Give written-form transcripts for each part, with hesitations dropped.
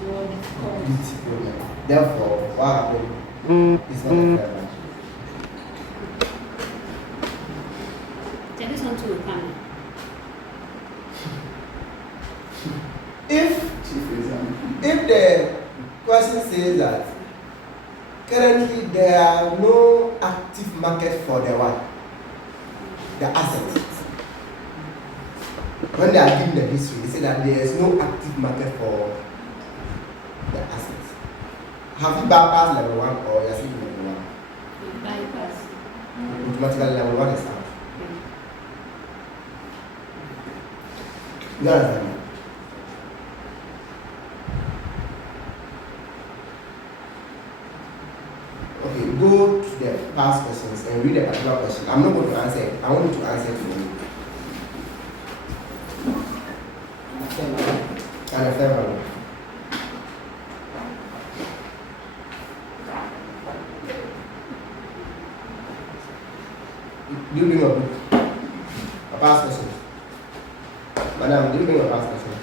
liquidity problem. Therefore, what happened? It's not a fair value. This one too will come. If the question says that currently there are no active market for the what? The assets. When they are giving the history, they say that there is no active market for the assets. Have you bypassed level 1 or you are still level 1? Bypass. Automatically level 1 is out. You understand? Okay, go to the past questions and read a particular question. I'm not going to answer it. I want you to answer it for me. And a fair value. Do you bring a book? A past question. Madam, do you bring a past question?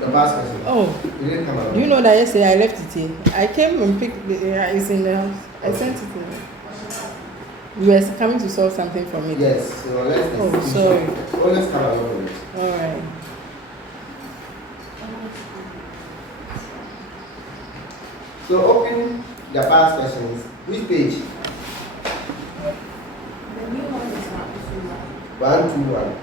The past question. Oh, You didn't come out. do you know that yesterday I left it here? I came and picked it. It's in the house. I sent it to you. You were coming to solve something for me. Yes, so let's sorry. Always come along with it. All right. So open the past questions. Which page? The new one is 121.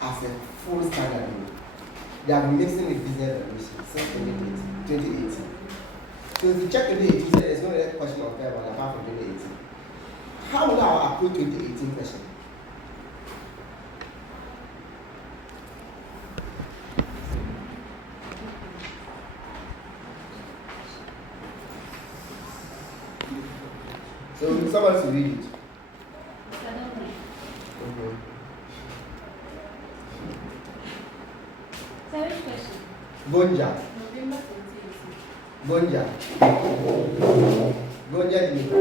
As a full standard rule, they have been mixing with business evaluation since 2018. So if you check 2018, there is no other question of fair value apart from 2018. How will I approach 2018 question? So someone to read it. Seventh question. Gonja. November 2018. Gonja. Gonja Limited.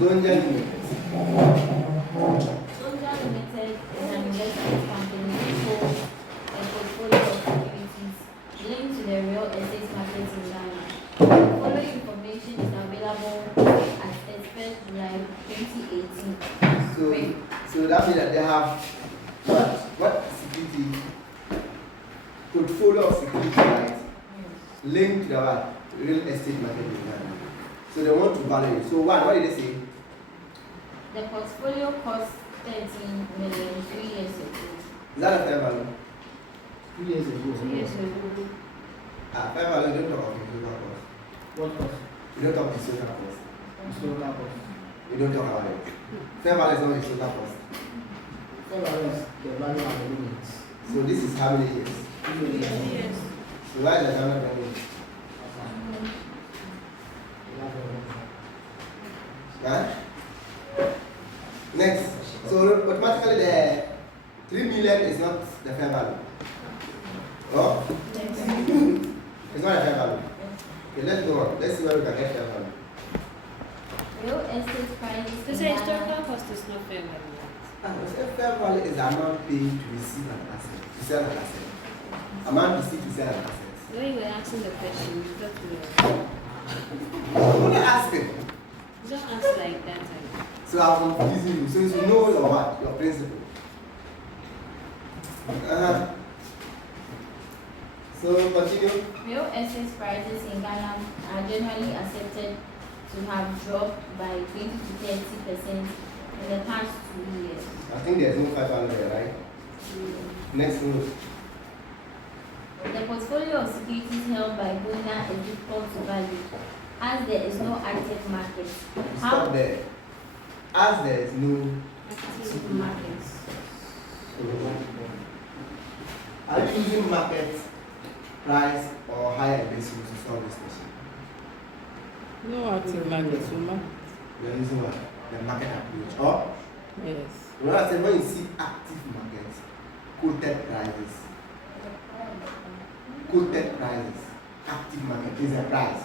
Gonja Limited. Gonja Limited is an investment company which holds a portfolio of securities linked to the real estate market in Ghana. The following information is available as at 1st July 2018. So that means that they have what security portfolio of security, right? Linked to the what? Real estate market in Ghana. So they want to value it. So what did they say? The portfolio cost 13 million 3 years ago. Is that a fair value? 2 years ago. 2 years ago. Fair value, you don't talk of historical cost. What cost? You don't talk of historical cost. Historical cost. You don't talk about it. Fair value is not historical cost. Fair value is the value and the limits. So this is how many years? 2 years ago. Yes. So why is the Ghana value? Right? Next. So automatically the 3 million is not the fair value. Oh? It's not a fair value. Okay, let's go on. Let's see where we can get fair value. Real estate prices. To say historical cost is not fair value. Fair value is the amount paid to receive an asset, to sell an asset. Amount received to sell an asset. When you were asking the question, you thought we were. I'm only asking. You don't ask like that. So I'm confusing you. So you know your what? Your principle. So continue. Real estate prices in Ghana are generally accepted to have dropped by 20 to 30% in the past 2 years. I think there's no fair value there, right? Next move. The portfolio of securities held by Ghana is difficult to value as there is no active market. Stop there. As there is no Active market. Are you using market price or higher basis to solve this question? No active market. So We are using what? The market approach. Or yes. when I say when you see active market, quoted prices. Quoted prices. Active market is a price.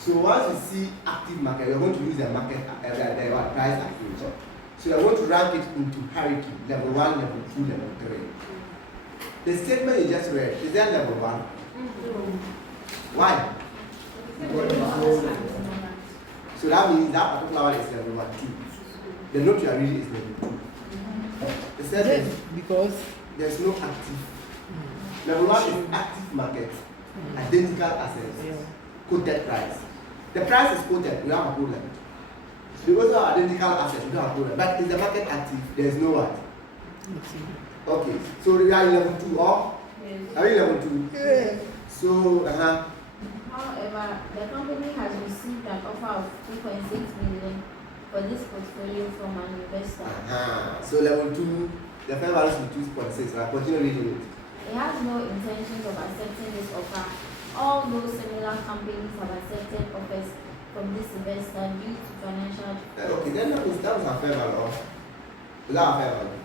So once you see active market, you're going to use the market the price approach. So you're going to rank it into hierarchy, level 1, level 2, level 3. The statement you just read, is that level 1? Why? So that means that particular one is level 1, 2. The note you are reading is level 2. The second, because there's no active. Level 1 is active market, identical assets, quoted price. The price is quoted, we have a problem. Because of identical assets, we don't have a problem. But is the market active? There's no what? Okay, so we are in level 2 or? Yes. Are we in level 2? yeah. So, However, the company has received an offer of 2.6 million for this portfolio from an investor. So level 2, the fair value is 2.6. Right? Continue reading it. It has no intentions of accepting this offer. Although similar companies have accepted offers from this investor due to financial. Okay, then that was a fair value. Is that a fair value?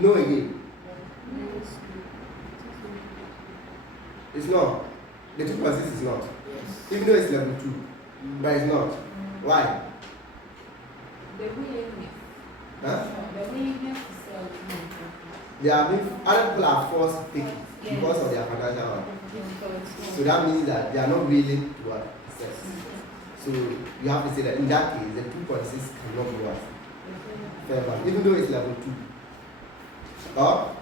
No again. It's not. The 2.6 is not. Even though it's level 2. But it's not. Why? The willingness. Huh? The willingness to sell. They are being, other people are forced to take it because of their financial one. So that means that they are not willing to accept. So you have to say that in that case, the 2.6 cannot be what? Fair value, even though it's level 2. Oh?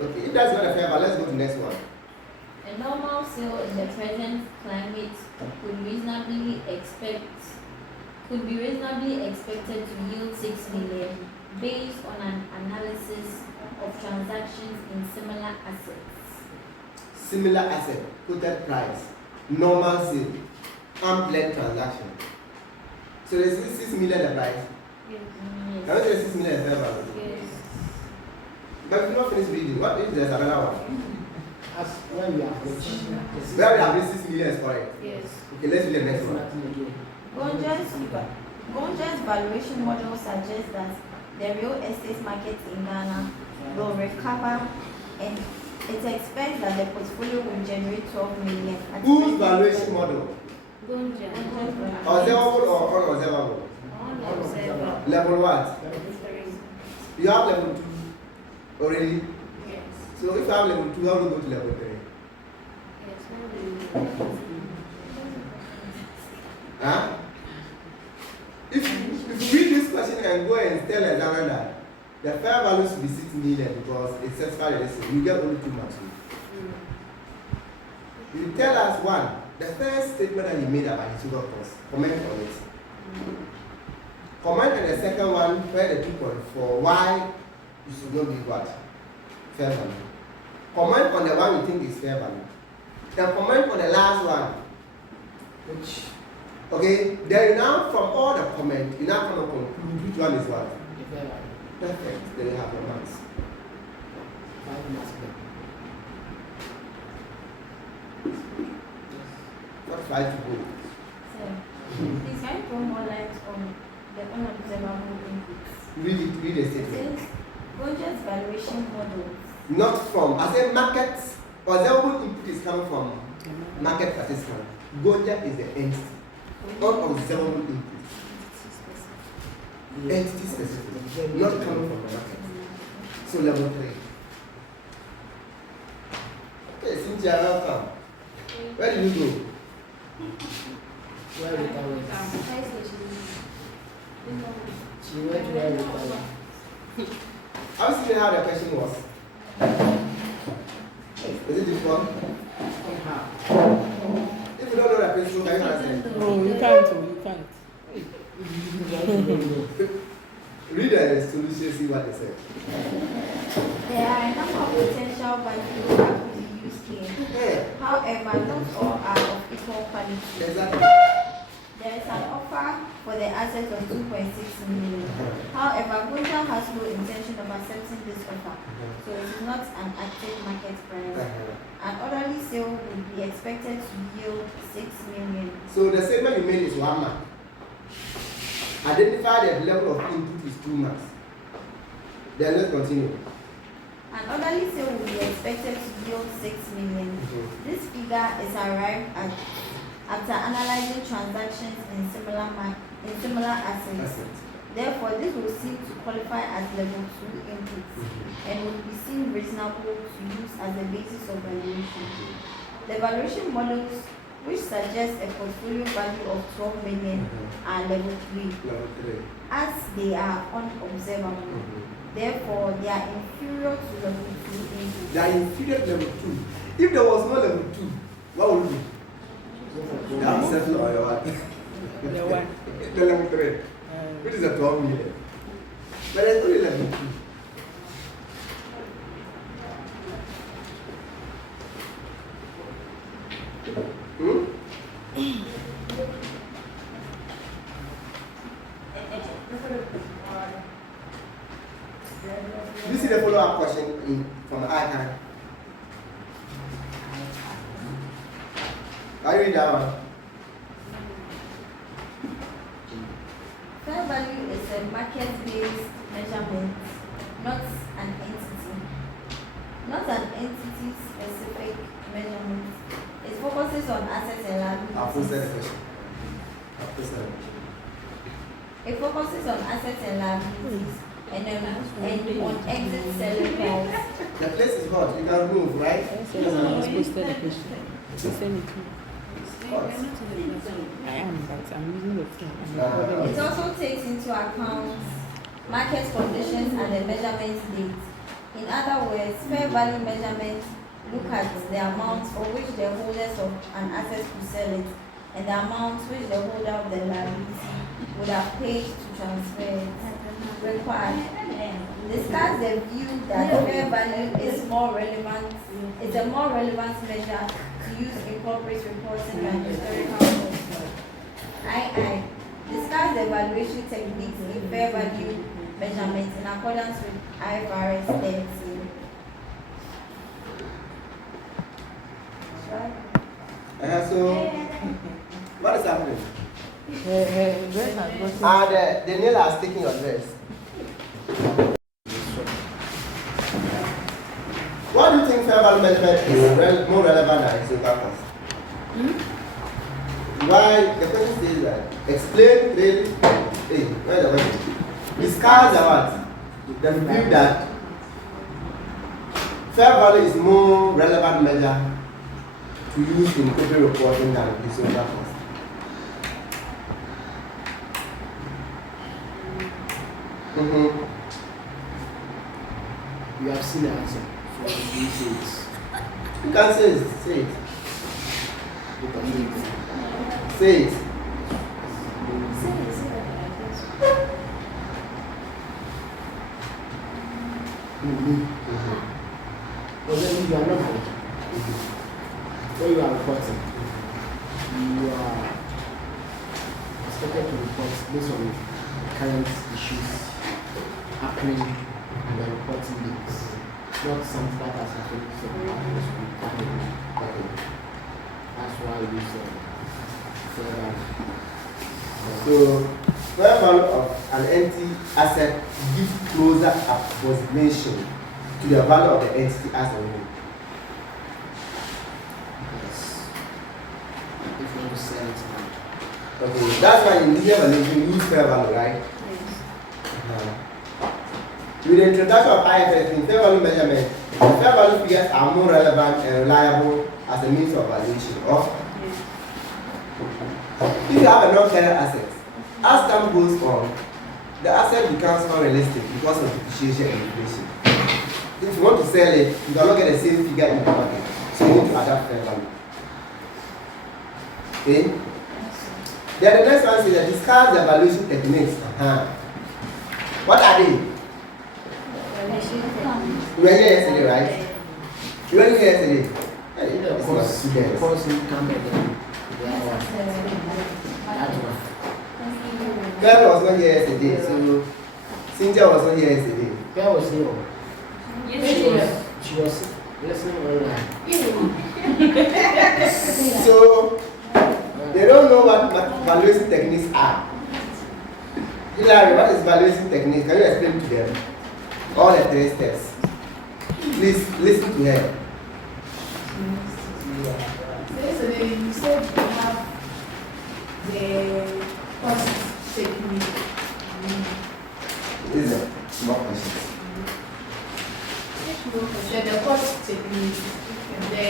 Okay, if that's not a fair value, let's go to the next one. A normal sale in the present climate could be reasonably expected to yield 6 million based on an analysis of transactions in similar assets. Similar asset, quoted price, normal sale, arm's length transaction. So there's 6 million the price. Yes. Can we say 6 million is fair value? Yes. But if you not finish reading, what if there's another one? As when we have reached. Where we have reached 6 million is correct. Yes. Okay, let's read the next one. Gonja's valuation model suggests that the real estate market in Ghana will recover, and it expects that the portfolio will generate 12 million. Whose valuation model? Gonja. Observable or unobservable? Unobservable. Level what? Three. You have level 2 already. Yes. So if I have level 2, how do you go to level 3? Yes. Huh? If you read this question and go and tell examiner that the fair value should be 6 million because it's satisfied this, you get only 2 marks. You tell us one, the first statement that you made about his sugar cost, comment on it. Comment on the second one where the 2.4, why you should not be what? Fair value. Comment on the one you think is fair value. Then comment on the last one. Which Okay, then you now from all the comments, you now come and conclude which one is what? the fair value. Perfect. Then you have your marks. 5 marks back. What 5 to go? So, please can you throw more light on the unobservable inputs? Read the It statement. says Gonja's valuation model. Not from, I said markets, observable input is coming from market participant. Gonja is the entity. Unobservable input. Entity specific, not coming from the market. So level 3. Okay, Cynthia, welcome. Where did you go? Where we can She went to where we can Have you seen how the question was? Is it difficult? If you don't know the principle, can you answer? No, you can't. Oh, you can't. Read the solution, see what they say. There are a number of potential values that could be used here. Yeah, However, not all are of equal quality. exactly. There is an offer for the asset of 2.6 million. However, Gonja has no intention of accepting this offer, so it is not an active market price. An orderly sale would be expected to yield 6 million. So the statement you made is 1 mark. Identify the level of input is 2 marks. Then let's continue. An orderly sale will be expected to yield 6 million. This figure is arrived at after analyzing transactions in similar assets. Therefore, this will seem to qualify as level 2 inputs and will be seen reasonable to use as a basis of valuation. The valuation models which suggest a portfolio value of 12 million are level 3, as they are unobservable. Therefore, they are inferior to level 2 inputs. They are inferior to level 2. If there was no level 2, what would you do? You have to settle on your what? The one. The level 3, which is a 12 million. But there's only level 2. Do you see the follow-up question from the icon? Are you reading that one? Fair value is a market-based measurement, not an entity. Not an entity-specific measurement. It focuses on assets and I'll post that liabilities. question. It focuses on assets and liabilities and on exit selling price. The place is hot. You can move, right? Someone has posted a question. They send it to me. Hot. I am, but I'm using the phone. I'm Ah. recording It it. also takes into account market conditions and the measurement date. In other words, fair value measurements look at the amount for which the holders of an asset could sell it and the amount which the holder of the liability would have paid to transfer it. Required. Discuss the view that fair value is more relevant. It's a more relevant measure to use in corporate reporting than historical costs. I discuss the valuation techniques in fair value measurement in accordance with IFRS 13. So, what is happening? Her dress has gotten. The nail has taken your dress. What do you think fair value measurement is more relevant than historical cost? Why? The question says that explain really. Hey, where's the question? Discuss about the view that fair value is more relevant measure to use in corporate reporting than historical cost. You have seen the answer. So you say it. You can say it. Say it. Look at it. Say it. But then you are not good. When you are reporting, you are expected to report based on current issues happening in the reporting dates, not something that has happened from years to That's why we use fair value. So, fair value of an entity asset gives closer approximation to the value of the entity as a whole. Yes. If you want to sell it now. Okay, that's why in linear valuation you use fair value, right? With the introduction of IFRS in fair value measurement, the fair value figures are more relevant and reliable as a means of valuation. Or if you have a non-current asset, as time goes on, the asset becomes unrealistic because of depreciation and inflation. If you want to sell it, you cannot get the same figure in the market, so you need to adapt fair value. Okay? Then the next one is that discuss the valuation techniques. What are they? You were here yesterday, right? You were here yesterday. Hey, Yeah, of this is my course, student. of course, you come back then. That's one. Girl was not here yesterday, so Cynthia was not here yesterday. Girl was here. Yes, She was listening online. So they don't know what valuation techniques are. Hilary, what is valuation techniques? Can you explain to them? All the three steps. Please listen to her. Yesterday you said you have the cost technique. This is more questions. The cost technique, the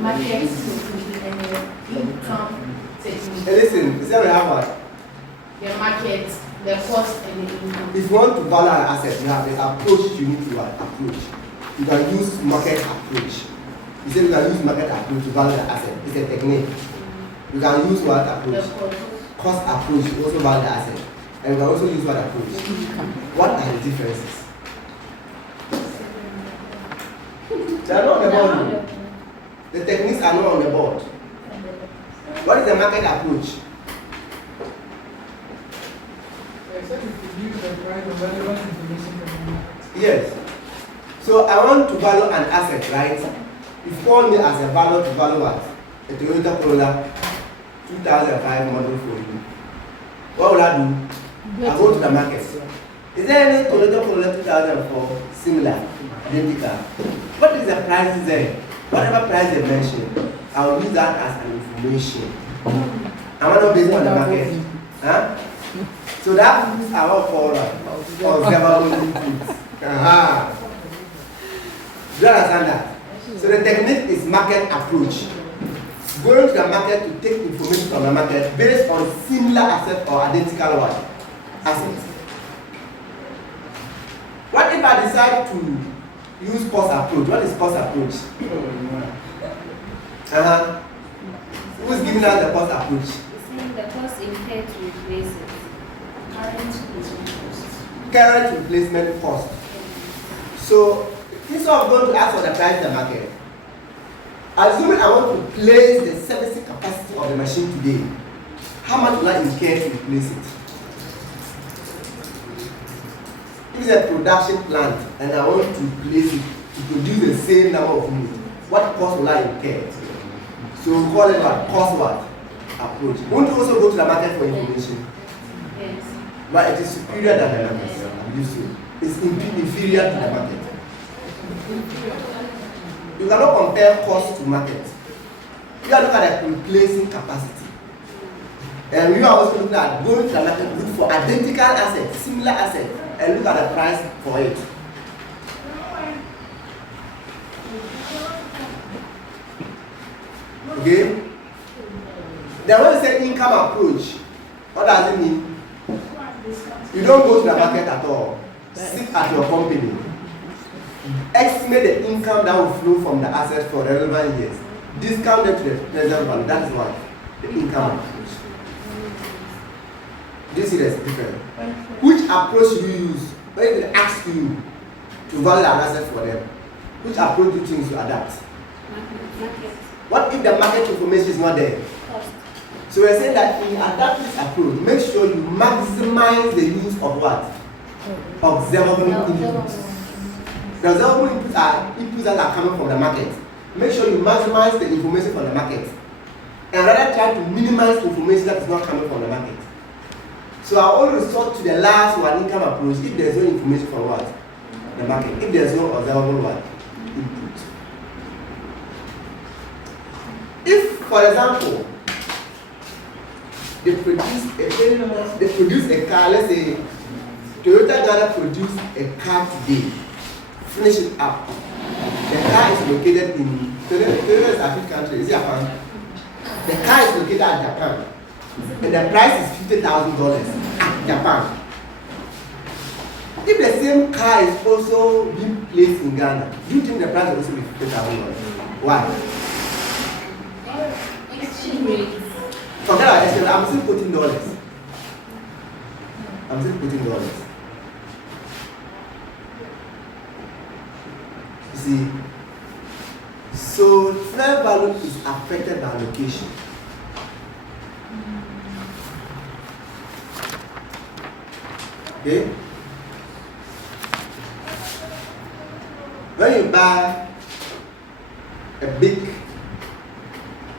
market technique, and the income technique. Hey, listen, is that we have what? The market, the cost, and the income. If you want to value an asset, you have the approach you need to approach. You can use market approach. You say you can use market approach to value the asset. It's a technique. You can use what The approach? cost. Cost approach to also value the asset. And you can also use what approach? What are the differences? They are not on the board. The techniques are not on the board. What is the market approach? Except if you use the right and relevant information from the market. Yes. So I want to value an asset, right? You call me as a value to value what? A Toyota Corolla 2005 model for you. What will I do? I go to the market. Is there any Toyota Corolla 2004 similar, identical? What is the price there? Whatever price they mention, I will use that as an information. Am I not based on the market? Huh? So that is our call observable inputs. Do you understand that? So the technique is market approach. Going to the market to take information from the market based on similar asset or identical one assets. What if I decide to use cost approach? What is cost approach? Who is giving us the cost approach? Saying the cost incurred to replace it. Current replacement cost. So instead of going to ask for the price in the market, assuming I want to place the servicing capacity of the machine today, how much will I incur to replace it? If it's a production plant and I want to place it to produce the same number of units, what cost will I incur? So we call it what? Cost what? Approach. Won't you also go to the market for information? Yes. But it is superior than the market. I'm used to it. It's inferior to the market. You cannot compare cost to market. You are looking at the replacing capacity. And we are also looking at going to the market to look for identical assets, similar assets, and look at the price for it. Okay? Then when you say income approach, what does it mean? You don't go to the market at all. Sit at your company. Estimate the income that will flow from the assets for relevant years. Discount it to the present value. That is what the income approach. Do you see there's difference? Which approach do you use when they ask you to value an asset for them? Which approach do you think you adapt? Market. What if the market information is not there? Cost. So we're saying that in adapt this approach, make sure you maximize the use of what? Observable inputs. The observable inputs are inputs that are coming from the market. Make sure you maximize the information from the market and rather try to minimize information that is not coming from the market. So I will resort to the last one, income approach, if there's no information from what? The market. If there's no observable what? Input. If, for example, they produce a car, let's say Toyota Ghana produce a car today, finish it up. The car is located in Toyota is a big country, is it Japan? The car is located at Japan. And the price is $50,000 at Japan. If the same car is also being placed in Ghana, do you think the price will also be $50,000? Why? Exchange rate. Forget about exchange. I'm still putting dollars. You see, so fair value is affected by location. Okay? When you buy a big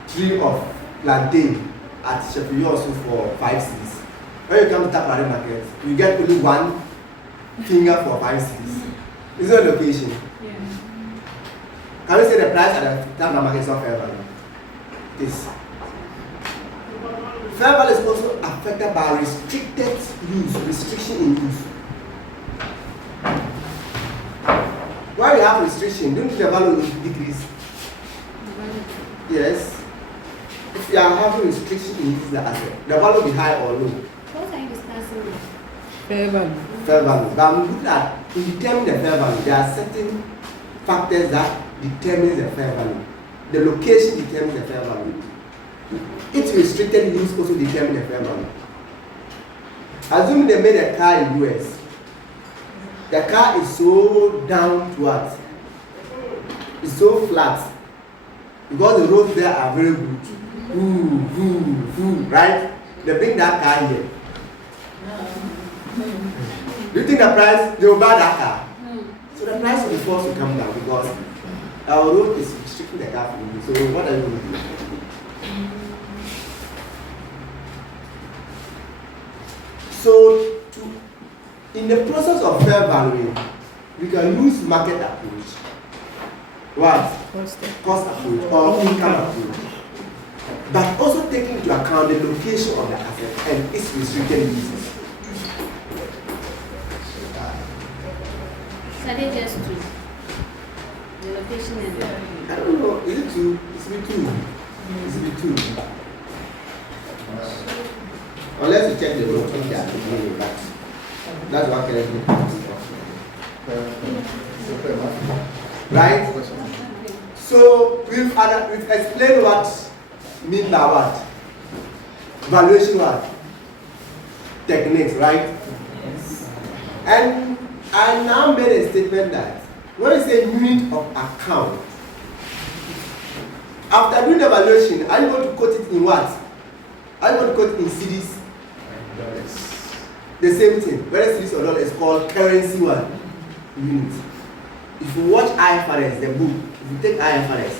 tree of plantain at Sheffield also for 5 cedis, when you come to Tapari market, you get only one finger for 5 cedis. It's not location. Yeah. Can we say the price at the time of market is not fair value? This. Fair value is also affected by restricted use, restriction in use. Why we have restriction? Don't the value will decrease? Yes. If you are having restriction in use the asset, the value will be high or low. What are you discussing? Fair value. Fair value. But I'm looking at in determining the fair value, there are certain factors that determine the fair value. The location determines the fair value. Its restricted use also determines the fair value. Assuming they made a car in US, the car is so down to what? It's so flat because the roads there are very good. Right? They bring that car here. Do you think the price, they will buy that car? So the price will be forced to come down because our road is restricting the car from you. So what are you going to do? So in the process of fair valuing, we can use market approach. What? Cost approach or income approach. But also taking into account the location of the asset and its restricted uses. So they just two. The location and I don't know, is it two? It's a bit two. It's a bit two. Unless you check the note if they are beginning, but that's what currently happens. Right? So we've explained what mean by what? Valuation what? Techniques, right? Yes. And I now made a statement that when we say unit of account, after doing the valuation, are you going to quote it in what? Are you going to quote it in cedis? The same thing. Whether cedis or dollar is called currency one unit. If you watch IFRS, the book, if you take IFRS,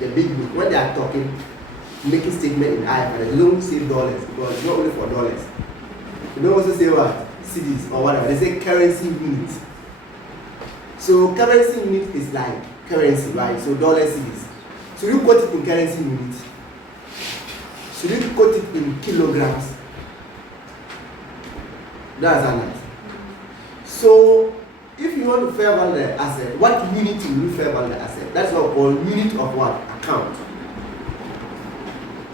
the big book, when they are talking, making statement in IFRS, they don't say dollars because it's not only for dollars. They don't also say what? Cedis or whatever. They say currency unit. So currency unit is like currency, right? So dollar cedis. So you quote it in currency unit. So you quote it in kilograms. That's that. So if you want to fair value the asset, what unit will you fair value the asset? That's what we call unit of what? Account.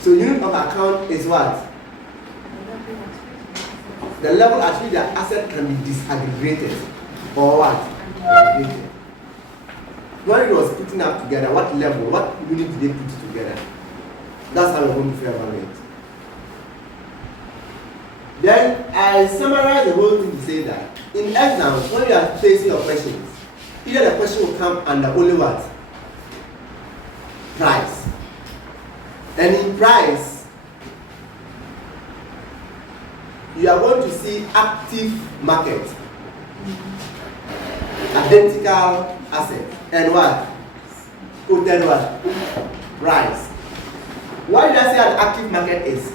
So unit of account is what? The level at which the asset can be disaggregated or what? Aggregated. When it was putting up together, what level, what unit did they put it together? That's how we're going to fair value it. Then I summarize the whole thing to say that in exams, when you are facing your questions, either the question will come under only what? Price. And in price, you are going to see active market, identical asset, and what? Quoted what? Price. Why did I say an active market is?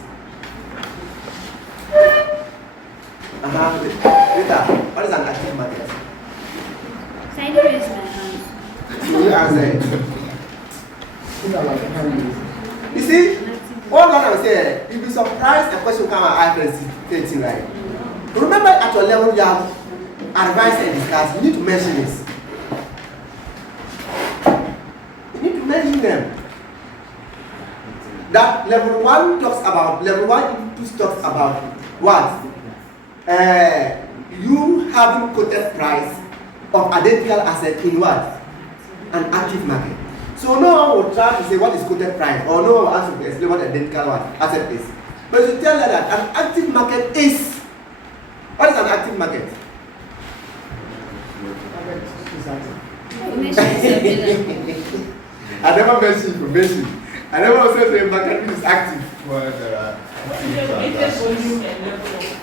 Rita, what is an active market? So I don't raise my hand. You answer it. You see, all what I'm saying, you'll be surprised a question come at IFRS 13, right? Remember at your level you have advised and discussed, you need to mention this. You need to mention them. That level 1 talks about, level 1 2 talks about what? You having quoted price of identical asset in what? An active market. So no one will try to say what is quoted price, or no one will ask to explain what identical asset is. But you tell her that an active market is. What is an active market? Information is available. I never mentioned information. I never also say market is active.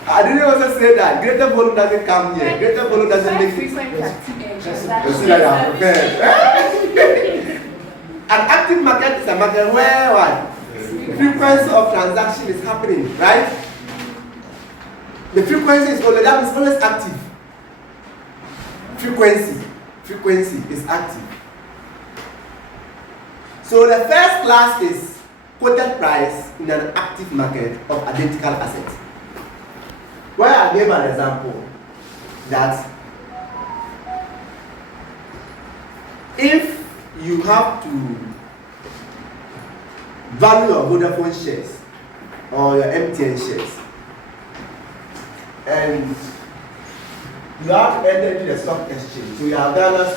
I didn't also say that. Greater volume doesn't come here. Greater volume doesn't make it. You see that I'm prepared. An active market is a market where what? Frequency of transaction is happening, right? The frequency is always active. Frequency. frequency is active. So the first class is quoted price in an active market of identical assets. Where I gave an example that if you have to value your Vodafone shares or your MTN shares, and you have to enter into the stock exchange. So you have Ghana's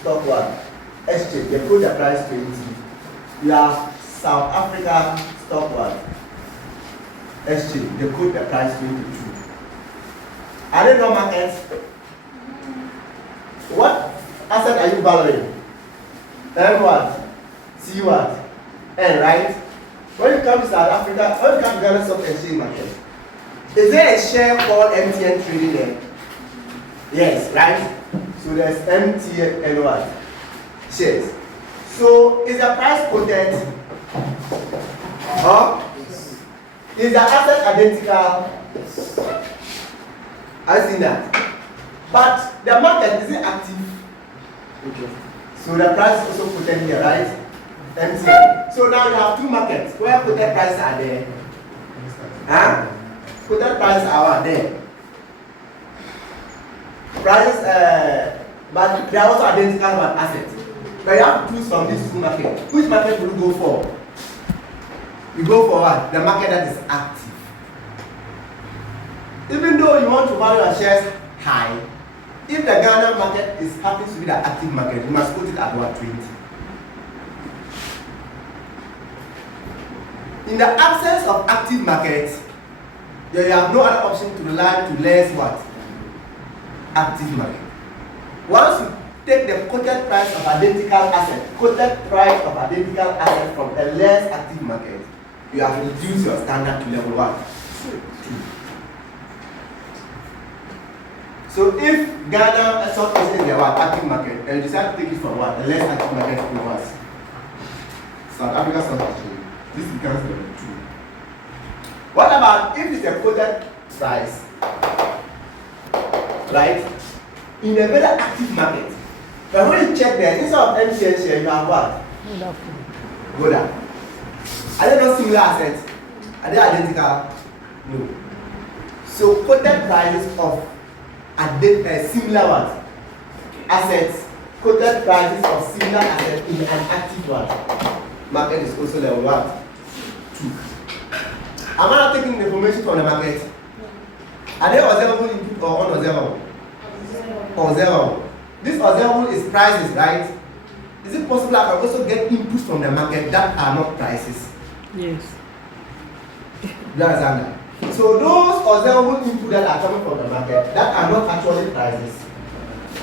stock what? Exchange. They put the price 20. You have South Africa stock what? Exchange. They put the price 22. Are they not markets? What asset are you valuing? Then what? See what? N, right? When you come to South Africa, when you come to Ghana Stock Exchange market, is there a share called MTN trading there? Yes, right? So there's MTN and what? Shares. So is the price quoted? Huh? Is the asset identical? I've seen that. But the market, is it active? Okay. So the price is also quoted here, right? MTN. So now you have two markets where quoted prices are there. Huh? Quoted prices are there. Prices, but they are also identical assets. But you have to choose from these two markets. Which market will you go for? You go for what? The market that is active. Even though you want to value your shares high, if the Ghana market happens to be the active market, you must put it at what, 20. In the absence of active markets, you have no other option to rely to less what? Active market. Once you take the quoted price of identical asset, from a less active market, you have reduced your standard to level 1. 2. So if Ghana stock exchange is the active market, and you decide to take it from what? A less active market to what? South Africa stock exchange. This becomes level 2. What about if it's a quoted price, right? In a very active market. But when you check there, instead of MTN share, you have what? Voda. Are they not similar assets? Are they identical? No. So quoted prices of similar what? Assets. Quoted prices of similar assets in an active what? Market is also level what? 2. Am I not taking the information from the market? Are they observable input or unobservable? Observable. This observable is prices, right? Is it possible I can also get inputs from the market that are not prices? Yes. You understand that? So those observable inputs that are coming from the market that are not actually prices,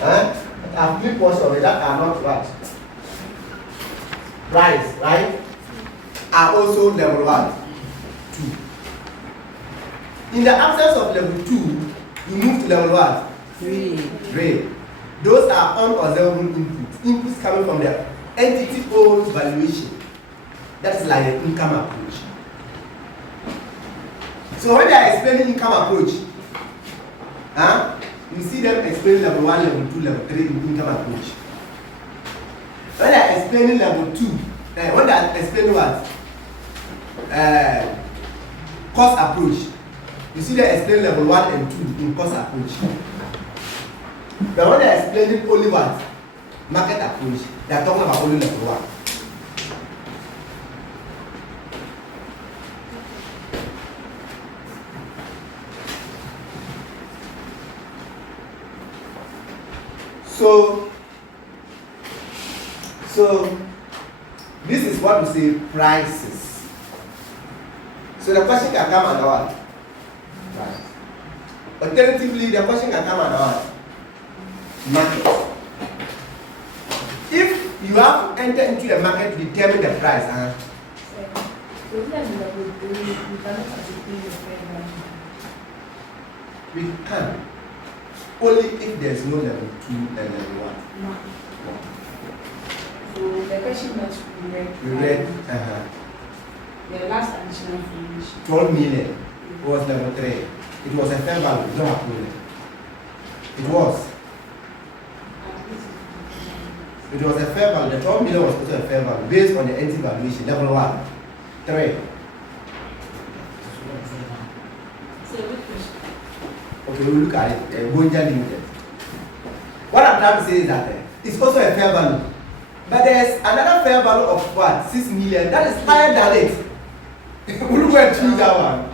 I've flipped portion of it, that are not what? Price, right? Are also level 1, 2. In the absence of level 2, you move to level what? 3. Those are unobservable inputs coming from the entity owns valuation. That is like the income approach. So when they are explaining income approach, you see them explaining level 1, level 2, level 3 in income approach. When they are explaining level 2, when they are explaining what? Cost approach. You see they explain level 1 and 2 in cost approach. But when they are explaining only what? Market approach, they are talking about only level 1. So this is what we say prices. So the question can come under what? Price. Alternatively, the question can come under what? Market. If you have to enter into the market to determine the price, we can. Only if there's no level 2 and level 1. So the question that we read, the last additional information. 12 million was level 3. It was a fair value, not a million. It was. This is It was a fair value. The 12 million was also a fair value based on the NT valuation, level 1. 3. Okay, we'll look at it. Gonja Limited. What I'm trying to say is that it's also a fair value. But there's another fair value of what? 6 million. That is higher than it. We'll go and choose that one.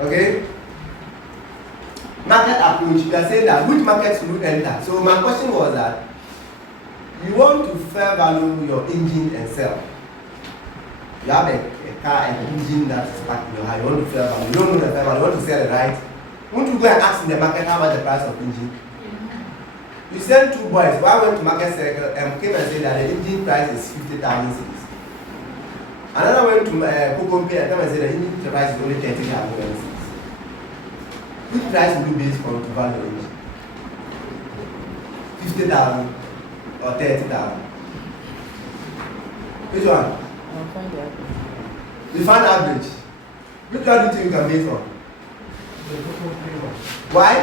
Okay? Market approach. You are saying that which markets will you enter? So my question was that you want to fair value your engine and sell. You have a car and an engine that is packed in your house. You want to fair value. You don't know the fair value. You want to sell it, right? You want to go and ask in the market how much the price of engine. You send 2 boys. One went to market circle and came and said that the engine price is 50,000 cedis. Another went to Kokompe and came and said the engine price is only 30,000 cedis. Which price will you base on to value the engine? 50,000 or 30,000? Which one? I'll find the average. You find average. Which one do you think you can base on? Why?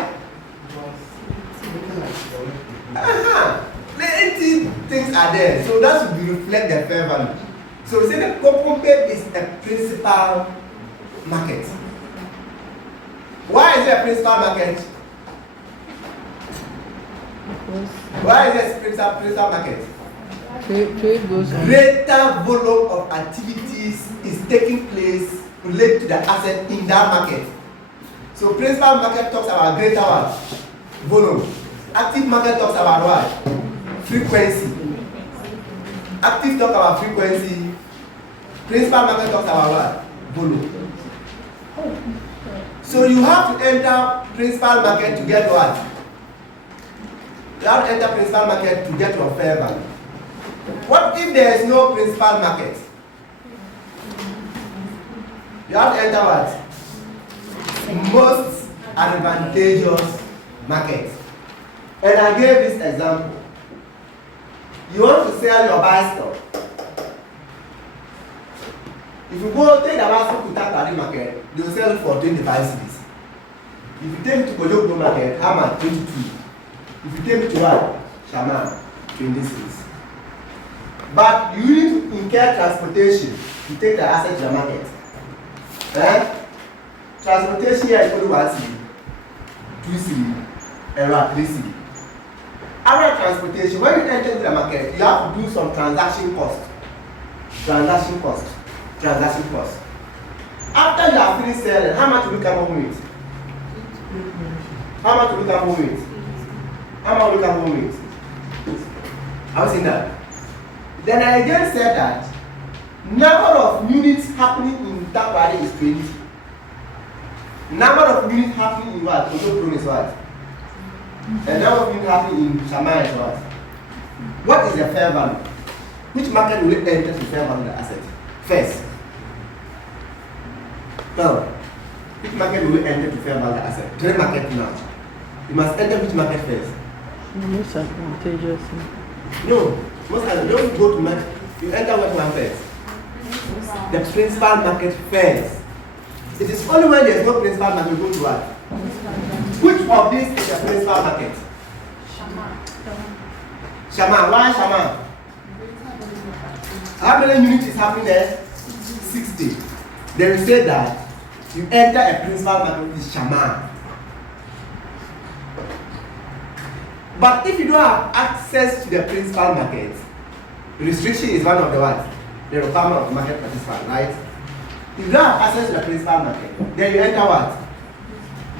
Plenty things are there, so that should be reflect the fair value. So we say the Kokompe is a principal market. Why is it a principal market? Why is it a principal market? Trade goes on. Greater volume of activities is taking place related to the asset in that market. So principal market talks about greater what? Volume. Active market talks about what? Frequency. Active talk about frequency. Principal market talks about what? Volume. So you have to enter principal market to get what? You have to enter principal market to get your fair value. What if there is no principal market? You have to enter what? Most advantageous market. And I gave this example. You want to sell your bicycle. If you go take the bicycle to Takrady market, they will sell it for 25 cedis. If you take it to Kojoko market, how much? 22. If you take it to what? Shaman, 20 cedis. But you need to incur transportation to take the asset to the market. Transportation here is only 1 cedi, 2 cedi, and 3 cedi. Other transportation, when you enter into the market, you have to do some transaction cost. After you have finished selling, how much will you come home with? How much will you come home with? Have you seen that? Then I again said that number of units happening in Takrady is 20. Number of units happening in what? Kojoko is what? And number of units happening in Shaman is what? What is the fair value? Which market will you enter to fair value the asset? First. Now, which market will you enter to fair value the asset? Trade market now. You must enter which market first? Most advantageous. No. Most of them don't go to market. You enter what one first? The principal market first. It is only when there is no principal market you go to what? Which of these is the principal market? Shaman. Why Shaman? How many units is happening there? 60. They will say that you enter a principal market with Shaman. But if you don't have access to the principal market, restriction is one of the ones. The requirement of market participant, right? If you don't have access to the principal market, then you enter what?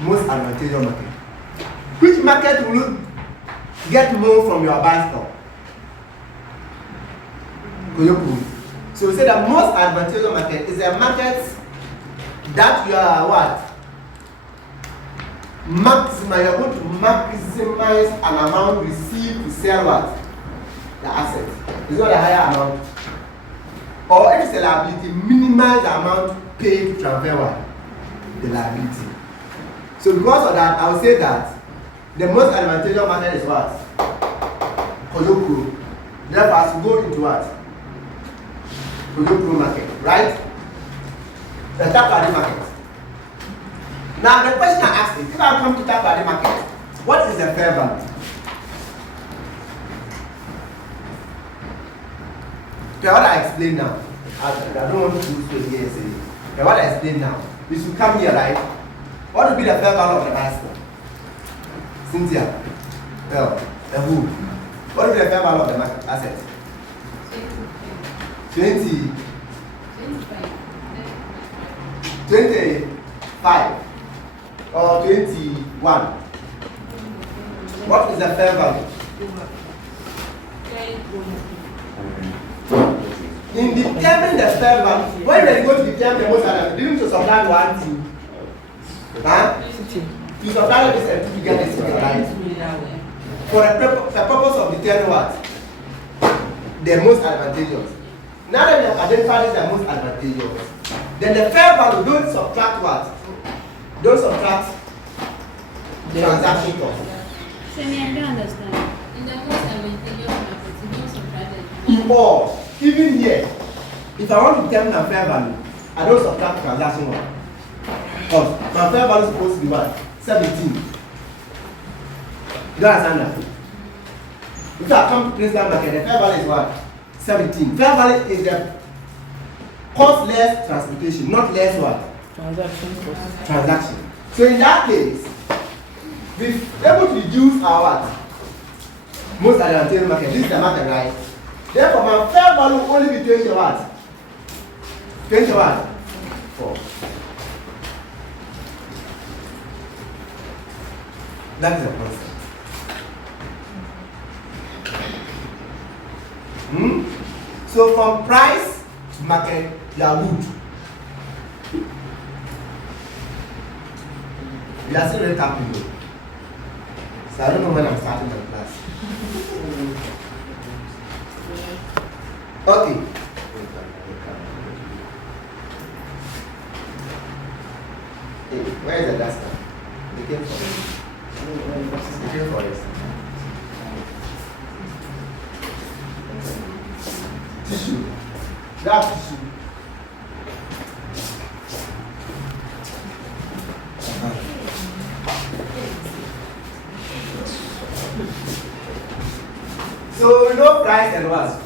Most advantageous market. Which market will you get more from your bicycle? Kojoko. So we say the most advantageous market is a market that you are what? Maximize, you're going to maximize an amount received to sell what? The asset. It's not a higher amount. Or if it's a liability, minimize the amount paid to transfer what? The liability. So because of that, I would say that the most advantageous market is what? Kojoko. Therefore, as you go into what? Kojoko market, right? The Takrady market. Now the question I asked is, if I come to talk about the market, what is the fair value? Okay, what I explain now, I don't want to do space here and say, okay, what I explain now, we should come here, right? What would be the fair value of the bicycle? Cynthia, well, the who? What would be the fair value of the market asset? 25 or 21. What is the fair value? In determining the fair value, when they go to determine the most value, you need to subtract 1, 2. Huh? You subtract this and you get this figure, right? For the purpose of determining what? The most advantageous. Now that you have identified the most advantageous, then the fair value, don't subtract what? Don't subtract the transaction cost. So, I don't understand. In the most advantageous market, you don't subtract it. Or, even here, if I want to determine my fair value, I don't subtract transaction cost. Because my fair value is supposed to be what? 17. You don't understand that? If I come to place that market, the fair value is what? 17. Fair value is the cost less transportation, not less what? Transaction cost. Transaction. So in that case, we're able to reduce our what? Most advantageous market. This is the market, right? Therefore, my fair value will only be 20 what? 20 what? 4. That is the concept. So from price to market, you are good. We are still very happy though. So I don't know when I'm starting the class. Okay. Hey, where is the duster? They came for it. They came for it. Tissue. That tissue. So we know price and what? So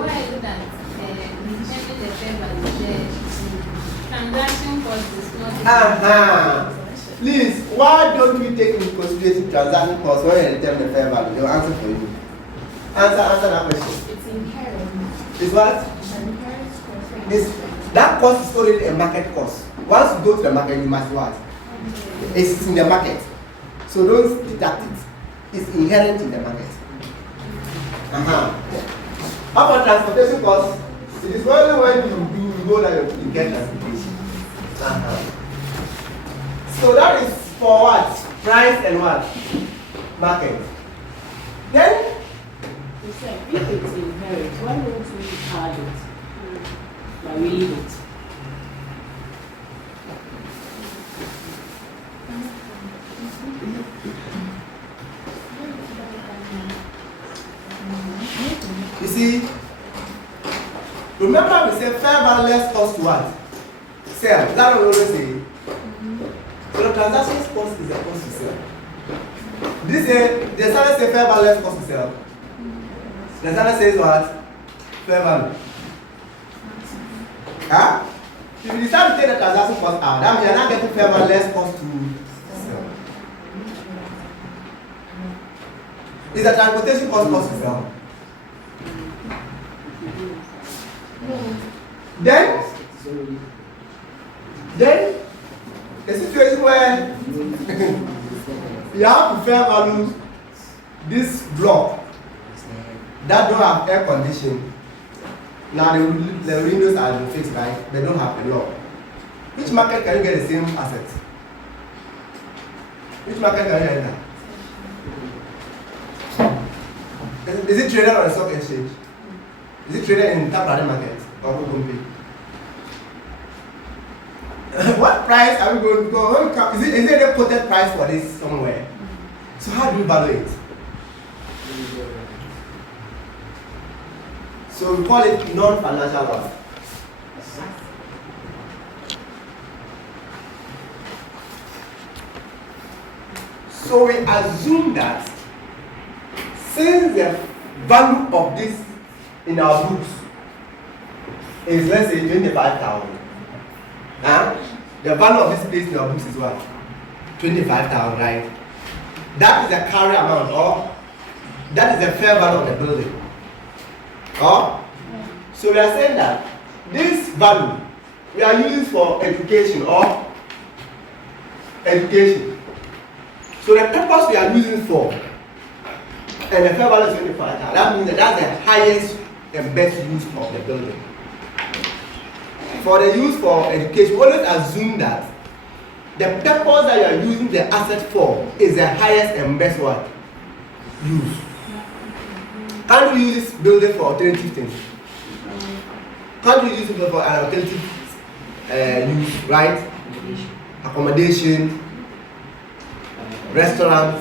why is it that determine the fair value? The transaction cost is not. Please, why don't we take into consideration transaction cost when you determine the fair value? They'll answer for you. Answer that question. It's inherent. Is what? It's an inherent cost. That cost is already a market cost. Once you go to the market, you must what? It's in the market. So don't deduct it. It's inherent in the market. How about transportation costs? It is only when you go that you get transportation. So that is for what? Price and what? Market. Then If it's inherent, why don't we add it? By reading it. you see, remember we said fair value less cost to what? Sell. Is that what we always say? So the transaction cost is the cost to sell. This the seller say fair value less cost to sell. The seller says what? Fair value. Huh? If you decide to take the transaction cost out, that means you're not getting fair value less cost to sell. Is the transportation cost to sell? Then the situation where you have to fair value this block that don't have air conditioning. Now the windows are been fixed, right? They don't have a lock. Which market can you get the same asset? Which market can you enter? Is it traded on a stock exchange? Is it traded in Taprade market or Kukumbi? What price are we going to go? Is it a quoted price for this somewhere? So how do you value it? So we call it non-financial loss. So we assume that since the value of this in our books is, let's say, 25,000, the value of this place in our books is what? 25,000, right? That is the carry amount, or that is the fair value of the building. Or so we are saying that this value we are using for education or education. So the purpose we are using for and the fair value is 25,000. That means that that's the highest and best use of the building. For the use for education, we always assume that the purpose that you are using the asset for is the highest and best what? Use. Can't we use this building for alternative things? Can't we use it for an alternative use, right? Accommodation, restaurant,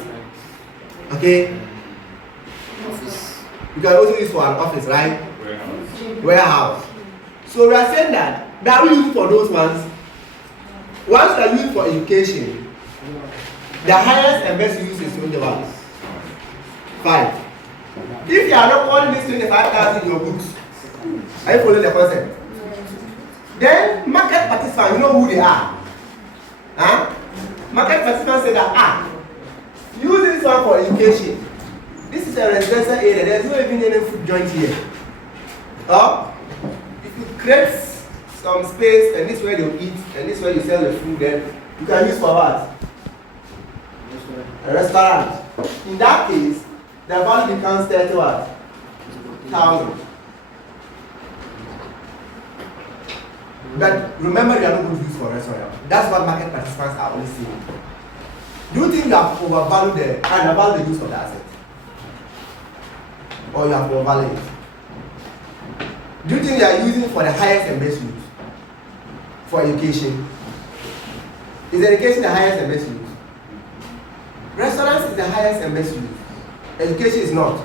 okay? You can also use for an office, right? Warehouse. So we are saying that we use for those ones. Once we are used for education, the highest and best use is 21. 5. If you are not calling this 25,000 in your books, are you following the concept? Then market participants, you know who they are. Market participants say that use this one for education. This is a residential area. There's no even any food joint here. Or if you create some space and this is where they eat and this is where you sell the food, then you can use for what? A restaurant. In that case, the value becomes 30,000. But remember, you are not going to use for a restaurant. That's what market participants are always saying. Do you think you have overvalued the use of the asset? Or you have overvalued it? Do you think you are using it for the highest and best use? For education? Is education the highest and best use? Restaurants is the highest and best use. Education is not.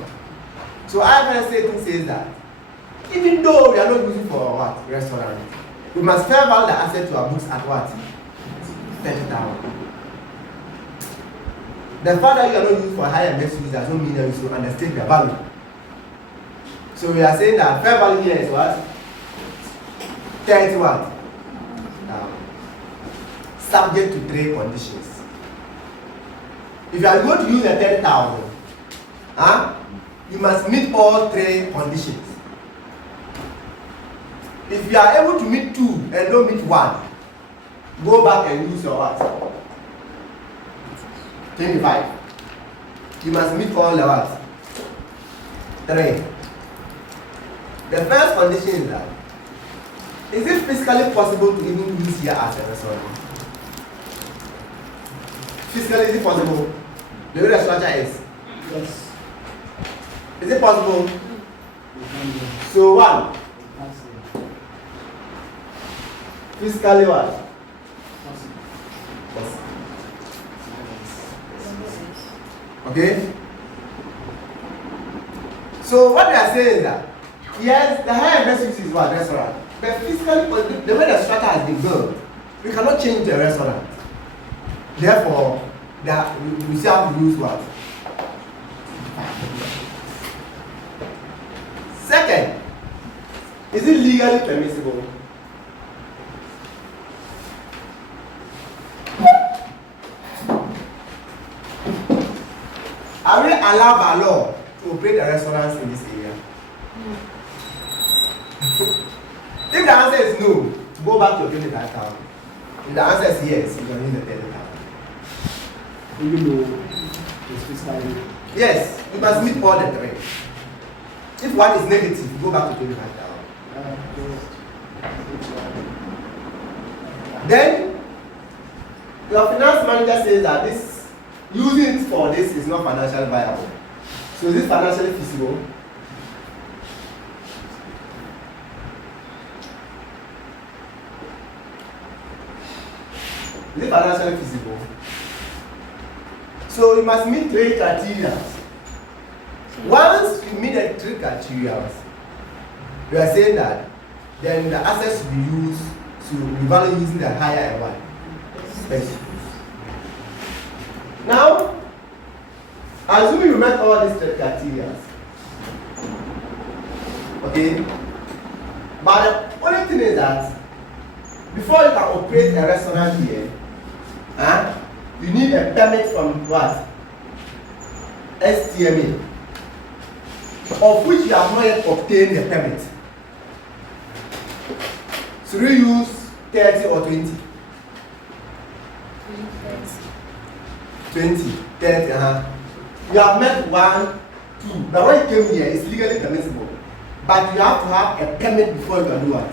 So IFRS statement says that even though we are not using for what? Restaurant, we must fair value the asset to our books at what? 30,000. The fact that you are not using for higher and best use does not mean that you should understand the value. So we are saying that fair value here is what? 30 what? Subject to 3 conditions. If you are going to use the 30,000, you must meet all 3 conditions. If you are able to meet 2 and don't meet 1, go back and use your what? 25. You must meet all the what? 3. The first condition is that is it physically possible to even use here as a restaurant? Physically, is it possible? The way the structure is? Yes. Is it possible? So 1. Physically what? Possible. Okay? So what they are saying is that yes, the higher best use is what? Restaurant. But physically, the way the structure has been built, we cannot change the restaurant. Therefore, we still have to use what? Second, is it legally permissible? Are we allowed by law to operate the restaurants in this area? If the answer is no, go back to 25,000. If the answer is yes, you can use the 30,000. Even though it's physically. Yes, you must meet all the 3. If 1 is negative, go back to 25,000. Then your finance manager says that this using it for this is not financially viable. So is this financially feasible? Is it financially feasible? So you must meet 3 criteria. Once you meet the 3 criteria, we are saying that then the assets should be used to be valued using the higher and what? Best use. Now, Assuming you met all these criteria. Okay? But the only thing is that before you can operate a restaurant here, you need a permit from what? STMA, of which you have not yet obtained the permit. Should we use 30 or 20? 20, 30, You have met 1, 2. Now when you came here, it's legally permissible. But you have to have a permit before you can do what?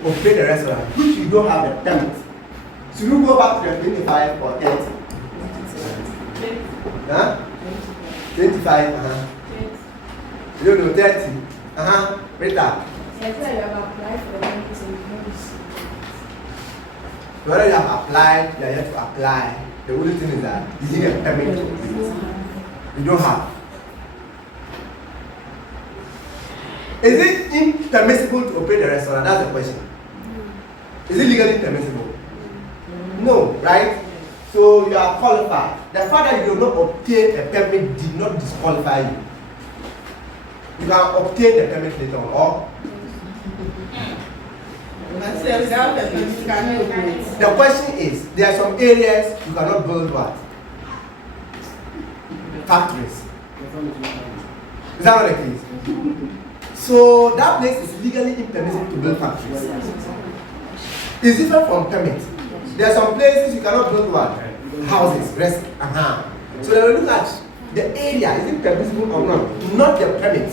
Operate the restaurant, which you don't have a permit. Should we go back to the 25 or 30? 25, You don't know, 30. Rita. I feel like you have applied for the permit and you don't receive it. Whether you have applied, you are yet to apply. The only thing is that you need a permit to operate. You don't have. Is it impermissible to operate a restaurant? That's the question. Is it legally permissible? No, right? So you are qualified. The fact that you do not obtain a permit did not disqualify you. You can obtain the permit later on, or the question is, there are some areas you cannot build what? Factories. Is that not the case? So that place is legally impermissible to build factories. It's different from permit. There are some places you cannot build what? Houses, rest. So they will look at the area, is it permissible or not the permit.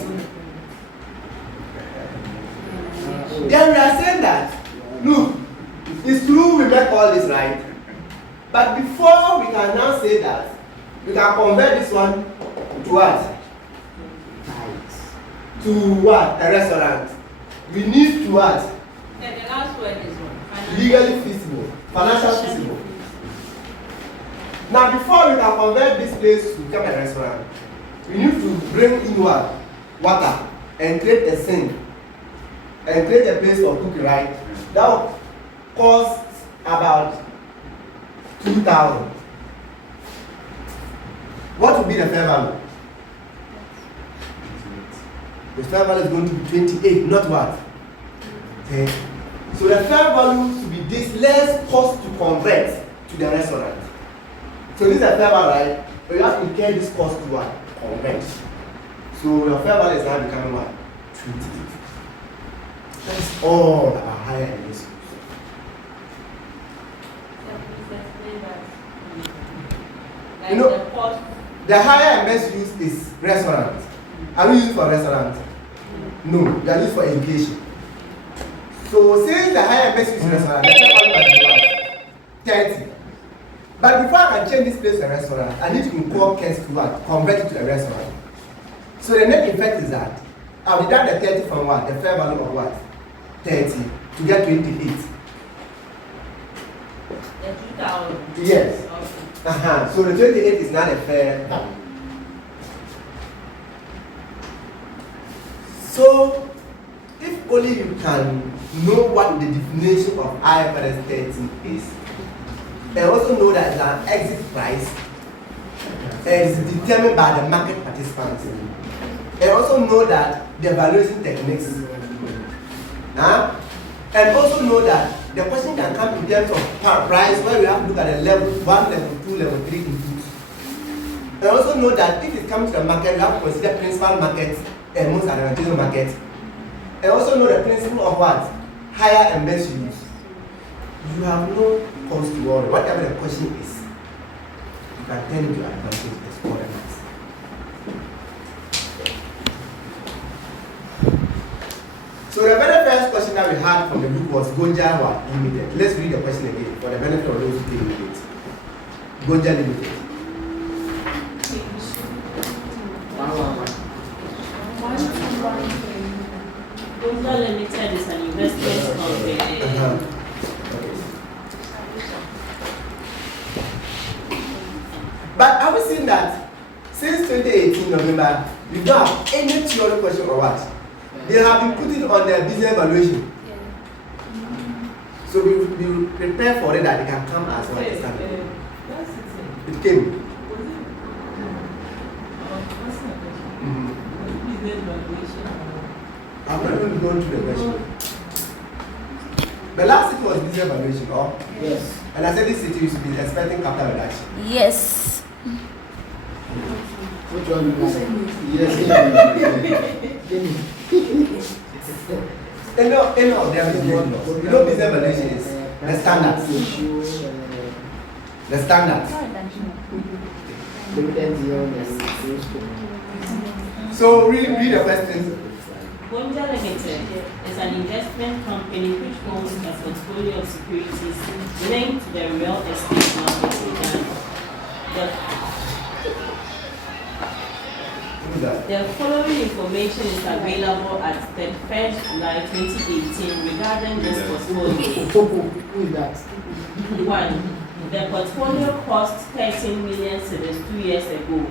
Then we are saying that, look, it's true we make all this right, but before we can now say that, we can convert this one to what? To what? A restaurant. We need to what? And the last word is what? Legally feasible, financial feasible. Now, before we can convert this place to become a restaurant, we need to bring in what? Water and create a sink and create a place for cooking, right? That will cost about 2,000. What will be the fair value? The fair value is going to be 28, not what? 10. So the fair value should be this less cost to convert to the restaurant. So this is a fair value, right? But you have to incur this cost to what? Convert. So your fair value is now becoming what? 28. That's all about higher and less. You know, the higher and best use is restaurant. Are we used for restaurant? No, they are used for education. So since the higher and best use is restaurant, the fair value must be what? 30. But before I can change this place to a restaurant, I need to incur costs to what? Convert it to a restaurant. So the net effect is that I'll deduct the 30 from what? The fair value of what? 30 to get 28. The 2,000. Yes. Okay. So the 28 is not a fair value. So if only you can know what the definition of IFRS 13 is, and also know that it's an exit price and it's determined by the market participants, and also know that the valuation techniques, and also know that the question can come in terms of price, where we have to look at the level 1, level 2, level 3 inputs, and also know that if it comes to the market, we have to consider principal markets and most advantageous markets, and also know the principle of what? Higher and best use. You have no cause to worry. Whatever the question is, you can turn into advantage as well. So the very first question that we had from the book was Gonja what? Limited. Let's read the question again for the benefit of those who didn't read it. Gonja Limited. Gonja Limited is an investment company. But have we seen that since 2018 November, we don't have any theory question or what? They have been putting on their business evaluation. So we prepare for it that they can come as well. It came. good valuation. I'm not going to go into the question. The last city was business valuation, or? Yes. And I said this city you should be expecting capital reduction. Yes. Which one do you like? Yes. Any of them is good. You know business valuation is the standards. The standards. So read the question. Paintsil Limited is an investment company which owns a portfolio of securities linked to the real estate market in Ghana. The following information is available at 31st July 2018 regarding this portfolio. Who is that? 1. The portfolio cost 13 million cedis 2 years ago.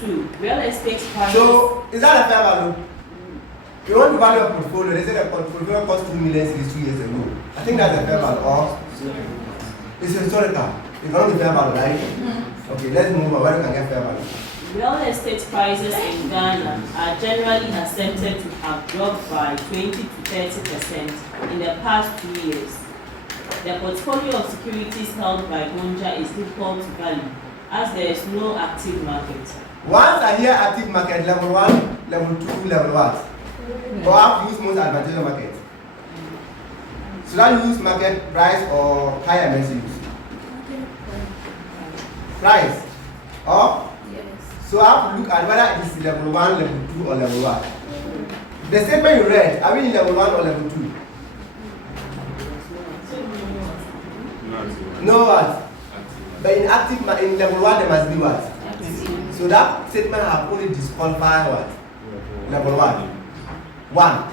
2. Real estate prices. So is that a fair value? You want to value a portfolio, they say the portfolio cost 2 million cedis 2 years ago. I think that's a fair value. Or it's historical. It's not a fair value, right? Okay, let's move on where we can get fair value. Real estate prices in Ghana are generally accepted to have dropped by 20 to 30% in the past 2 years. The portfolio of securities held by Gonja is difficult to value as there is no active market. Once I hear active market, level 1, level 2, level what? Or I have to use most advantageous market. Should I use market price or higher MSUs? Price. Or? Yes. So I have to look at whether it is level 1, level 2, or level 1. The statement you read, are we in level 1 or level 2? No what? But in active, in level 1 there must be what? So that statement have only disqualified what? Level 1. 1.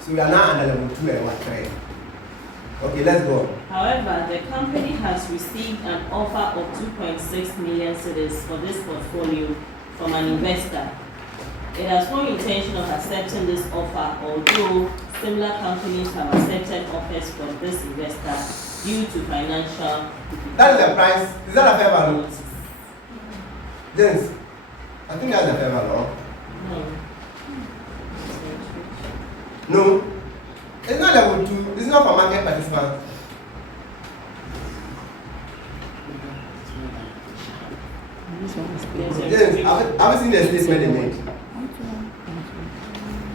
So we are now under level 2 and what? 3. Okay, let's go. However, the company has received an offer of 2.6 million cedis for this portfolio from an investor. It has no intention of accepting this offer, although similar companies have accepted offers from this investor due to financial difficulties. That is the price. Is that a fair value? James, I think that's a fair value. No. No. It's not level 2. It's not for market participants. James, have you seen the statement they made?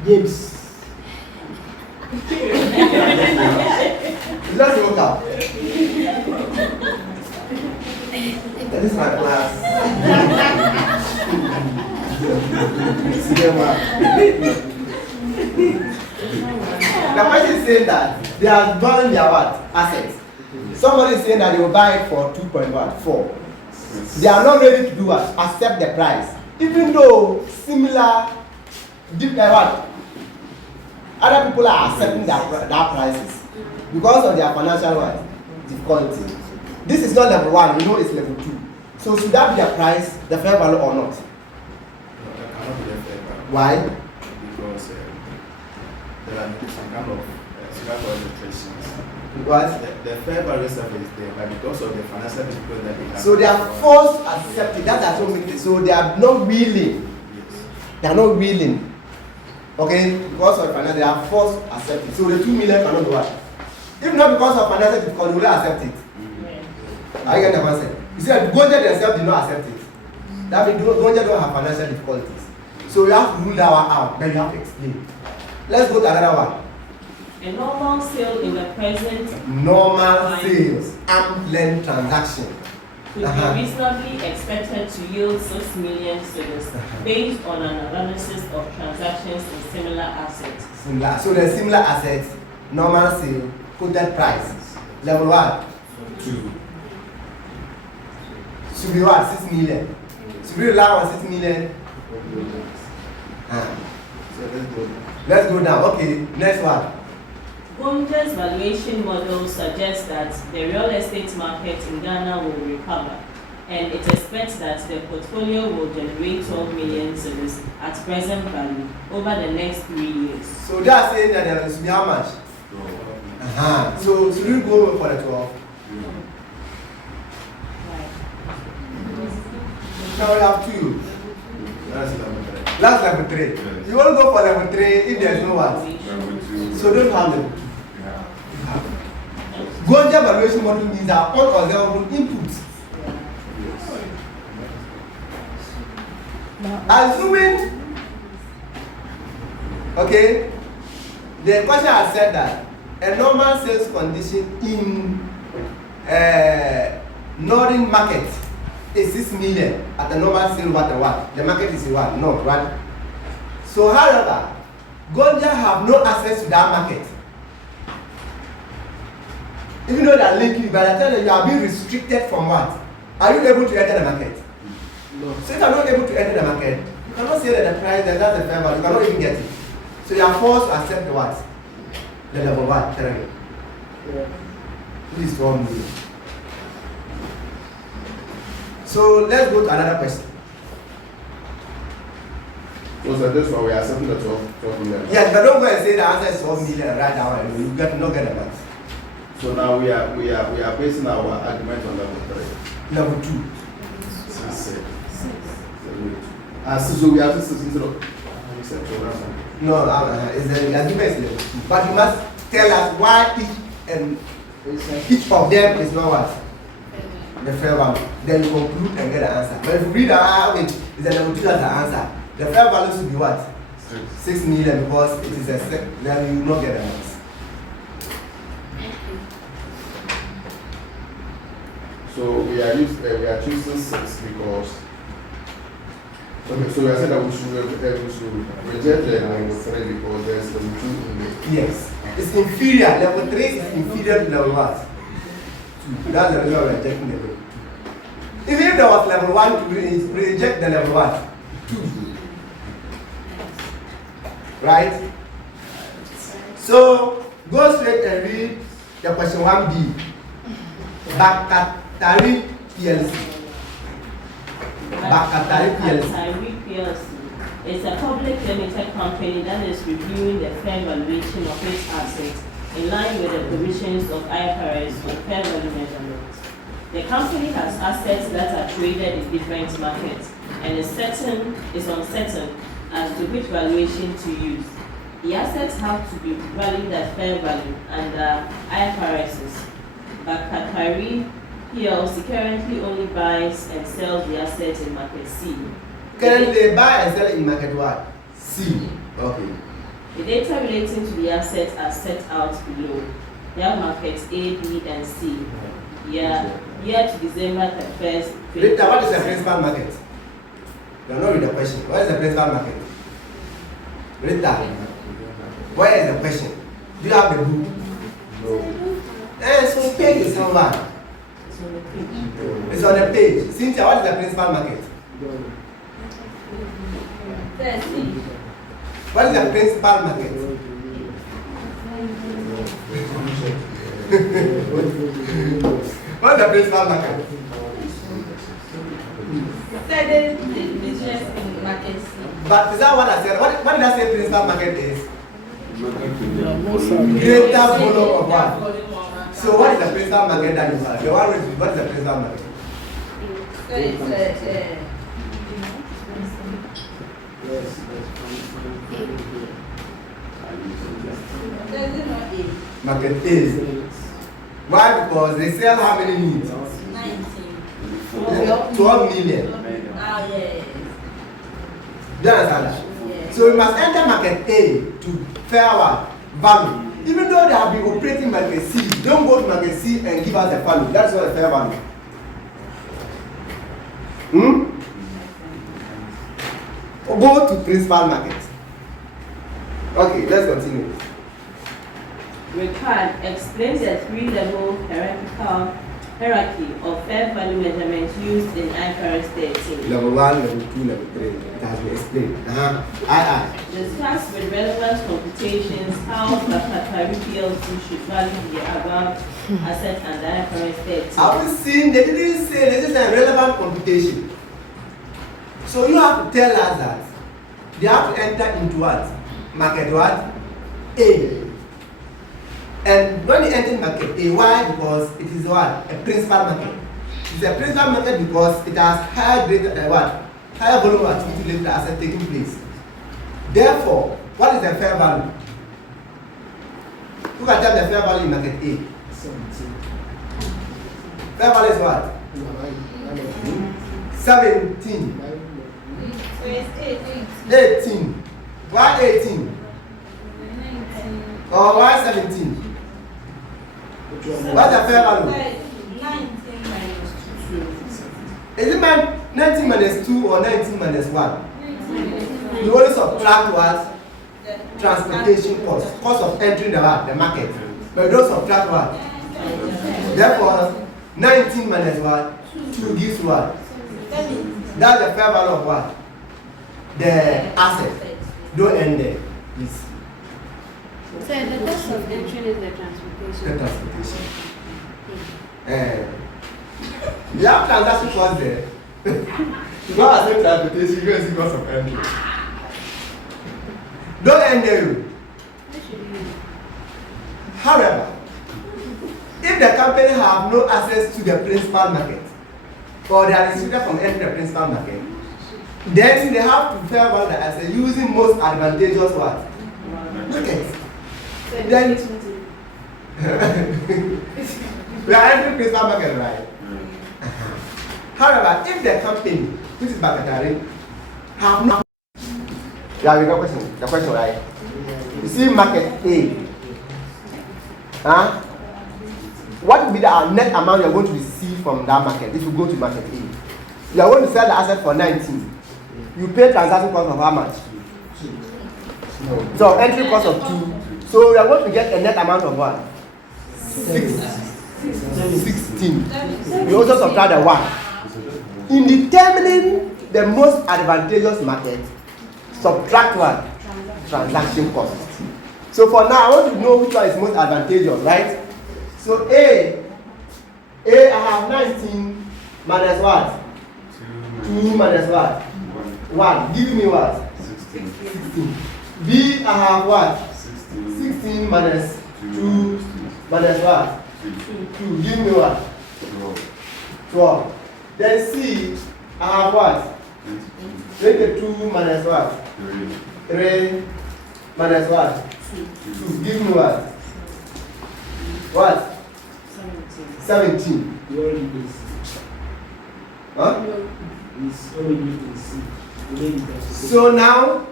James. Let's look up. That is my class. The person is saying that they are buying their what? Assets. Somebody is saying that they will buy it for 2.4. They are not ready to do what? Accept the price. Even though similar what? Other people are accepting that prices because of their financial what? Difficulty. This is not level 1, we know it's level 2. So should that be the price, the fair value or not? No, that cannot be the fair value. Why? Because there are some kind of restrictions. What? The fair value stuff is there, but because of the financial difficulty that they have. So they are forced to accept it. That doesn't make it. So they are not willing. Yes. They are not willing. Okay? Because of financial, they are forced to accept it. So the 2 million cannot do what? If not because of financial difficulty, will they accept it? Are you getting the concept? You see that Gonja themselves did not accept it. That means Gonja don't have financial difficulties. So you have to rule that one out, then you have to explain. Let's go to another one. A normal sale in the present Normal sales, arm's length transaction. could be reasonably expected to yield 6 million cedis based on an analysis of transactions in similar assets. Similar. So the similar assets, normal sale, quoted price. Level 1. 2. Should be what? 6 million. Should we rely on 6 million? So let's go. Let's go down. Okay, next one. Gonja's valuation model suggests that the real estate market in Ghana will recover, and it expects that the portfolio will generate 12 million cedis at present value over the next 3 years. So they are saying that there should be how much? So should we go for the 12? Now we have 2. That's the number. That's level 3. Yes. You want to go for level 3 if there's no what? Level 2. So don't have level 2. Yeah. Gonja valuation model means our unobservable inputs. Assuming, okay, the question has said that a normal sales condition in Northern market is 6 million at the normal sale what? The market is what? No, right? So however, Gonja have no access to that market. Even though they are linking, by the time that you are being restricted from what? Are you able to enter the market? No. So if you are not able to enter the market, you cannot say that the price, that that's the fair value, you cannot even get it. So you are forced to accept the what? The level what? 3. Yeah. This is 1 million. So let's go to another question. So this one we are accepting the 12 million. Yes, but don't go and say the answer is 12 million right now and you get not get the max. So now we are basing our argument on level 3. Level 2. So we have to instead of accept your answer. No, it's the argument is level 2. But you must tell us why each of them is not what? The fair value. Then you conclude and get the answer. But if you read it's a level 2 that's the answer. The fair value should be what? 6 million because it is a set, then you will not get the answer. So we are choosing 6 because okay. So we are saying that we should reject the level 3 because there is level 2 in there. Yes, it's inferior. Level 3 is inferior to level what? 2. That's the reason we are rejecting the level 2. Even if there was level 1, we reject the level what? 2. Right? So go straight and read the question 1B. Bakatari PLC. Bakatari PLC. Bakatari PLC is a public limited company that is reviewing the fair valuation of its assets in line with the provisions of IFRS on fair value measurements. The company has assets that are traded in different markets and is uncertain as to which valuation to use. The assets have to be valued at fair value under IFRSs. Bakatari PLC currently only buys and sells the assets in market C. Currently they buy and sell in market what? C. Okay. The data relating to the assets are set out below. They are markets A, B, and C. Year to December 31st. Rita, what is the principal market? You are not with the question. What is the principal market? Rita, where is the question? Do you have the book? No. So page is somewhere. It's on the page. Cynthia, what is the principal market? What is the principal market? What is the principal market? Business in market C. But is that what I said? What did I say principal market is? Most Greater volume of what? So what is the principal market that you have? The one with what is the principal market? So it's Market A. Why? Because they sell how many units? 19. 12 million. Ah, yes. Do you understand that? Yes. So we must enter market A to fair value. Even though they have been operating market C, don't go to market C and give us the value. That's not a fair value. Go to principal market. Okay, let's continue. Required explains the 3-level hierarchy of fair value measurements used in IFRS 13. Level 1, level 2, level 3. It has been explained. Discuss with relevant computations how Bakatari PLC should value the above asset and IFRS 13. Have you seen? They didn't say this is a relevant computation. So you have to tell us that they have to enter into what? Market what? A. And when you enter market A, why? Because it is what? A principal market. It's a principal market because it has higher volume of activity related asset taking place. Therefore, what is the fair value? Who can tell me the fair value in market A? 17. Fair value is what? 17. 18. Why 18? Or why 17? What's the fair value? 19 minus 2. Is it 19 minus 2 or 19 minus 1? You only subtract what? Transportation cost. Cost of entering the market. But you don't subtract what? Therefore, 19 minus what? 2 gives what? That's the fair value of what? The asset. Don't end there, please. So the cost of entry is the transportation. The transportation. You have transaction cost there. You don't accept transportation, you go see cost of entry. Don't end there. However, if the company have no access to the principal market, or they are restricted from entering the principal market, then they have to fair value the asset using most advantageous what? Market. Then we are entering principal market, right? However, if the company, which is Bakatari, have no, yeah, we got question. The question, right? You see, market A. Huh? What will be the net amount you are going to receive from that market if you go to market A? You are going to sell the asset for 19. You pay transaction cost of how much? So entry cost of 2. So you are going to get a net amount of what? 16. You also subtract the 1. In determining the most advantageous market, subtract what? Transaction cost. So for now, I want to know which one is most advantageous, right? So A, I have 19 minus what? 2 minus what? 1. Give me what? 16. B, I have what? 16 minus 2 minus what? 2. Give me what? 12. Then C, I have what? 22 minus what? 3 minus what? 2. Give me what? What? 17. You already did C. Huh? It's already in C. So now,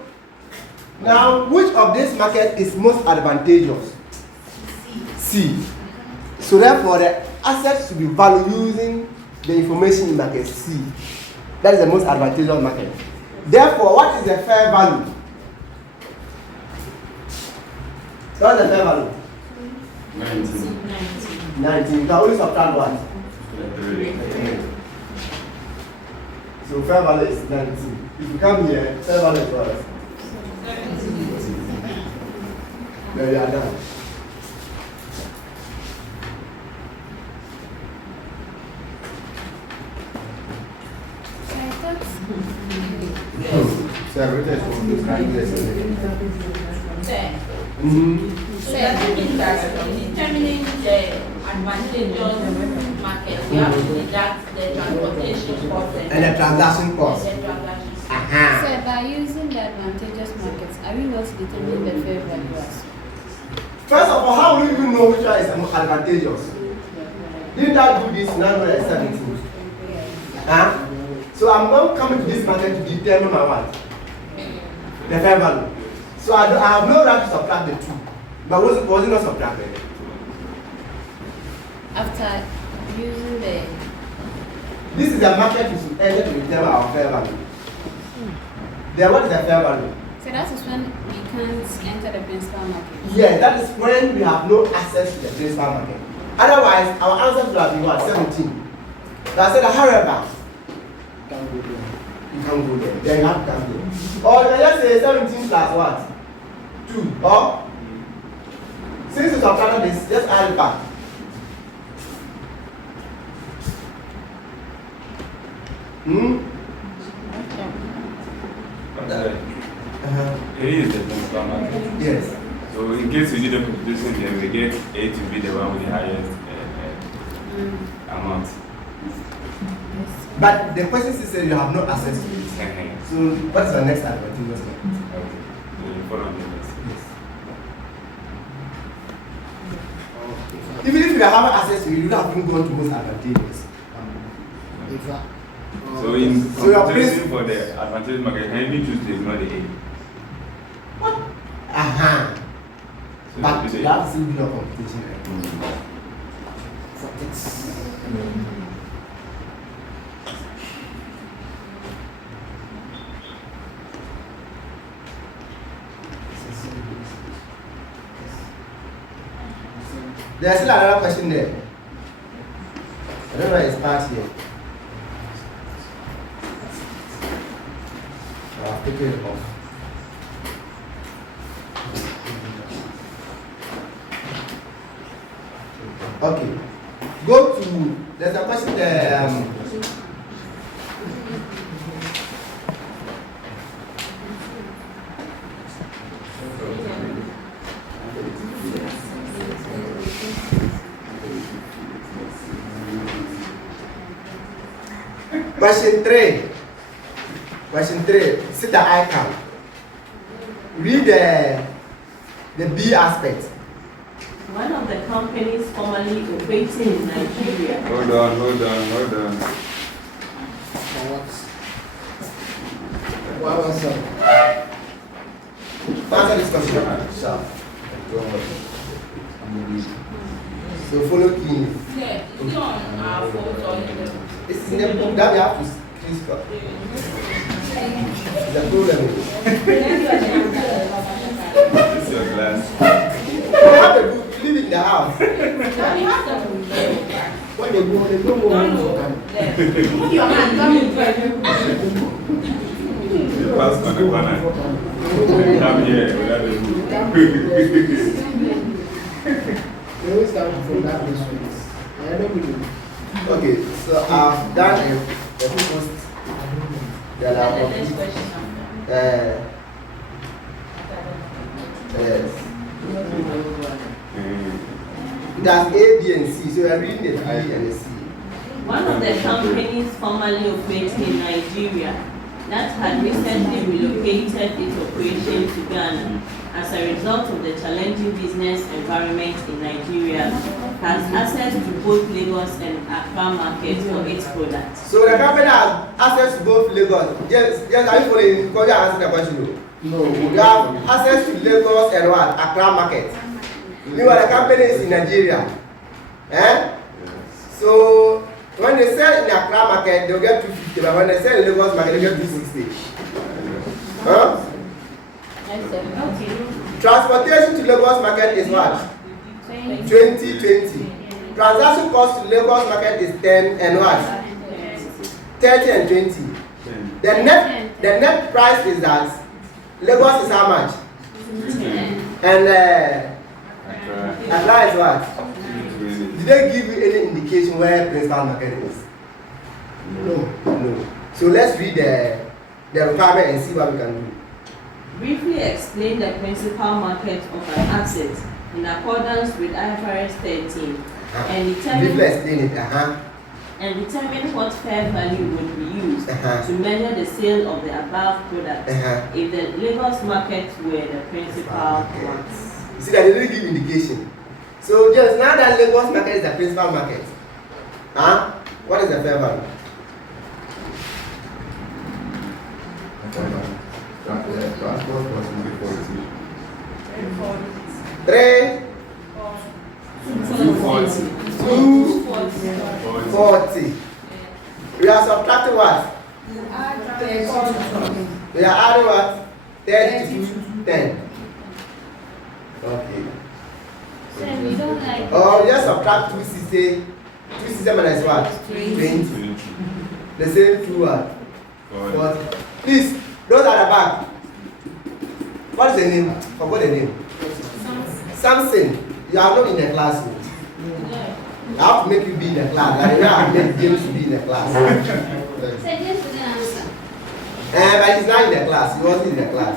which of this market is most advantageous? C. So therefore, the assets should be valued using the information in market C. That is the most advantageous market. Therefore, what is the fair value? What is the fair value? 19. You can only subtract what? So fair value is 19. If you come here, fair value is what? There you are done. So everything is going to describe this. So that means that in determining the advantageous market, we have to deduct the transportation cost And the transaction cost. and the transaction. So by using the advantageous markets, are we not determining the fair value as? First of all, how will you even know which one is advantageous? Didn't I do this now when I 17? Huh? So I'm not coming to this market to determine my what? The fair value. So I have no right to subtract the 2. But was it not subtracted? After using the... This is the market we should enter to determine our fair value. Then what is the fair value? So that is when we can't enter the principal market. Yeah, that is when we have no access to the principal market. Otherwise, our answer would have been what? 17. So I said, however, you can't go there. Then you have to come there. Or you can just say 17 plus what? 2. Or since you subtracted this, just add it back. It is the principal market. Yes. So in case we do the computation, then we get A to be the one with the highest amount. But the question is that you have no access to it. So what is the next advantageous market? Okay. fall on the list. Even if you have access to it, you don't have to go to most advantageous. So in So your competition for the advantage market, can you choose to ignore the A? Aha. So But you you have to still be your competition. There's still another question there. I don't know why it's passed here. I'll take it off. Okay. Go to, there's a question there. Question 3. Question 3. See the icon. Read the B aspect. One of the companies formerly operating in Nigeria. Hold on. What was that? Answer this question. Sharp. So follow key. Yeah, it's on our phone or in the. It's in the book that we have to screenshot. It's a problem. This is your glass. You have the book, leave it in the house. When they go home. Put your hand, come in. You pass on the banner. Come here, without the book. They always come from that place. I don't believe. Okay, so I've done the post. That The are next complete. question after. Yes. That's A, B, and C. So we're reading the B and the C. One of the companies formerly operating in Nigeria that had recently relocated its operation to Ghana as a result of the challenging business environment in Nigeria has access to both Lagos and Accra markets for its products. So the company has access to both Lagos. Yes, are you following? Because you answer the question. No. You have access to Lagos and what? Accra market. Meanwhile, the company is in Nigeria. Eh? So when they sell in the Accra market, they'll get 250, but when they sell in Lagos market, they get 260. Huh? Transportation to Lagos market is what? 20. Transaction cost to Lagos market is 10 and what? 30 and 20. The net price is that Lagos is how much? And Accra is what? Did they give you any indication where principal market is? No. So let's read the requirement and see what we can do. Briefly explain the principal market of an asset in accordance with IFRS 13 and Briefly explain it. And determine what fair value would be used to measure the sale of the above product if the Lagos market were the principal market. You see that they didn't give indication. So just now that Lagos market is the principal market. What is the fair value? Transport cost will be 3, 240. We are subtracting what? We are adding what? 30 to 10. Okay. So we don't like. Or just subtract 260. 260 minus what? 20. The same two what? 40. Please, those at the back. What is the name? Forgot the name. Samson. You are not in the class. I have to make you be in the class. Like you have to make James to be in the class. So James didn't answer. But he's not in the class. He wasn't in the class.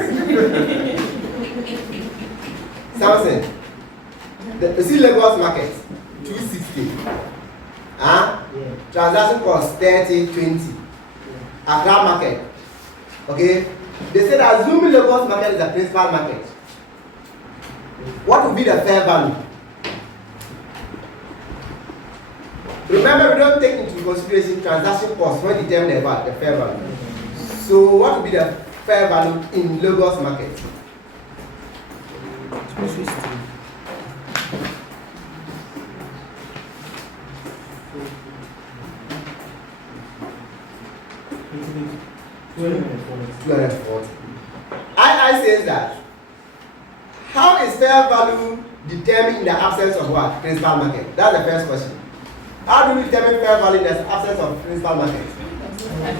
Samson. You see Lagos market, 260. Transaction cost 30, 20. Accra market, okay, They said assuming Lagos market is the principal market, what would be the fair value? Remember, we don't take into consideration transaction costs when determining the fair value. So what would be the fair value in Lagos market? 250. $240. I says that how is fair value determined in the absence of what? Principal market. That's the first question. How do we determine fair value in the absence of principal market? And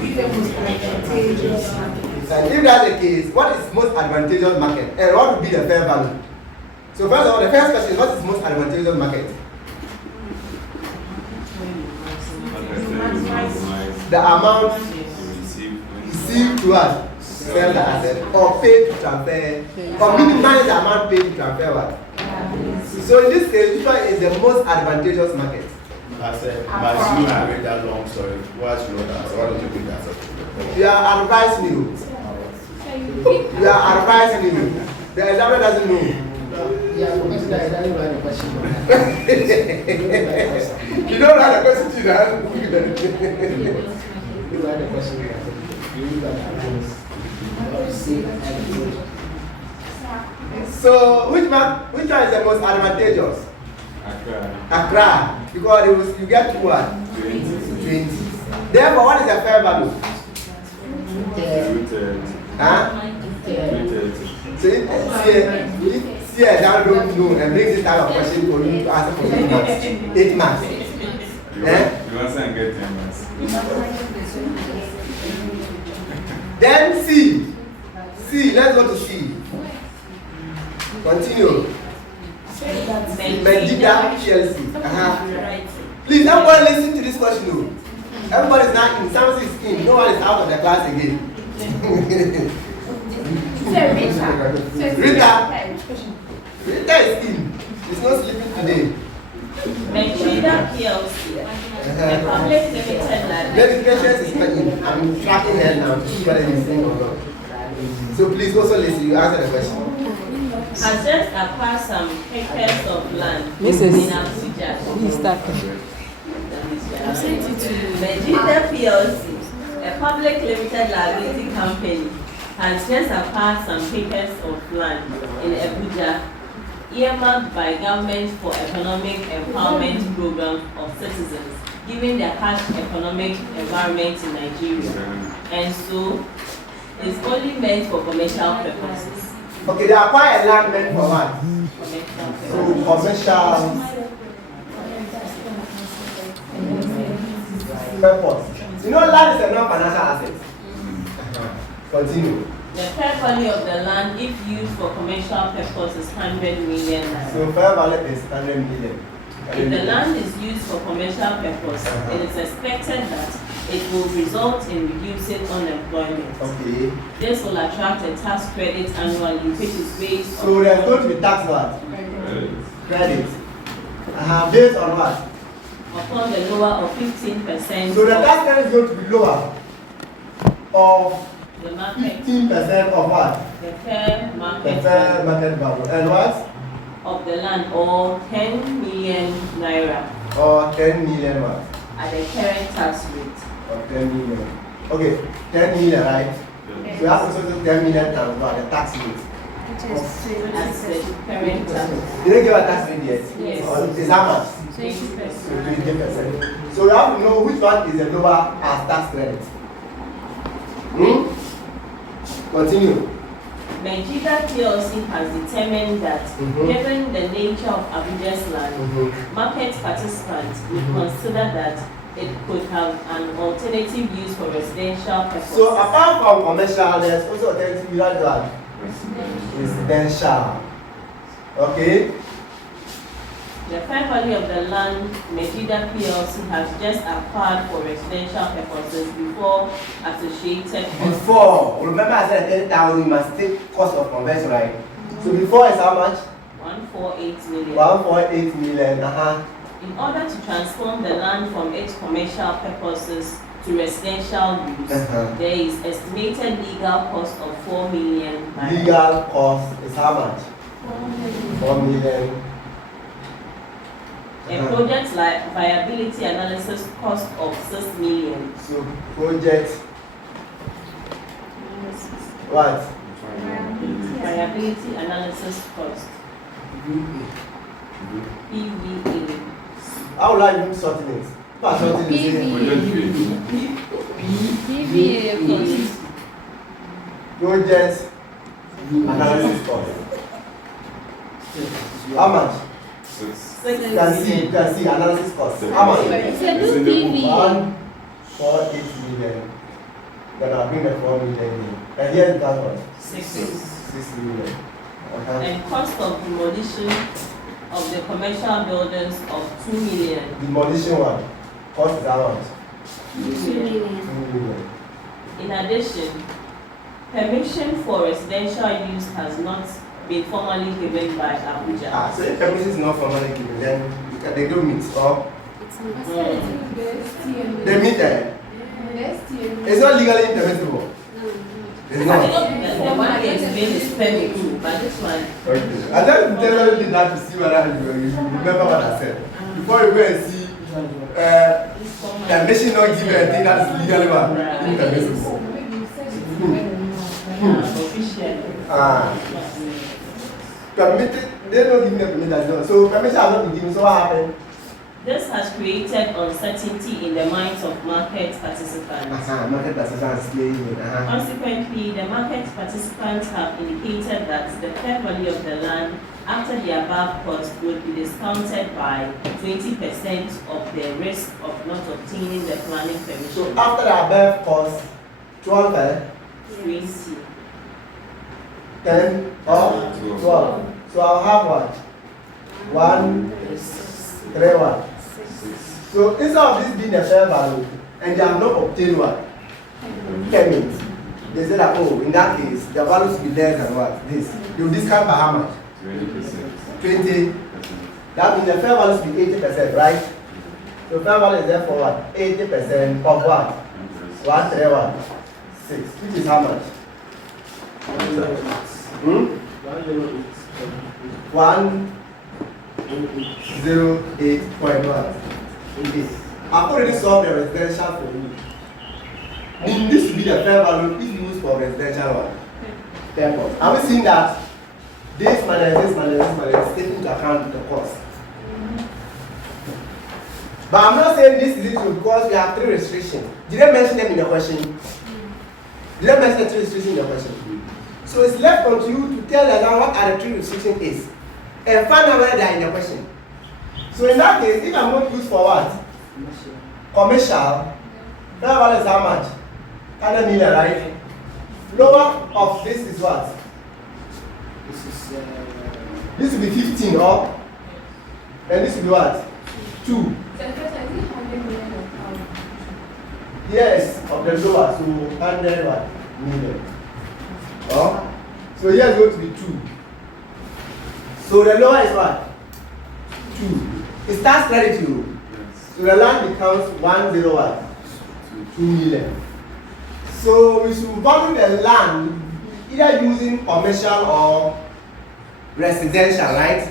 if that's the case, what is most advantageous market? And what would be the fair value? So first of all, the first question is what is most advantageous market? The amount received to us, sell the asset, or pay to transfer, or minimize the amount paid to transfer what? So in this case, which one is the most advantageous market? I said, but you have read that long story. What's your answer? Why don't you think that's a You are advising me. You are advising me. The examiner doesn't know. Yeah, because that doesn't write the question. You don't write the question to that. You write the question. You read that So which one is the most advantageous? Accra. Because you get to what? 20. Therefore, what is the fair value? Huh? So if down don't know and brings this type of question for you to answer for 8 marks. 8 marks. You answer and get 10 marks. Then C. Let's go to C. Continue. Medida PLC. Please, everybody listen to this question. No. Everybody is not in. Someone is in. No one is out of the class again. Rita is in. She's not sleeping today. Medida PLC, a public limited liability. Maybe Patience is not in. I'm tracking her now to see whether he's in or not. So please also listen. You answer the question. Has just acquired some acres of land Mrs. in Abuja. He's starting. Medida PLC, a public limited liability company, has just acquired some acres of land in Abuja, earmarked by government for economic empowerment program of citizens, given the harsh economic environment in Nigeria, and so is only meant for commercial purposes. Okay, they acquire land meant for what? So commercial purpose. You know, land is a non-financial asset. Continue. The fair value of the land, if used for commercial purpose, is 100 million. So fair value is 100 million. If the land is used for commercial purpose, it is expected that it will result in reducing unemployment. Okay. This will attract a tax credit annually, which is based So there's going to be tax what? Credit. Based on what? upon the lower of 15%. So the tax credit is going to be lower of the market, 15% of what? the fair The market fair market value. And what? of the land, or 10 million naira Or 10 million what? at the current tax rate. Or 10 million. Okay, 10 million, right? So you have to also 10 million times what? The tax rate. At the current tax rate. You didn't give a tax rate yet? Yes. Is how much? 20%. 20%. So you have to know which one is the lower as tax credit. Continue. Medida PLC has determined that, given the nature of Abuja's land, market participants would consider that it could have an alternative use for residential purposes. So apart from commercial, there's also alternative use that residential. Okay. The fair value of the land Medida PLC has just acquired for residential purposes before associated costs. Before, remember I said 10,000, you must take cost of conversion, right? So before is how much? 148 million. 1.8 million. In order to transform the land from its commercial purposes to residential use, there is estimated legal cost of 4 million. Legal cost is how much? 4 million. A project like viability analysis cost of 6 million. So project what? Viability analysis cost. PVA. How will I even sorting it? What sorting is it? PVA cost. Project analysis cost. How much? 6 You can see analysis cost. How much? It's a good PVA. 148 million. Then I'll bring the 4 million in. And here it comes what? 6 million. And cost of demolition of the commercial buildings of 2 million. Demolition one. Cost is how much? 2 million. 2 million. In addition, permission for residential use has not been formally given by Abuja. So if permission is not formally given, then they don't meet or they meet there. It's not legally intermittable. It's not. The one they explain is pending, but this one. Okay. I just tell you that to see whether you remember what I said. Before you go and see permission not given, I think that's legally intermittable. Permitted, they don't give me a permit as well. So permission has not been given, so what happened? This has created uncertainty in the minds of market participants. Market participants playing. Consequently, the market participants have indicated that the fair value of the land after the above cost would be discounted by 20% of the risk of not obtaining the planning permission. So after the above cost, 12, 20. 10 or 12. So I'll have what? 1, 3, 1. So instead of this being a fair value, and they have not obtained what? Payment. They say that, oh, in that case, the value should be less than what? This. They will discount by how much? 20. That means the fair value should be 80%, right? So fair value is therefore what? 80% of what? 1, 3, 1, 6. Which is how much? 108.1. I've already solved the residential for you. This should be the fair value if used for residential one. Purpose. Have we seen that this minus is taking into account the cost? But I'm not saying this is it because we have 3 restrictions. Did I mention them in the question? Did I mention the 3 restrictions in the question? So it's left on you to tell us what are the 3 restrictions is and find out whether they are in the question. So in that case, if I'm going to use for what? Commercial, fair value is how much? 100 million, right? Lower of this is what? This will be 15 or? And this will be what? 2. Yes, of the lower, so 100 what? Million. Oh? So here is going to be 2. So the lower is what? 2. It starts credit you. So the land becomes 2 million. So we should value the land either using commercial or residential, right?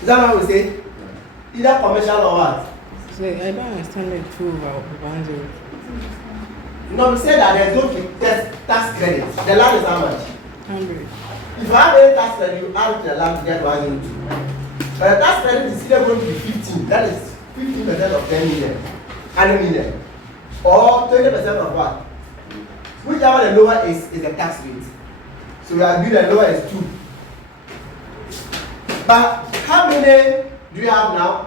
Is that what we say? Either commercial or what? So I don't understand the 2 over 10. No, we say that there's no tax credit. The land is how much? 100. If you have any tax credit, you add to the land to get 102. But the tax credit is either going to be 15, that is 15% of 10 million, 100 million, or 20% of what? Whichever the lower is the tax rate. So we agree the lower is 2. But how many do you have now?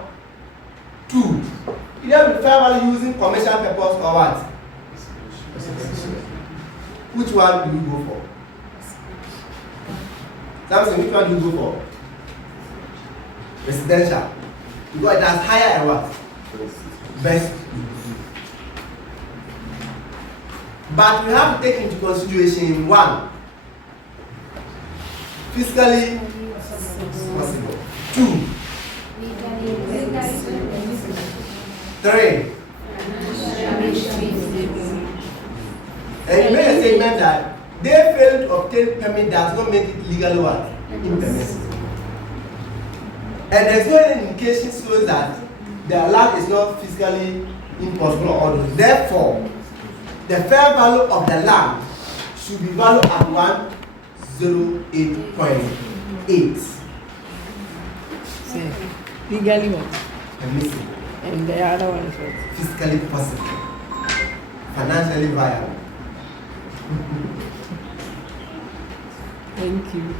2. Either with fair value using commercial purpose or what? Which one do you go for? Samson, which one do you go for? Residential. Because it has higher and what? Best. But we have to take into consideration 1, fiscally possible. 2, 3, And you made a statement that they failed to obtain permit does not make it legally what? Impermissible. And there's no indication shows that the land is not physically impossible or otherwise. Therefore, the fair value of the land should be valued at 108.8. Legally what? Permissible. And the other one is what? Physically possible. Financially viable. Thank you.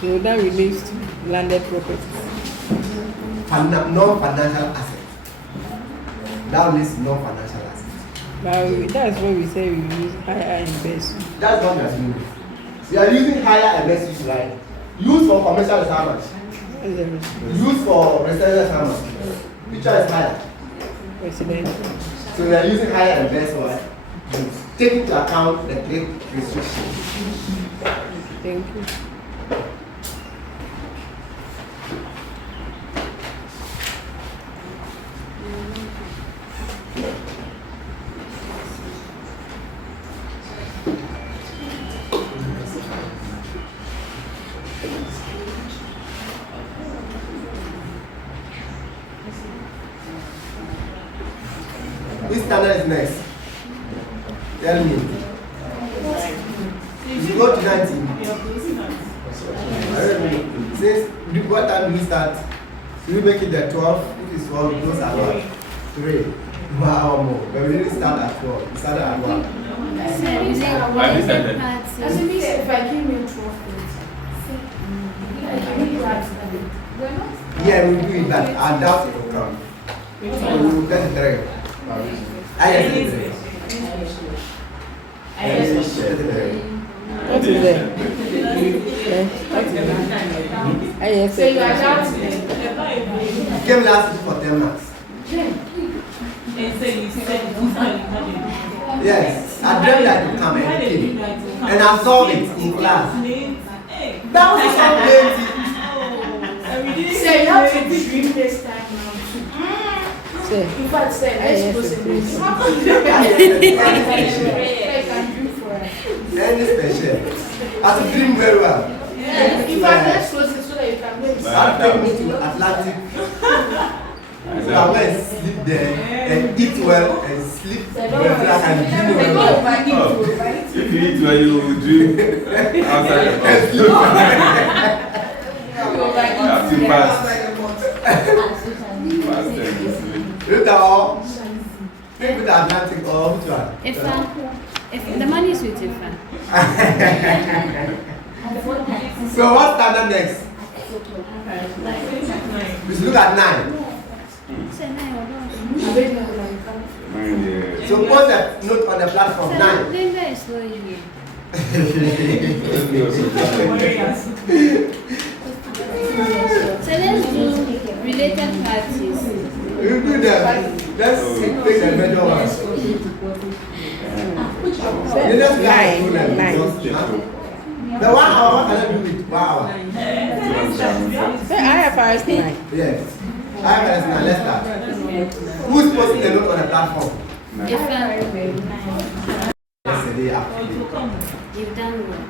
So that relates to landed properties. Non-financial assets. That relates to non-financial assets. But that's what we say we use higher and best. That's what we are doing. We are using higher and less use right. Use for commercial is how much? Use for residential is how much? Which one is higher? Residential. So we are using higher and best what? Take into account the trade restrictions. Thank you. Which standard is next? Tell me. You go to 19. Since what time do we start? Do we make it at 12? If it's 12, we close at what? 3. 1 hour more. But we didn't start at 12. We started at what? If I give you 12 Yeah, we will do it that. I doubt it will come. So we will get it right. I get it right. What is there? Yes. So you are doubting. You came last week for 10 marks. Yes, I dreamt that you come and came. And I saw it in class. That was so late. So you have to dream this time now too. In fact, say, let's go to this. I can dream for us. Any special? I have dream very well. In fact, let's close it so that you can make it. I'll take me to Atlantic. So I went and sleep there and eat well and sleep well and dream well. If you eat well, you will dream outside the box. You have to pass. Look at all. Think with the Atlantic or which one? If the money is with Ifa. So what's standard next? We should look at 9. So post the note on the platform 9. So let's do related parties. You do that. Let's take the major one. Nine. The 1 hour, what can I do with 1 hour? Say IFRS 9. Yes. I have a let's start. Who's posting the note on the platform? Yesterday afternoon. You've done well.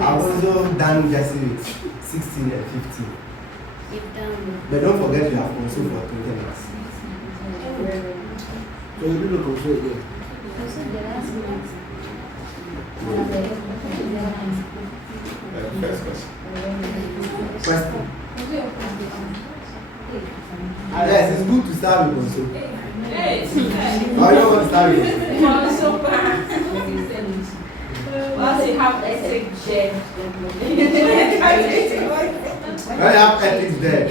I've also done just 16 and 15. You've done well. But don't forget you have also for 20 minutes. So you do the console again. Also, the last month. First question. Question. Yes, it's good to start with also. I don't want to start with I have ethics there.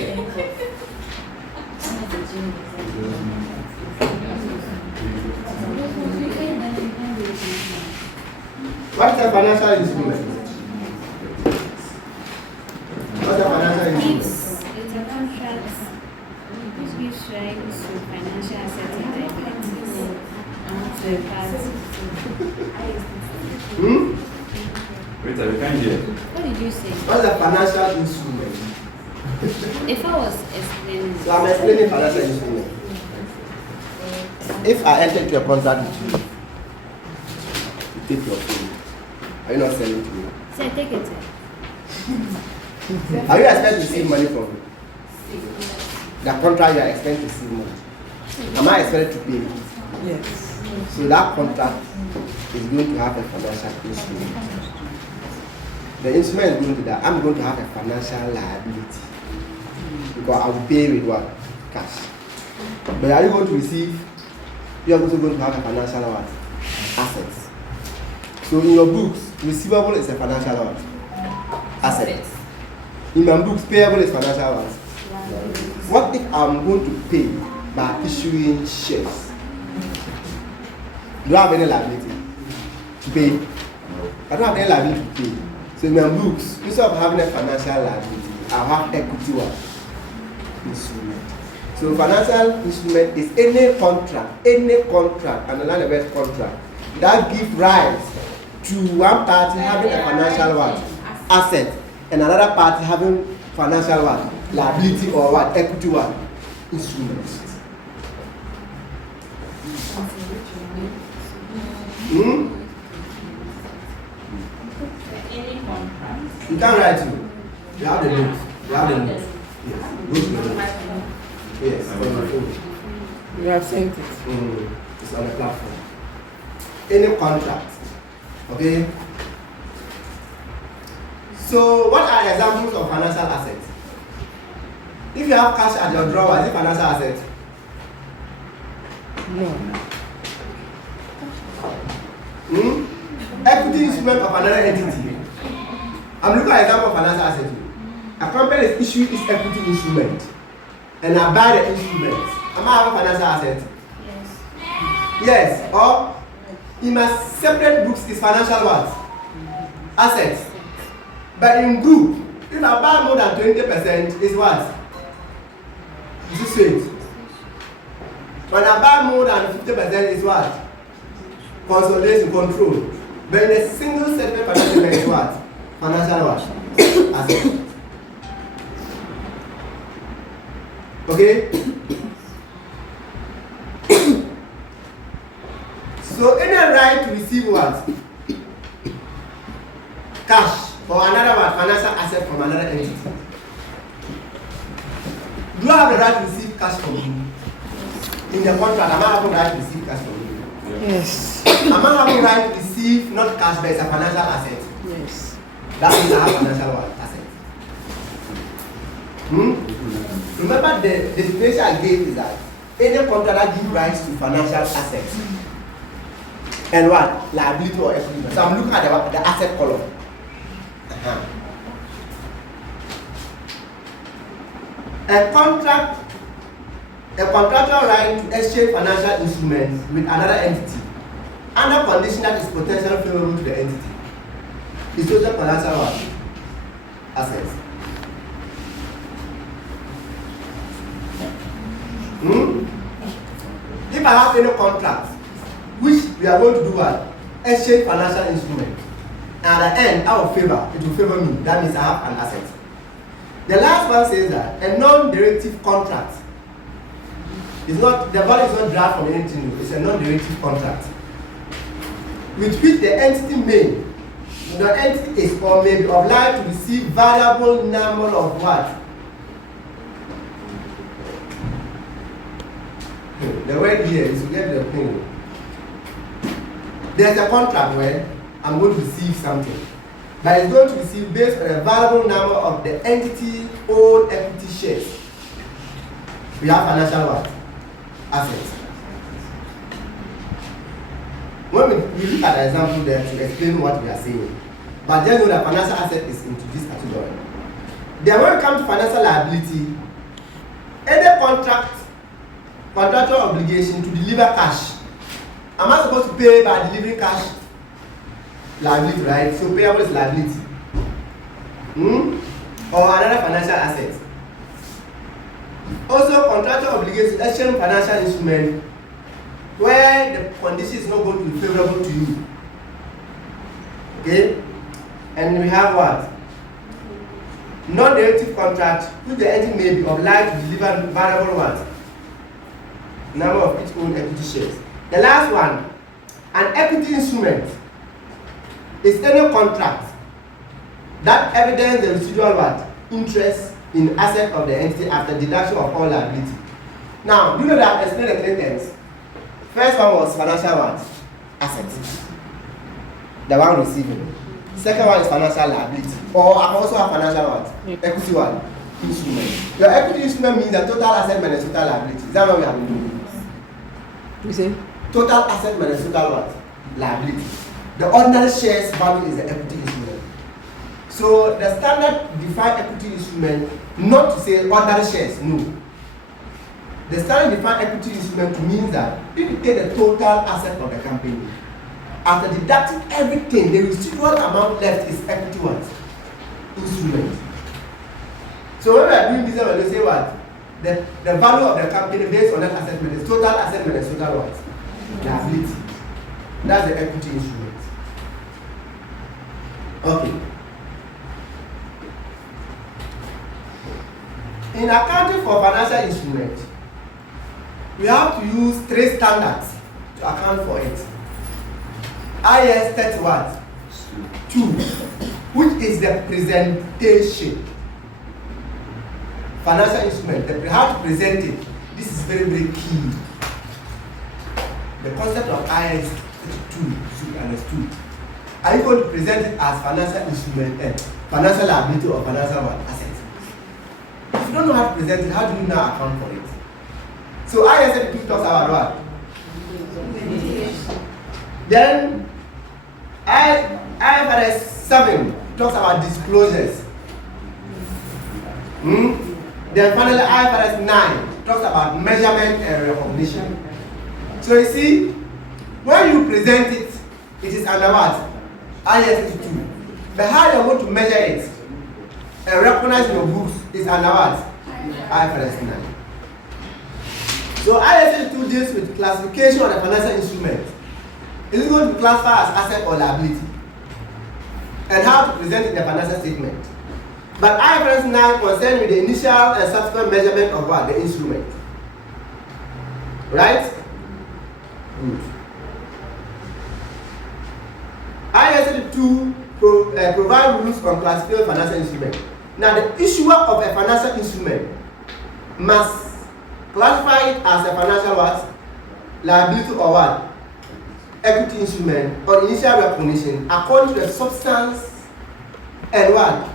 What's the financial instrument? What's the financial instrument? It's a contract which gives rights to financial assets and liabilities. Hmm? Wait, we can't hear. What did you say? What's a financial instrument? If I was explaining, So I'm explaining financial instrument. If I enter into a contract with you, you take your phone. Are you not selling to me? say take it. Are you expecting to receive money from me? The contract you are expecting to receive money. Am I expected to pay? Yes. So that contract is going to have a financial instrument. The instrument is going to that. I'm going to have a financial liability because I will pay with what? Cash. But are you going to receive? You are also going to have a financial what? Assets. So in your books, receivable is a financial what? Asset. In my books, payable is financial what? What if I'm going to pay by issuing shares? Do I have any liability to pay? I don't have any liability to pay. So in my books, instead of having a financial liability, I have equity what? Instrument. So financial instrument is any contract, and another word contract that gives rise to one party having a financial what? Asset, and another party having financial what? Liability or what? Equity what? Instruments. Hmm? Any contract. You can't write you. You have the notes. You have the notes. Yes. Go to the notes. Yes. On the phone. You have sent it. It's on the platform. Any contract. Okay? So what are examples of financial assets? If you have cash at your drawer, is it financial asset? No. Equity instrument of another entity. I'm looking at example of financial asset. A company is issuing its equity instrument, and I buy the instrument. Am I having financial asset? Yes. Yes. Or in my separate books is financial what? Assets. But in group, if I buy more than 20%, is what? Is this it? When I buy more than 50% is what? Consolidation, control. But in a single separate financial is what? Financial what? Asset. Okay? So any right to receive what? Cash or another what? Financial asset from another entity. Do I have the right to receive cash from you? In the contract, am I having the right to receive cash from you? Yes. Am I having the right to receive not cash but it's a financial asset? Yes. That means I have financial what? Asset. Remember the definition I gave is that any contract that gives rise to financial assets and what? Liability or equity. So I'm looking at the asset column. A contractual right to exchange financial instruments with another entity under condition that is potentially favorable to the entity is also financial what? Assets. If I have any contract which we are going to do what? Exchange financial instrument, and at the end I will favor, it will favor me. That means I have an asset. The last one says that a non-derivative contract is not, the value is not derived from anything, it's a non-derivative contract with which the entity is or may be obliged to receive variable number of what? The word here is to get the thing. There's a contract where I'm going to receive something, but it's going to receive based on a variable number of the entity owned equity shares. We have financial what? Assets. When we look at the example there to explain what we are saying, but just know that financial asset is into this category. Then when we come to financial liability, any contractual obligation to deliver cash. Am I supposed to pay by delivering cash? Liability, right? So payable is liability. Or another financial asset. Also, contractual obligation to exchange financial instrument where the condition is not going to be favorable to you. Okay? And we have what? Non-derivative contract, which the entity may be obliged to deliver variable what? Number of its own equity shares. The last one, an equity instrument is any contract that evidences the residual what? Interest in asset of the entity after deduction of all liability. Now, do you know that I've explained the three things? First one was financial what? Assets. The one receiving. Second one is financial liability. Or I also have financial what? Equity what? Instrument. Your equity instrument means the total asset minus total liability. Is that what we have been doing? You say? Total asset minus total what? Liability. The ordinary shares value is the equity instrument. So the standard define equity instrument not to say ordinary shares, no. The standard define equity instrument means that if you take the total asset of the company, after deducting everything, the residual amount left is equity what? Instrument. So when we are doing business, we say what? The value of the company based on that asset minus total what? Liability. That's the equity instrument. Okay. In accounting for financial instruments, we have to use three standards to account for it. IS 30 what? 2, which is the presentation. Financial instrument, how to present it. This is very, very key. The concept of IS 32 should be understood. Are you going to present it as financial instrument, financial liability or financial what? Asset? If you don't know how to present it, how do you now account for it? So IS 32 talks about what? Then IFRS 7 talks about disclosures. Then finally IFRS 9 talks about measurement and recognition. So you see, when you present it, it is under what? IS 32. But how you want to measure it and recognize your books is under what? IFRS 9. So IS 32 deals with classification of the financial instrument. Is it going to be classified as asset or liability? And how to present it in the financial statement. But IFRS 9 concerns with the initial and subsequent measurement of what? The instrument. Right? Good. IS 32 provide rules on classifying financial instrument. Now, the issuer of a financial instrument must classify it as a financial what? Liability or what? Equity instrument or initial recognition according to the substance and what?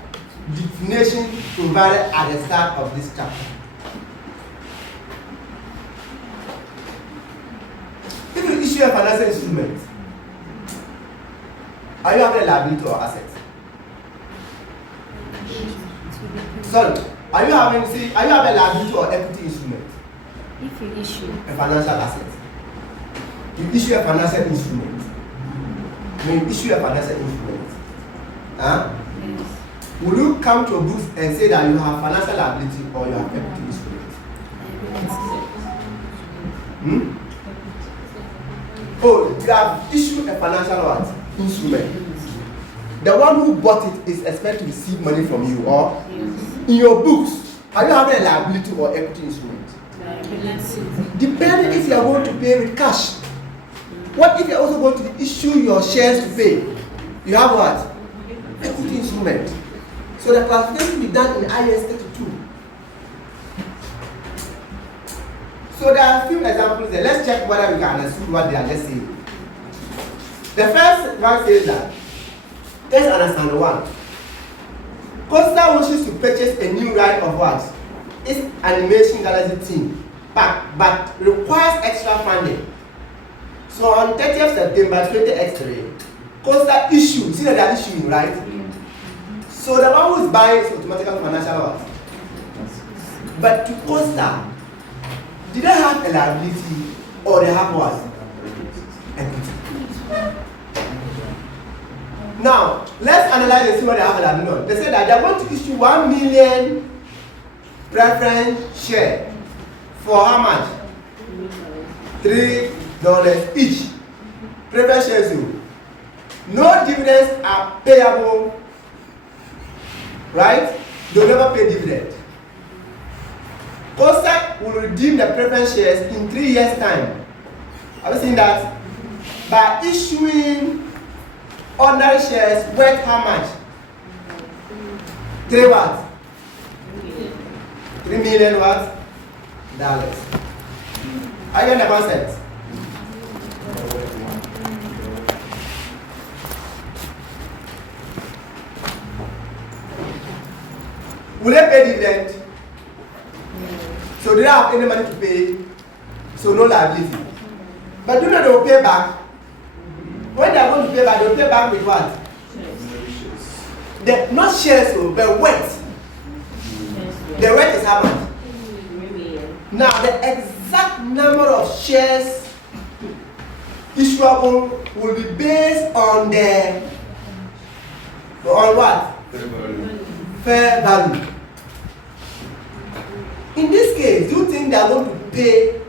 Definition provided at the start of this chapter. If you issue a financial instrument, are you having a liability or asset? Sorry, are you having a liability or equity instrument? If you issue a financial asset. You issue a financial instrument. When you issue a financial instrument, yes. Will you come to a booth and say that you have financial liability or you have equity instrument? Oh, you have issued a financial what? Instrument. The one who bought it is expected to receive money from you, or in your books, are you having a liability or equity instrument? Depending if you are going to pay with cash. What if you are also going to issue your shares to pay? You have what? Equity instrument. So the classification will be done in IS 32. So there are a few examples there. Let's check whether we can understand what they are just saying. The first one says that, let's understand one. Costa wishes to purchase a new right of what? It's animation galaxy team, but requires extra funding. So on 30th September 2023, Costa issued, see that they are issuing, right? So the one who is buying is automatically financial what? But to Costa, did they have a liability or they have what? Equity. Now, let's analyze and see what they have a liability on. They said that they are going to issue 1 million preference share for how much? 3 dollars each. Preference shares. No dividends are payable, right? They'll never pay dividend. COSAC will redeem the preference shares in 3 years' time. Have you seen that? By issuing ordinary shares worth how much? 3 what? 3 million what? Dollars. Are you in the concept? Will they pay dividend? So they don't have any money to pay, so no liability. But do you know they will pay back? When they are going to pay back, they will pay back with what? Not shares, but weight. The weight is how much? Now the exact number of shares issuable will be based on what? Fair value. In this case, do you think they are going to pay?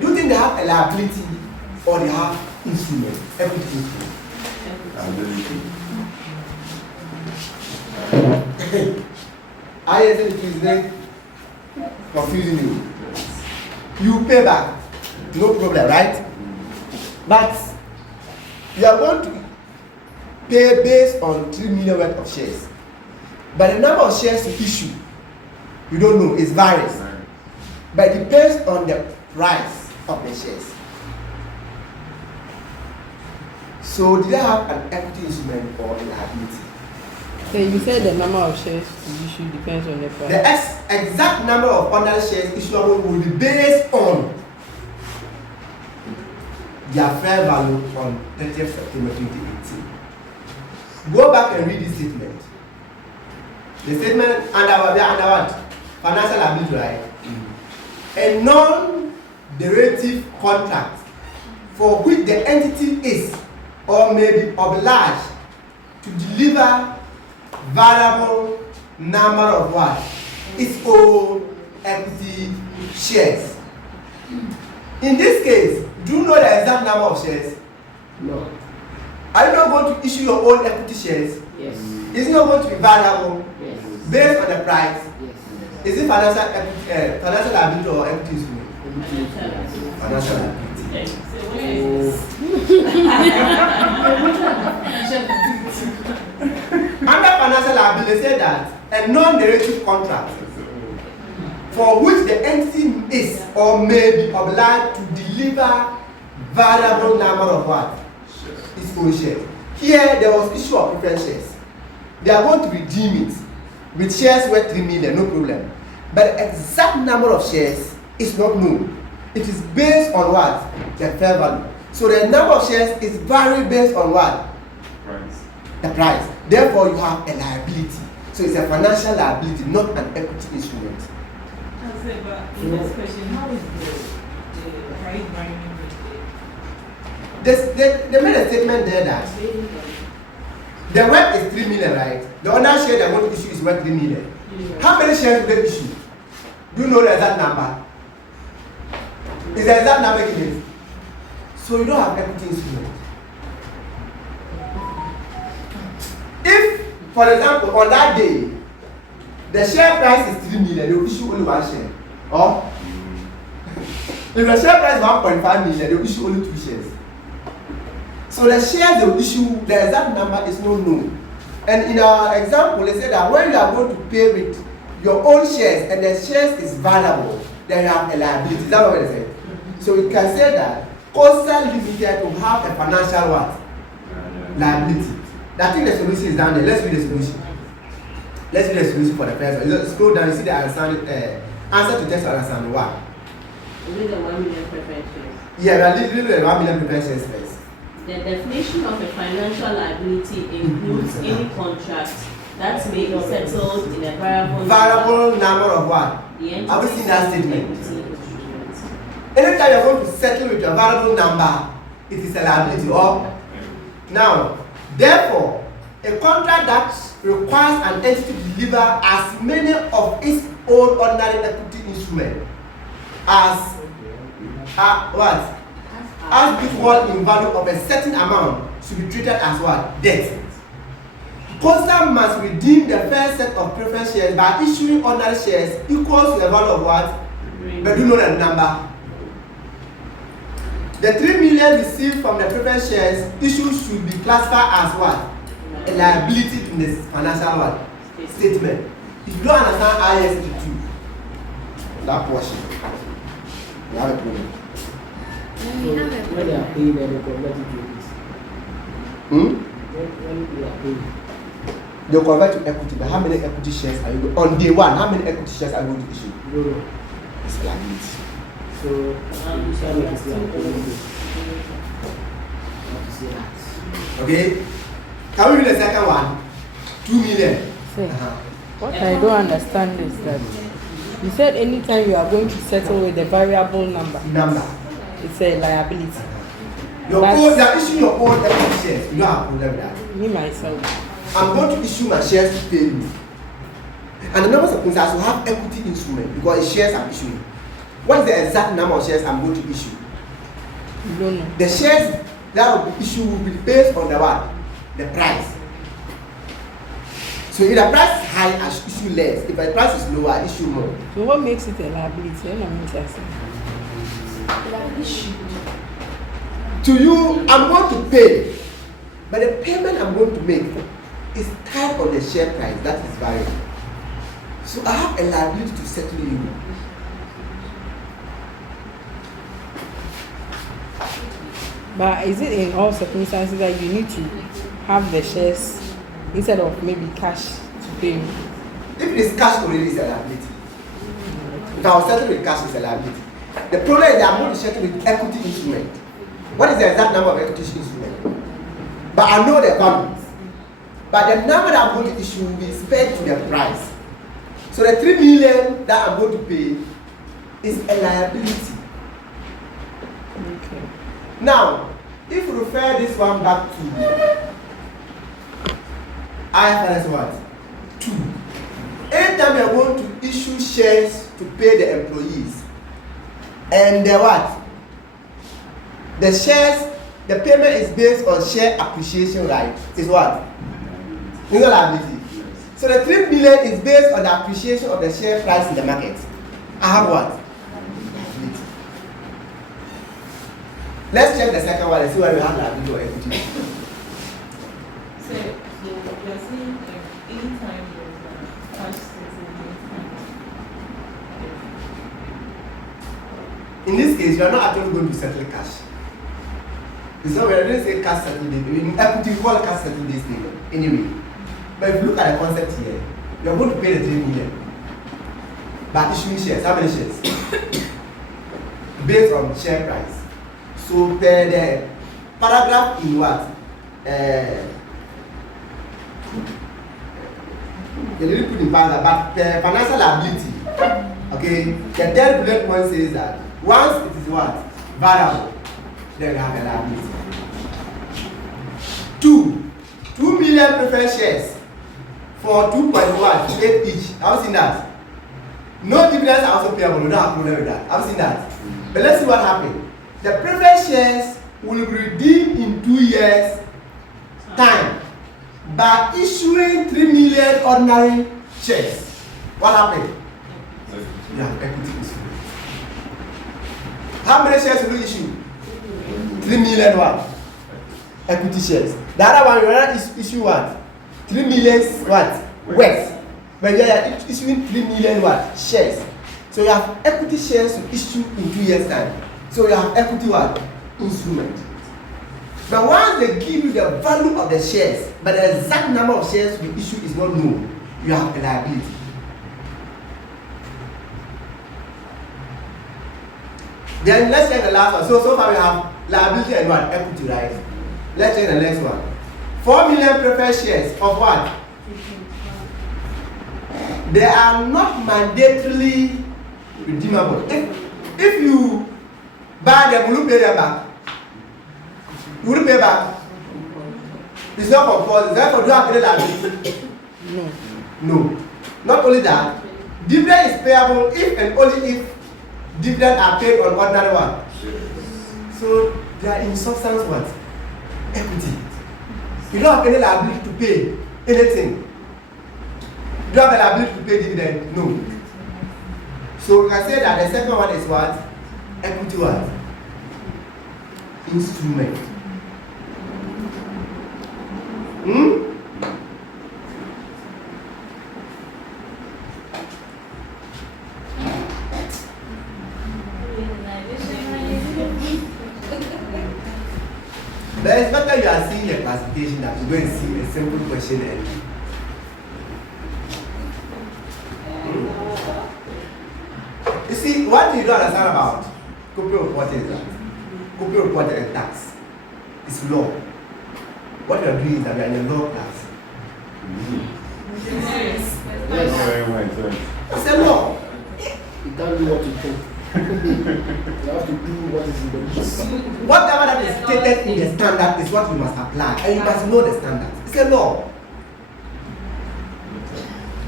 Do you think they have a liability or they have instrument, equity instrument? I think it is then confusing you. You pay back, no problem, right? But you are going to pay based on 3 million worth of shares. But the number of shares to issue, you don't know, it varies. But it depends on the price of the shares. So did I have an equity instrument or a liability? Okay, you said the number of shares to issue depends on the price. The exact number of ordinary shares issuable will be based on their fair value on 30th September 2018. Go back and read this statement. The statement under what? Financial liability, right? A non-derivative contract for which the entity is or may be obliged to deliver variable number of what? Its own equity shares. In this case, do you know the exact number of shares? No. Are you not going to issue your own equity shares? Yes. Is it not going to be variable Yes. based on the price? Yes. Is it financial liability or equity instrument? Financial liability. Under financial liability, they say that a non-derivative contract for which the entity is or may be obliged to deliver variable number of what? Its own shares. Here there was issue of preference shares. They are going to redeem it with shares worth 3 million, no problem. But the exact number of shares is not known. It is based on what? The fair value. So the number of shares is vary based on what? Price. The price. Therefore, you have a liability. So it's a financial liability, not an equity instrument. In this question, how is the price varying They made a statement there that the worth is 3 million, right? The other share they want to issue is worth 3 million. How many shares do they issue? Do you know the exact number? Is the exact number given? So you don't have equity instrument. If, for example, on that day, the share price is 3 million, they will issue only 1 share. Or if the share price is 1.5 million, they will issue only 2 shares. So the shares they will issue, the exact number is not known. And in our example, they say that when you are going to pay with your own shares and the shares is valuable, then you have a liability. Is that what they say? So we can say that Paintsil Limited will have a financial what? Liability. I think the solution is down there. Let's read the solution. Let's read the solution for the first one. You scroll down, you see the answer to text understand what? Is it the 1 million preference shares? Yeah, we are literally the 1 million preference shares first. The definition of a financial liability includes any contract that may be settled in a variable number of what? Have you seen that statement? Anytime you are going to settle with a variable number, it is a liability. Or now, therefore, a contract that requires an entity to deliver as many of its own ordinary equity instruments as what? as equal in value of a certain amount should be treated as what? Debt. Constant must redeem the first set of preferred shares by issuing ordinary shares equal to the value of what? But do know the number. The 3 million received from the preferred shares issued should be classified as what? A liability in the financial what? Statement. If you don't understand IS 2, that portion, you have a problem. When they are paying, then they convert it to this. When they are paying. They convert to equity, but how many equity shares are you going on day one? How many equity shares are you going to issue? No. It's a liability. So, you can make it like say that. Okay? Can we read the second one? 2 million. See, what I don't understand is that you said anytime you are going to settle with a variable number, it's a liability. Your own, they are issuing your own equity shares. You don't have a problem with that. Me myself. I'm going to issue my shares to pay you. And the numbers of things I should have equity instrument because it's shares I'm issuing. What is the exact number of shares I'm going to issue? You don't know. The shares that will be issued will be based on the what? The price. So if the price is high, I should issue less. If the price is lower, I issue more. So what makes it a liability? I don't know. To you, I'm going to pay. But the payment I'm going to make is tied on the share price. That is variable. So I have a liability to settle you. But is it in all circumstances that you need to have the shares instead of maybe cash to pay me? If it is cash already, it's a liability. If I was settled with cash, it's a liability. The problem is that I'm going to settle with equity instrument. What is the exact number of equity instrument? But I know the value. But the number that I'm going to issue will be spared to the price. So the 3 million that I'm going to pay is a liability. Okay. Now, if you refer this one back to IFRS what? 2. Anytime you are going to issue shares to pay the employees, and the what? The shares, the payment is based on share appreciation, right? Is what? It's not liability. So the 3 million is based on the appreciation of the share price in the market. I have what? Let's check the second one and see where we have liability or equity. So you're saying anytime there's a cash settlement. In this case, you are not actually going to settle cash. It's not, we are going to say cash settlement. In equity, we call cash settlement this thing anyway. But if you look at the concept here, you are going to pay the 3 million by issuing shares. How many shares? Based on share price. So per the paragraph in what? You didn't put in paragraph, but per financial liability. Okay, the third bullet point says that once it is what? Variable, then you have a liability. 2 million preferred shares for 2.1 each. Have you seen that? No dividends are also payable. We don't have a problem with that. Have you seen that? But let's see what happened. The preferred shares will be redeemed in 2 years' time by issuing 3 million ordinary shares. What happened? Yeah, equity instrument. How many shares will you issue? 3 million what? Equity shares. The other one, you rather issue what? 3 million what? Worth. But you are issuing 3 million what? Shares. So you have equity shares to issue in 2 years' time. So you have equity what? Instrument. But once they give you the value of the shares, but the exact number of shares to be issued is not known, you have a liability. Then let's check the last one. So far we have liability and what? Equity, right? Let's check the next one. 4 million preferred shares of what? They are not mandatorily redeemable. If you buy them, will you pay them back? Will you pay back? It's not compulsory. Therefore, do you have any liability? No. Not only that, dividend is payable if and only if dividends are paid on ordinary one. So They are in substance what? Equity. You don't have any liability to pay anything. You don't have the liability to pay dividend? No. So we can say that the second one is what? Equity what? Instrument. But it's better you are seeing the classification that you go and see a simple question and you see, what you don't understand about corporate reporting is that corporate reporting and tax is law. What you are doing is that you are in a law class. Yes. It's a law. You can't do what you think. You have to do what is in the book. Whatever that is stated in the standard is what you must apply, and you must know the standards. It's a law.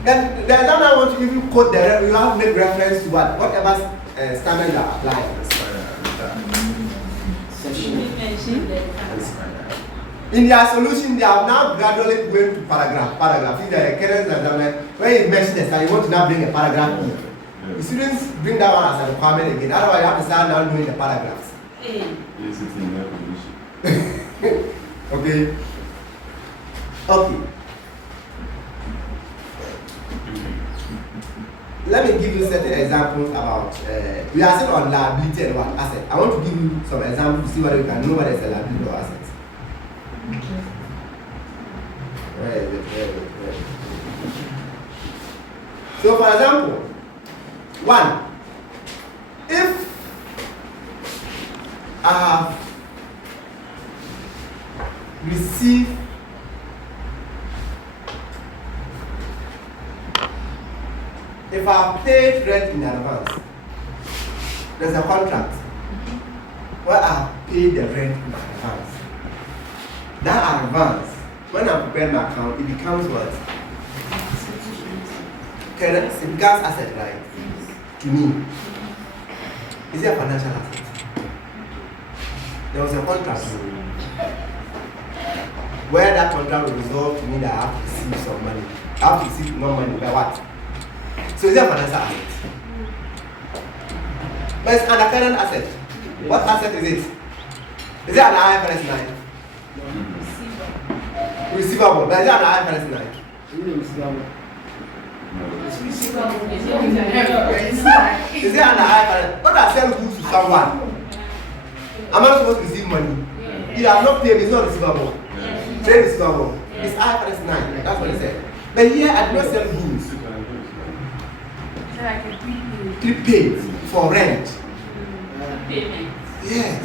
And the examiner I want to even quote the you have to make reference to whatever standard you are applying. In their solution, they are now gradually going to paragraph. In the current examiner, when you mention the standard, you want to now bring a paragraph in. The students bring that one as a requirement again. Otherwise, you have to start now doing the paragraphs. Okay. Okay. Let me give you certain examples about. We are still on liability and what asset. I want to give you some examples to see whether you can know what is a liability or asset. Where is it? So, for example. 1. If I have received if I have paid rent in advance, there's a contract where I have paid the rent in advance. That advance, when I prepare my account, it becomes what? It becomes asset, right? To me, is it a financial asset? There was a contract where that contract will result to me that I have to receive some money. I have to receive more money by what? So is it a financial asset? But it's an current asset. What asset is it? Is it an IFRS 9? Receivable. But is it an IFRS 9? Is there an IFRS? What I sell goods to someone? I'm not supposed to receive money. You have not paid, it's not receivable. Trade receivable. It's IFRS 9. That's what he said. But here I do not sell goods. Prepaid for rent. Yes.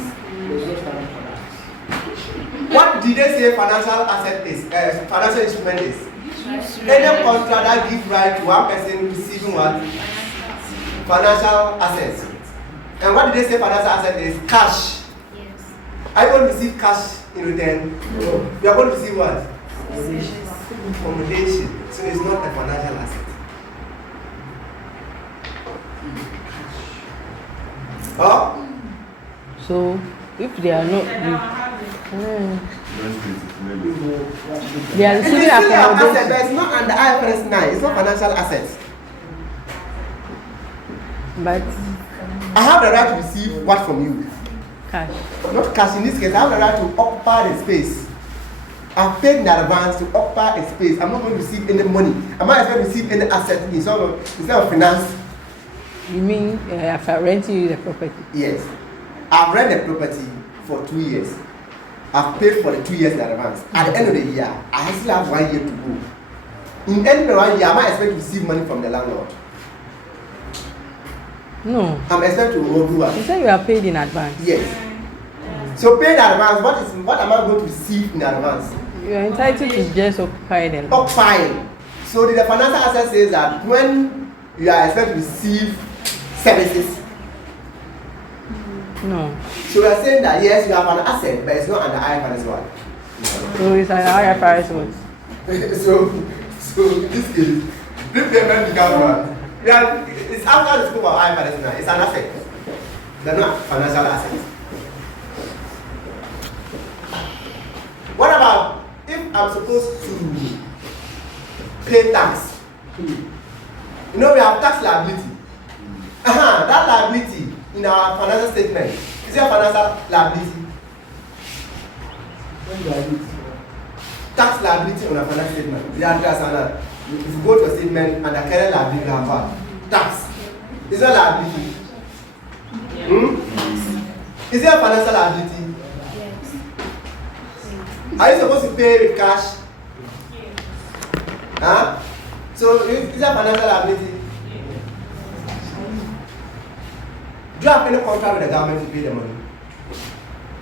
What did they say financial asset is? Financial instrument is? Any contract that gives right to one person receiving what? Financial assets. And what did they say financial asset is? Cash. Yes. Are you going to receive cash in return? No. You are going to receive what? Accommodation. So it's not a financial asset. Oh? So if they are not they are receiving accommodation. But it's not under IFRS 9. It's not financial assets. But I have the right to receive what from you? cash. Not cash in this case. I have the right to occupy the space. I've paid in advance to occupy a space. I'm not going to receive any money. I'm not expecting to receive any asset instead of finance. You mean after renting you the property? Yes. I've rented the property for 2 years. I've paid for the 2 years in advance. At the end of the year, I still have 1 year to go. In the end of 1 year, I might expect to receive money from the landlord. No. I'm expecting to do what? You said you are paid in advance. Yes. So paid in advance, what am I going to receive in advance? You are entitled to just occupy them. Occupying. So the financial asset says that when you are expected to receive services. No. So we are saying that yes, you have an asset, but it's not under IFRS 1. So it's an IFRS one. so in this case, this payment becomes what? Yeah, it's after the scope of IFRS 9. It's an asset. They're not financial assets. I'm supposed to pay tax, you know, we have tax liability. That liability in our financial statement is there financial liability? Tax liability on a financial statement. If you go to a statement and the current liability you have what? Tax. Is there liability? Is there a financial liability? Yes. Are you supposed to pay with cash? So is there financial liability? Do you have any contract with the government to pay the money?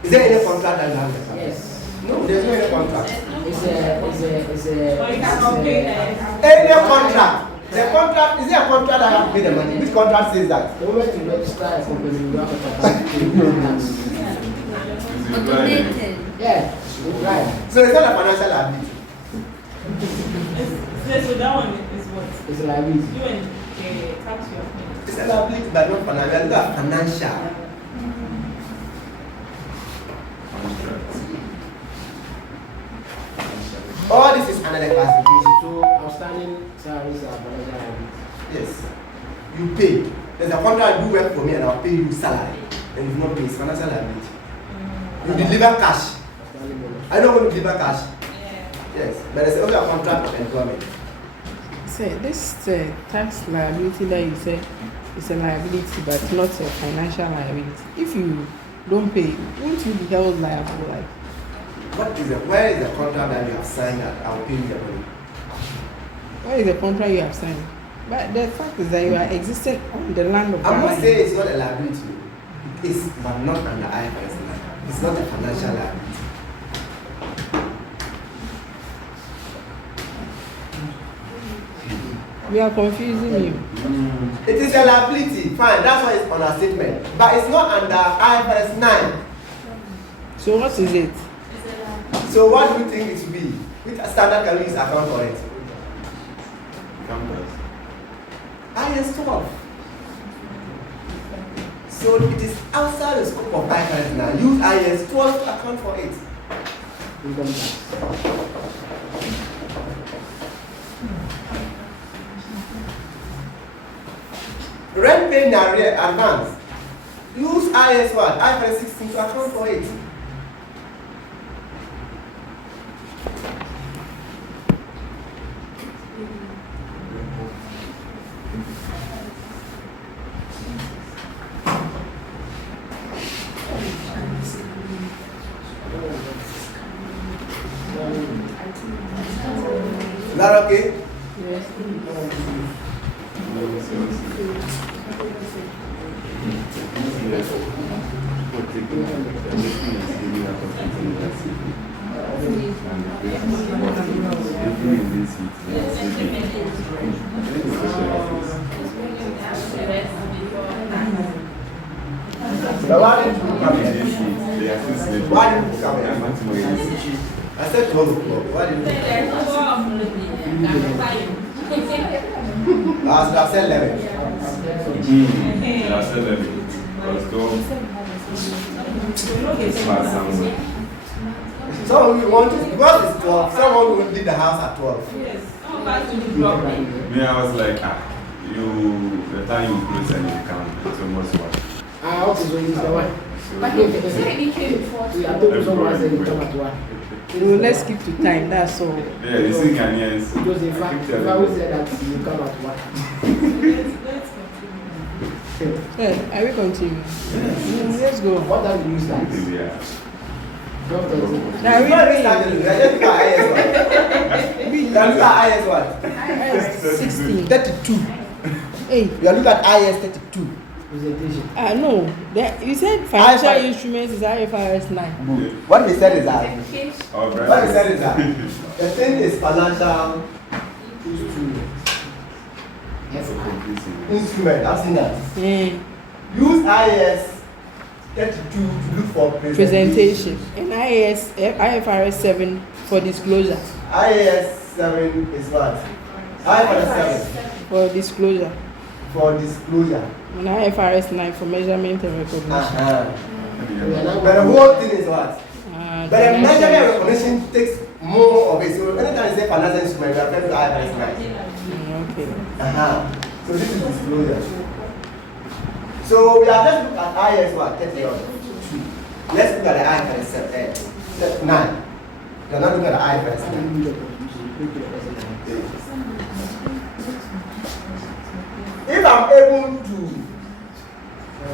Is there any contract that you have with the government? Yes. No, there's no any contract. It's a. Or you cannot pay them. Any contract. The contract, is there a contract that I have to pay the money? Which contract says that? The moment you register a company, you have to tax. Automated. Yeah, right. So it's not a financial liability. So that one is what? It's a liability. You and tax your money. It's a liability but not financial. It's not financial. All this is under the classification. So outstanding salaries are financial liability. Yes. You pay. There's a contract, you work for me and I'll pay you salary. And if not pay, it's financial liability. You deliver cash. Outstanding bonus. I don't want to deliver cash. Yeah. Yes. But there's also a contract of employment. Say this tax liability that you say is a liability but not a financial liability. If you don't pay, won't you be held liable? Like, Where is the contract that you have signed that I will pay you the money? what is the contract you have signed? But the fact is that you are existing on the land of I'm not Ghana. saying it's not a liability. It is, but not under IFRS. It's not a financial liability. We are confusing you. It is a liability, fine, that's why it's on our statement. But it's not under IFRS 9. So what is it? So what do you think it should be? Which standard can we use account for it? IS 12. So it is outside the scope of IFRS 9. Use IS 12 to account for it. Income tax. Rent paid in arrear advance. Use IS what? IFRS 16 to account for it. Is that okay? Yes. But why didn't you come here? Why didn't you come here? I said 12 o'clock. Why didn't you come? I said 11. I said 11. Some of you want to, because it's 12, someone will leave the house at 12. Yes. Some of us will be dropping. Me, I was like, the time you close and you come, it's almost what? Okay, so it's the one. But he said he came before. Yeah, I told someone said you come at 1. Let's keep to time, that's all. Yeah, they sing Ghanaians. Because in fact, if I would say that you come at 1. Let's continue. Yeah, I will continue. Let's go. What time do you start? Yeah. 12:30. Now, We already started. We are just looking at IS1. We are looking at IS1. 16. 32. Hey, We are looking at IS 32. Presentation. no. You said financial IFRS. instruments is IFRS 9. What we said is that. All right. What we said is that. The thing is financial instrument. I've seen that. Yeah. Use IS 32 to look for Presentation. And IFRS 7 for disclosure. IS 7 is what? IFRS 7 For disclosure. for disclosure. And IFRS 9 for measurement and recognition. But the whole thing is what? But the measurement and recognition takes more of it. say financial instrument, we are referring to IFRS 9. Okay. So this is disclosure. So we have just looked at IS what? 30 or 2. Let's look at the IFRS 9. We are not looking at the IFRS 9. If I'm able to,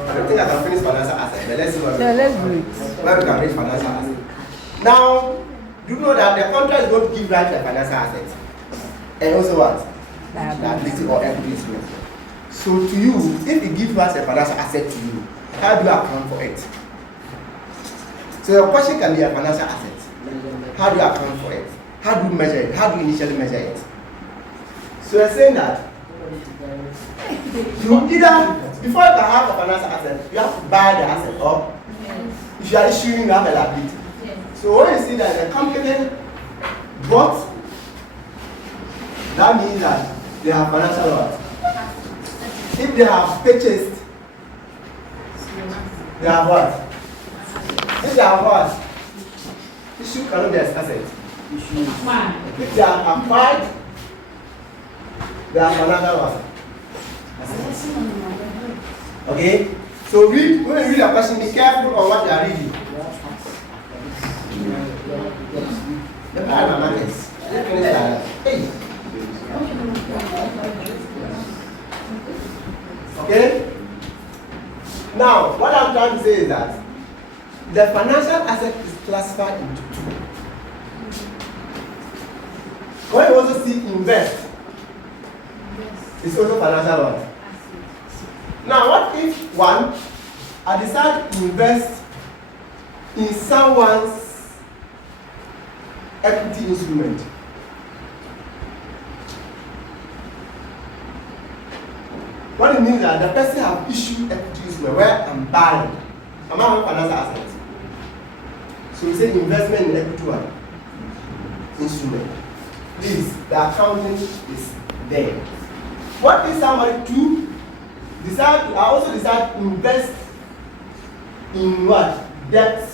I don't think I can finish financial assets, but let's see what Yeah, let's do it. where we can reach financial assets. Now, do you know that the contract is going to give right to the financial assets? And also what? Liability or equity instrument. So to you, if it gives us a financial asset to you, how do you account for it? So your question can be a financial asset. How do you account for it? How do you measure it? How do you initially measure it? So you're saying that you either, before you can have a financial asset, you have to buy the asset, or if you are issuing, you have a liability. So when you see that the company bought, that means that they have financial what? If they have purchased, they have what? If they have what? Issue cannot be an asset. If they have acquired, they have financial what? Okay? So when you read a question, be careful on what you are reading. Look at my markets. Hey. Okay? Now, what I'm trying to say is that the financial asset is classified into 2. When you also see invest, it's also financial what? Now, what if one, I decide to invest in someone's equity instrument? What it means that the person have issued equity instrument where I'm buying. I'm not having financial assets. So we say investment in equity one instrument. Please, the accounting is there. What if somebody too decide? I also decide to invest in what? Debt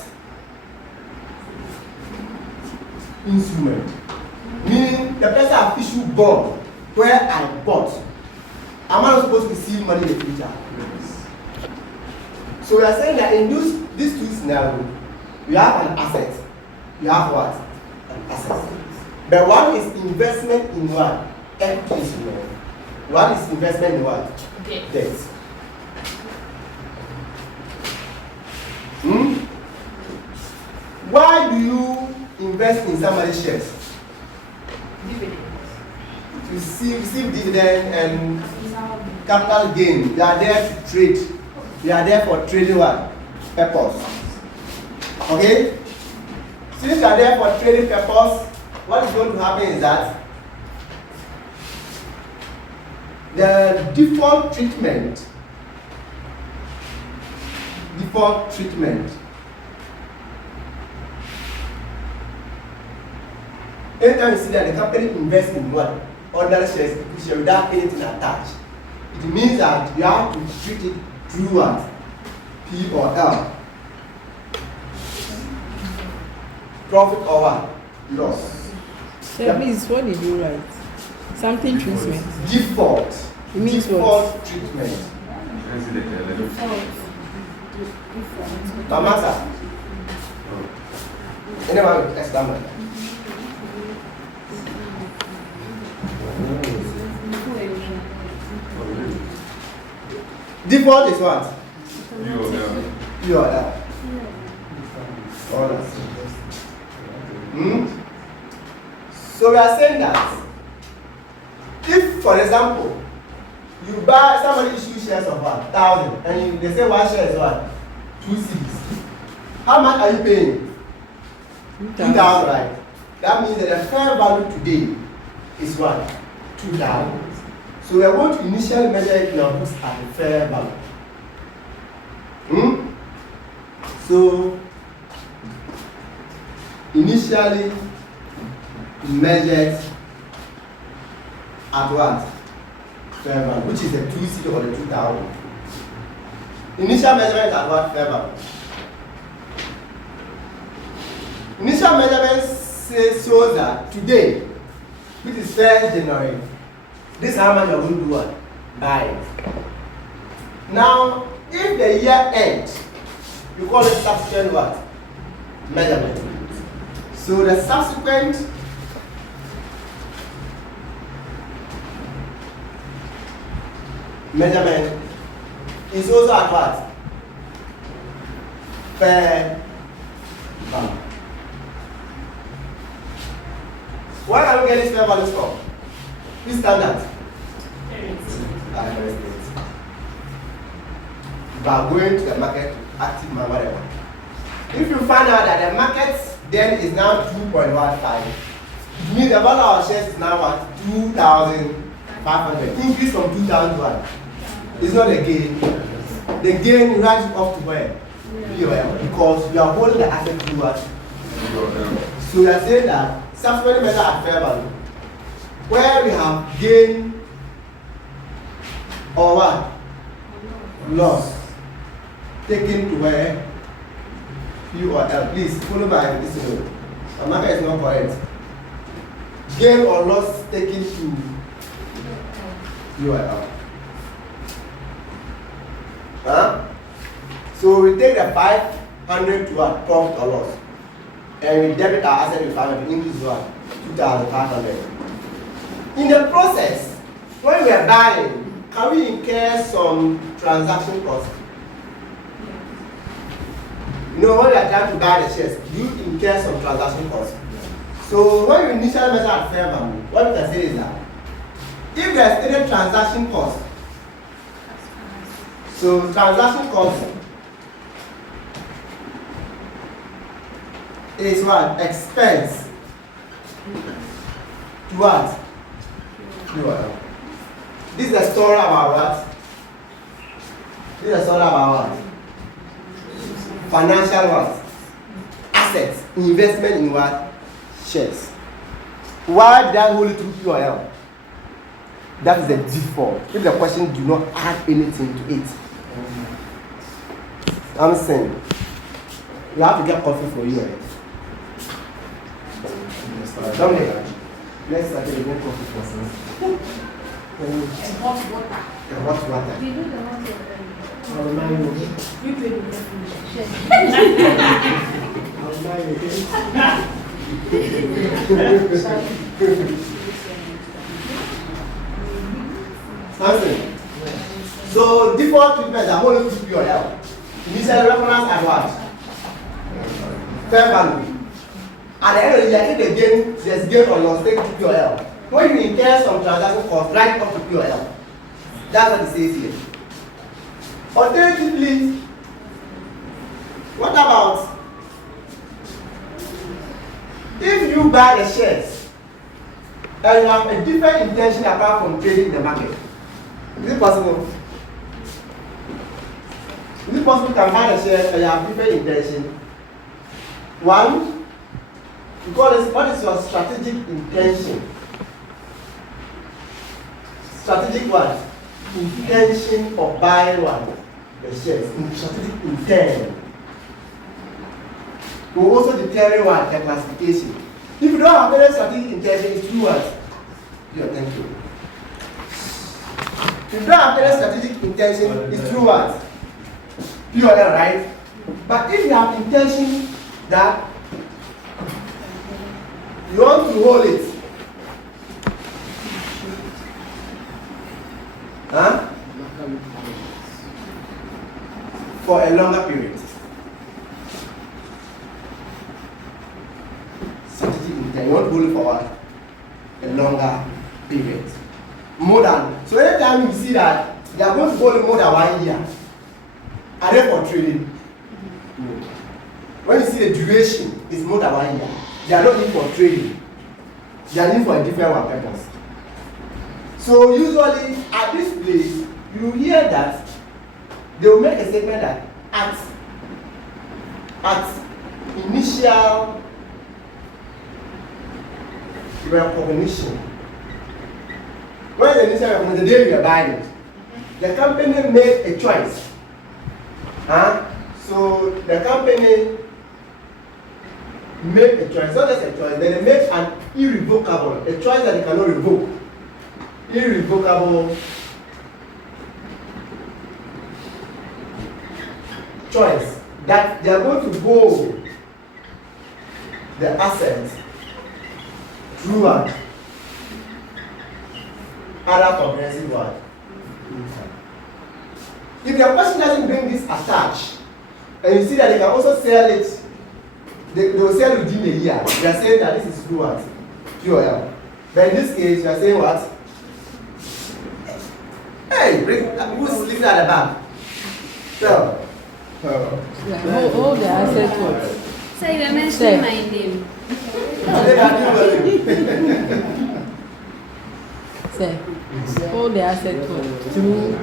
instrument. Meaning the person have issued bond where I bought. Am I not supposed to receive money in the future? Yes. So we are saying that in these 2 scenarios, we have an asset. You have what? An asset. But one is investment in what? Equity instrument. One is investment in what? Debt. Why do you invest in somebody's shares? To receive dividend and capital gain. They are there to trade. They are there for trading what? Purpose. Okay? Since they are there for trading purpose, what is going to happen is that the default treatment anytime you see that the company invests in what? Ordinary shares, equity share without anything attached, it means that you have to treat it through what? P or L. Profit or what? Loss. So please, what did you write? Something treatment. Default. It means default what? Treatment. Mamasa. Anyone with experiment? Default is what? URL. So we are saying that if, for example, you buy somebody issue shares of what? 1,000, and they say one share is what? 2 cedis. How much are you paying? 2,000, right? That means that the fair value today is what? 2,000. So we are going to initially measure it in our books at the fair value. So initially measured at what? Fair value, which is the 2 cedi or the 2,000. Initial measurement at what? Fair value. Initial measurement shows that today which is 1st January. This is how much you're going to do what? Buy it. Now, if the year ends, you call it subsequent what? Measurement. So the subsequent measurement is also at what? Fair value. Where are we getting fair values from? Which standard? By going to the market, active man, whatever. If you find out that the market then is now 2.15, it means the value of our shares is now what? 2,500. Increase from 2,000 to what? It's not a gain. The gain rises up to where? POL. Because you are holding the asset to what? So you are saying that subsequent measure at fair value, where we have gain or what? Loss taken to where? P or L. Please follow my this note. The market is not correct. Gain or loss taken to P or L. Huh? So we take the 500 to what? Profit or loss. And we debit our asset with 500, increase what? 2,500. In the process, when we are buying, can we incur some transaction costs? You know, when we are trying to buy the shares, you incur some transaction costs. So when you initially measure at fair value, what we can say is that if there is any transaction cost, so transaction cost is what? Expense to what? This is a story about what? This is a story about what? Financial what? Assets. Investment in what? Shares. Why did I hold it to POL? That is the default. If the question do not add anything to it. I'm saying you have to get coffee for you. Dominic, let's start to get coffee for us. And hot water. And hot water. We do the hot water. I'll remind you. You pay the definition. I'll remind you. Something. So default treatment are only to POL. Initially recognized as what? Fair value. At the end of the year, if the gain, there's gain or loss, take to POL. When you incur some transaction cost, right up to POL. That's what it says here. Alternatively, what about if you buy the shares and you have a different intention apart from trading in the market? Is it possible? Is it possible you can buy the shares and you have different intention? One, you call this, what is your strategic intention? Strategic what? Intention of buying what? The shares. Strategic intent. We will also determine what? The classification. If you don't have any strategic intention, it's through what? Yeah, thank you. If you don't have any strategic intention, it's through what? POL, right? But if you have intention that you want to hold it, huh? For a longer period. Strategic intent. You want to hold it for what? A longer period. More than. So anytime you see that they are going to hold it more than 1 year, are they for trading? No. When you see the duration is more than 1 year, they are not in for trading. They are in for a different one purpose. So usually at this place, you hear that they will make a statement that at initial recognition, when the initial recognition, the day you are buying it, the company made a choice. Huh? So the company make a choice, not just a choice, then they make an irrevocable, a choice that they cannot revoke. Irrevocable choice that they are going to hold the assets throughout other comprehensive what? If your person doesn't bring this attached, and you see that they can also sell it, they will sell it within a year. You are saying that this is through what? QOL. But in this case, you are saying what? Hey, who's sleeping at the back? So, All the assets what? So you were mentioning my name. Say, all the assets what? Through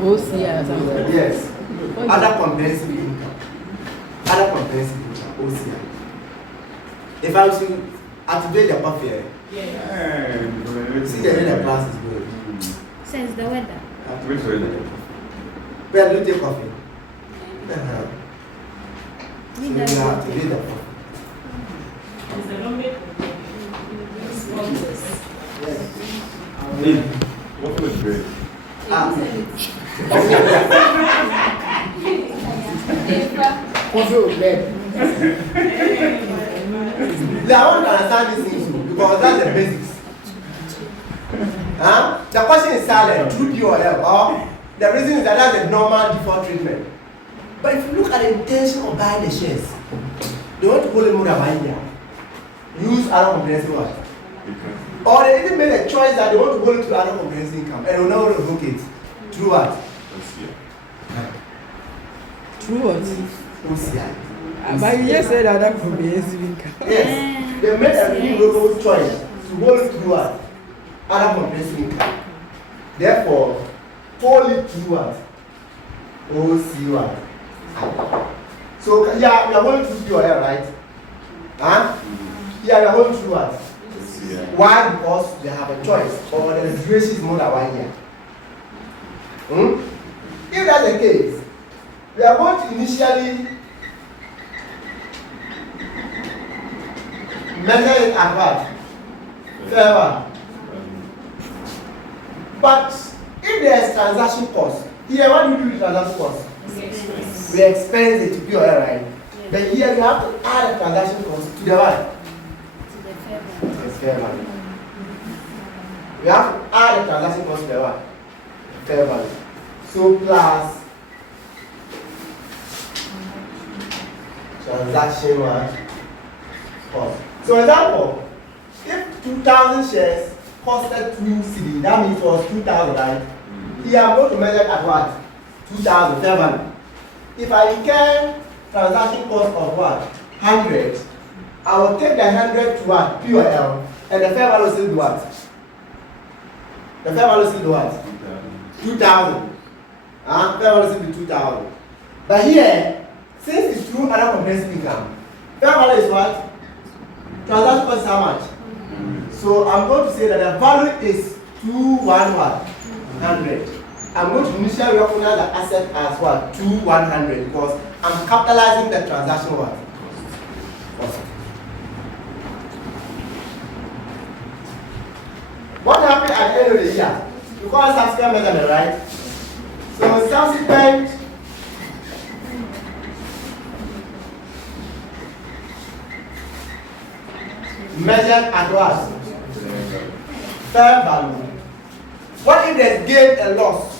OCR or something. yes. What is Other it? comprehensive income. Other comprehensive income, OCI. If I was to activate the coffee, see the way the class is going. Says the weather. Which way? Where do you take coffee? So We you don't know. activate the coffee. Is the number sponsors? Hey, what was great? Coffee with lead. I want to understand these things too, because that's the basics. Huh? The question is silent, through POL, or the reason is that that's the normal default treatment. But if you look at the intention of buying the shares, they want to hold it more than 1 year. Use other comprehensive what? Or they even made a choice that they want to hold it to other comprehensive income and will now revoke it. Through what? Through what? OCI. But you just said other comprehensive income. Yes. They made a irrevocable choice to hold it through what? Other comprehensive income. Therefore, hold it through what? OCI. So, yeah, we are holding through POL, right? Huh? Yeah, we are holding through what? Why? Because they have a choice, or the duration is more than 1 year. If that's the case, we are going to initially measure it at what? Fair. But if there is transaction cost, here what do we do with transaction cost? We expense it to POL, right? But here we have to add a transaction cost to the what? To the fair value. Yes, fair value. We have to add a transaction cost to the what? Fair value. So plus transaction what? Cost. So example, if 2,000 shares costed 2 CD, that means it was 2,000, right? Here I'm going to measure it at what? 2,000 fair value. If I incur transaction cost of what? 100, I will take the 100 to what? POL, and the fair value still do what? The fair value still do what? 2,000. Fair value still be 2,000. But here, since it's through other comprehensive income, fair value is what? Transaction cost is how much? So I'm going to say that the value is 2,100. I'm going to initially recognize the asset as what? 2,100 because I'm capitalizing the transaction what? Cost. What happened at the end of the year? You call it subsequent measurement, right? So subsequent measured at what? Fair value. What if there's gain and loss?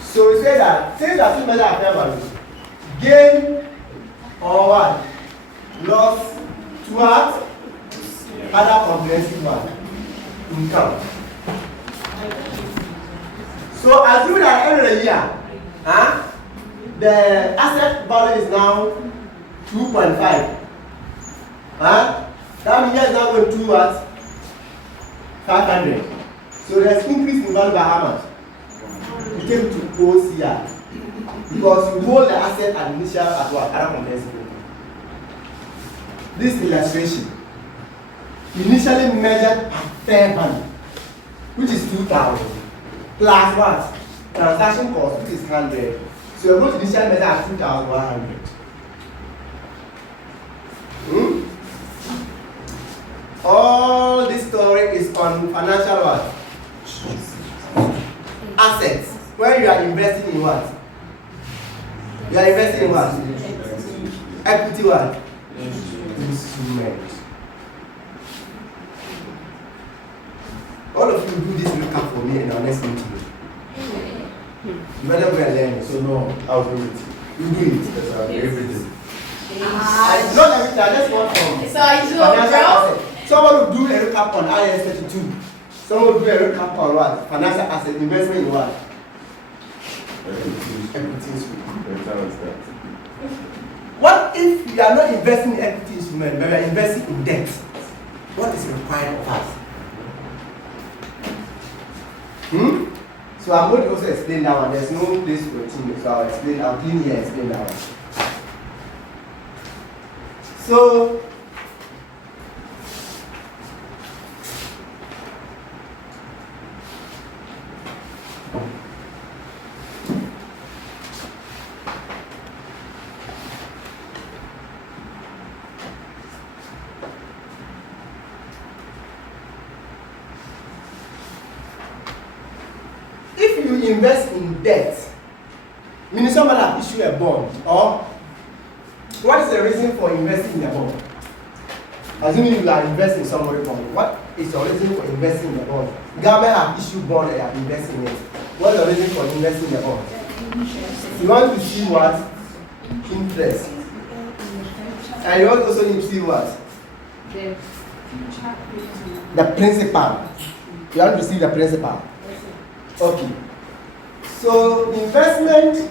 So we say that since that still measure at fair value, gain or what? Loss to what? Other comprehensive one. Income. So assuming at the end of the year, the asset value is now 2.5. That means it's now going to what? 500. So there's increase in value by how much? You take to OCR. Because you hold the asset at initial at what? Other comprehensive income. This illustration initially measured at fair value, which is 2,000, plus what? Transaction cost, which is 100. So you're going to initially measure at 2,100. on financial what? Assets. Where you are investing in what? You are investing in what? Equity what? Instrument. All of you do this recap for me and I'll next meet you. You better go and learn it. So no, I'll do it. You do it. Yes, I'll do everything. Not everything, I just want from So you do, financial bro? asset. Someone will do a recap on IS 32. Someone will do a recap on what? Financial asset, investment in what? Equity instrument. What if we are not investing in equity instrument, but we are investing in debt? What is required of us? So I'm going to also explain that one. There's no place for a team, so I'll explain. I'll clean here and explain that one. So if you invest in debt, meaning someone has issued a bond, or what is the reason for investing in a bond? Assuming you are investing in somebody's bond, what is your reason for investing in a bond? Government have issued bond and you have invested in it. What is the reason for investing in a bond? You want to see what? Interest. And you also need to see what? The principal. You want to see the principal. Okay. So investment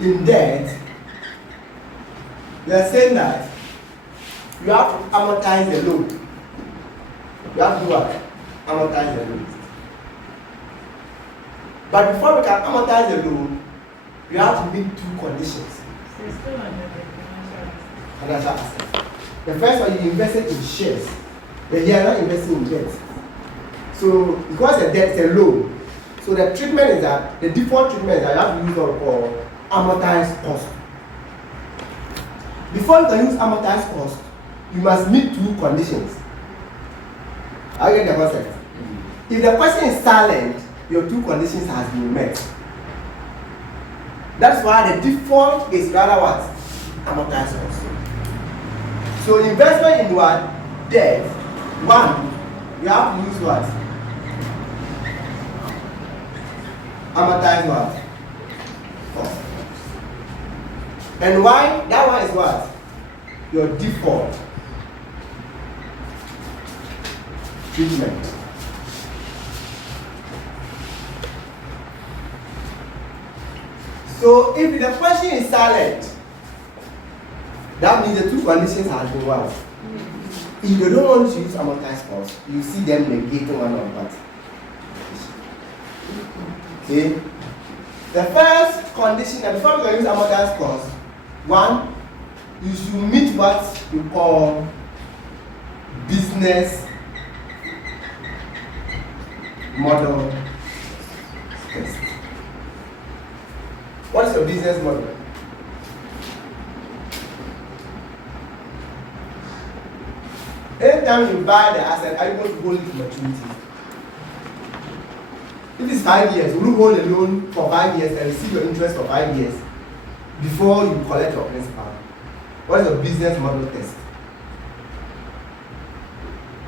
in debt, we are saying that you have to amortize the loan. You have to do what? Amortize the loan. But before we can amortize the loan, you have to meet two conditions. Financial assets. The first one, you invested in shares, but you are not investing in debt. So because the debt is a loan, so the treatment is that the default treatment is that you have to use what we call amortized cost. Before you can use amortized cost, you must meet two conditions. I get the concept. If the question is silent, your two conditions has been met. That's why the default is rather what? Amortized cost. So investment in what? Debt. One, you have to use what? Amortized what? Cost. And why? That one is what? Your default treatment. So if the question is silent, that means the two conditions have been what? If you don't want to use amortized cost, you see them negating one another. Okay? The first condition, and before we can use amortized cost, one, you should meet what you call business model test. What is your business model? Anytime you buy the asset, are you going to hold it to maturity? If it's 5 years, will you hold a loan for 5 years and receive your interest for 5 years before you collect your principal? What is your business model test?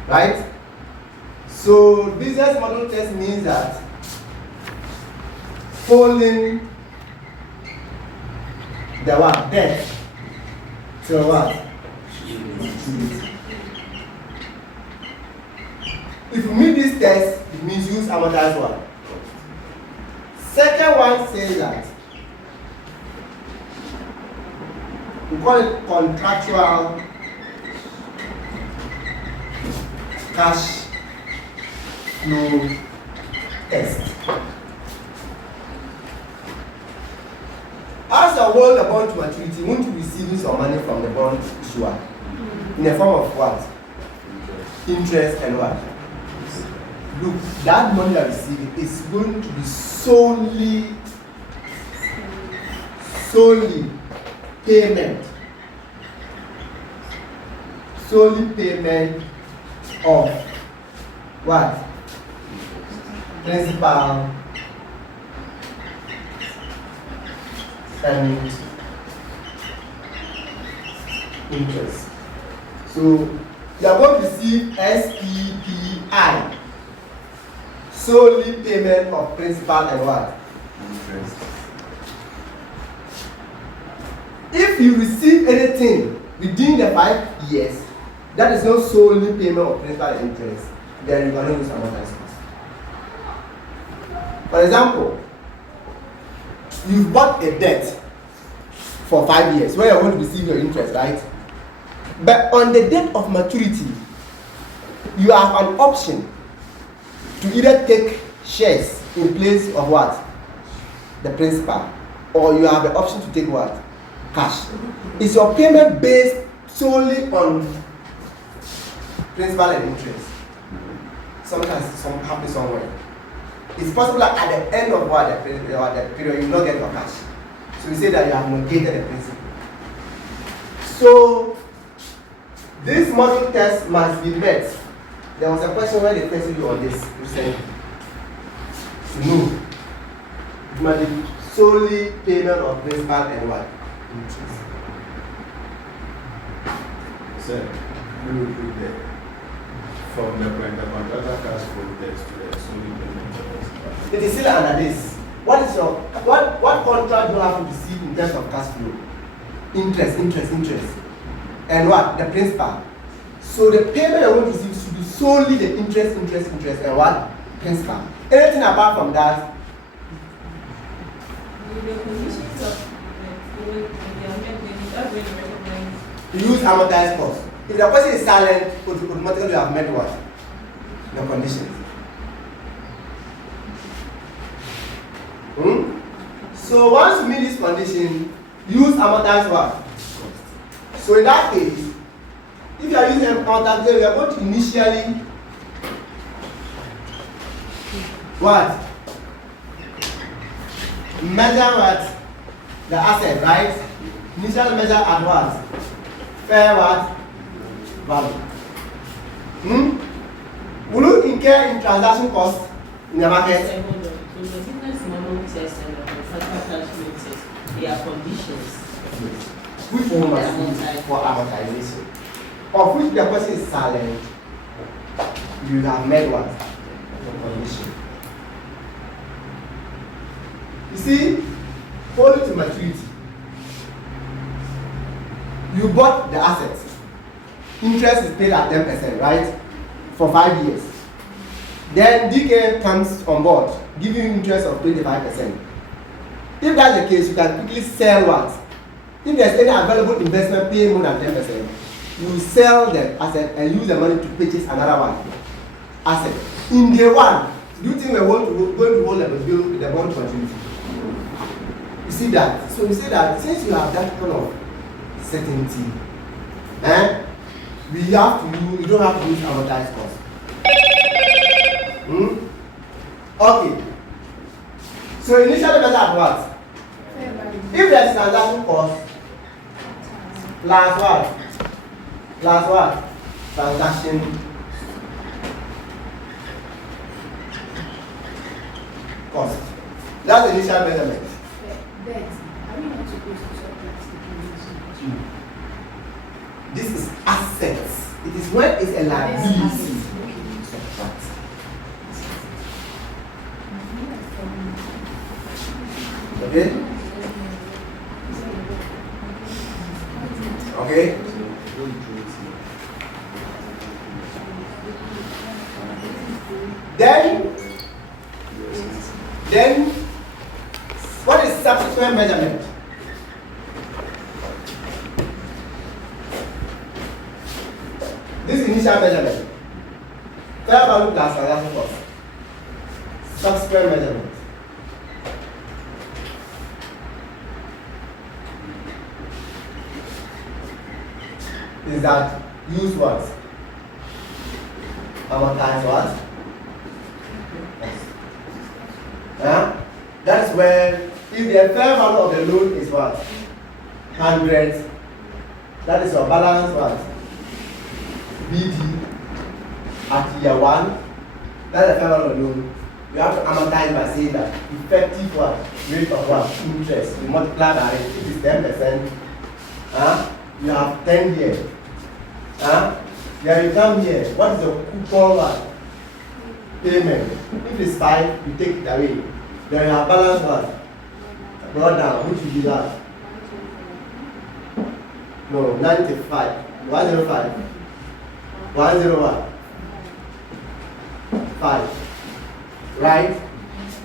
Right? So business model test means that holding the what? Debt till what? If you meet this test, it means use amortized one. Second one says that we call it contractual cash flow test. As you hold the bond to maturity, you won't be receiving some money from the bond issuer in the form of what? Interest and what? Look, that money that you receive is going to be solely payment. solely payment of what? Principal and interest. So you are going to receive SPPI, solely payment of principal and what? Interest. If you receive anything within the 5 years, that is not solely payment of principal and interest, then you cannot use amortized cost. For example, you bought a debt for 5 years where you are going to receive your interest, right? But on the date of maturity, you have an option to either take shares in place of what? The principal, or you have the option to take what? Cash. Is your payment based solely on principal and interest? Sometimes some happen somewhere. It's possible that at the end of what the period you will not get your cash. So you say that you have negated the principal. So this model test must be met. There was a question where they tested you on this. You said no. It must be solely payment of principal and what? Interest. Sir, we will do that from the contractor cash flow test to the solely payment of principal. It is still under this. What is your what contract do you have to receive in terms of cash flow? Interest. And what? The principal. So the payment you're going to receive should be solely the interest, and what? Principal. Anything apart from that, The conditions of you use amortized cost. If the person is silent, automatically you have met what? The conditions. So once you meet this condition, use amortized what? So in that case, if you are using amortized, we are going to initially what? Measure what? The asset, right? Initial measure at what? Fair what? Value. Will you incur in transaction cost in the market? So the business model test and the contractor cash flow test, they are conditions. Which one must be for amortization? Of which the person is silent, you have made what? The condition. You see, follow to maturity. You bought the assets. Interest is paid at 10%, right? For 5 years. Then DK comes on board, giving you interest of 25%. If that's the case, you can quickly sell what? If there's any available investment paying more than 10%, you sell the asset and use the money to purchase another one. Asset. In day one, do you think we're going to hold the bill with the bond continuity? You see that? So you see that since you have that kind of certainty, we have to use, you don't have to use amortized cost. Okay. So initially measure at what? If there's transaction cost plus what? Plus what? Transaction cost. That's the initial measurement. This is assets. It is when it's a liability. Subtract. Okay? Okay? Then what is subsequent measurement? This initial measurement. Fair value plus transaction cost. Subsequent measurement. Is that use what? Amortize what? That is where if the fair value of the loan is what? 100, that is your balance what? BD at year 1, that's the fair value loan. You have to amortize by saying that effective what? Rate of what? Interest. You multiply by it. If it's 10%, you have 10 years. Then you come here. What is the coupon what? Payment? If it's 5, you take it away. Then you have balance what? Brought down. Which will be that? No, 95. 105. 101. 5. Right?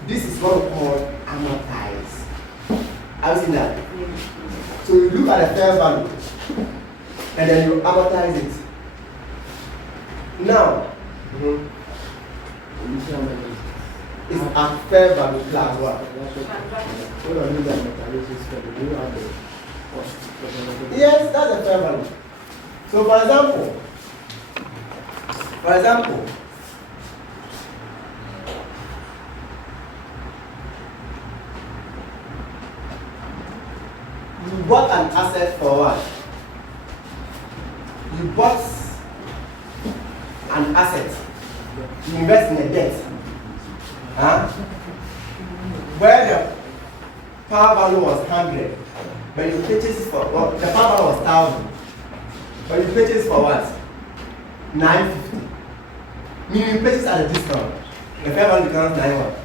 This is what we call amortize. Have you seen that? So you look at the fair value and then you amortize it. Now, it's at fair value plus what? Yes, that's a fair value. So for example, you bought an asset for what? You bought an asset. You invest in a debt. Where the power value was 100, but you purchased it for the power value was 1,000, but you purchased for what? 950. Meaning you purchased at a discount. The fair value becomes 950.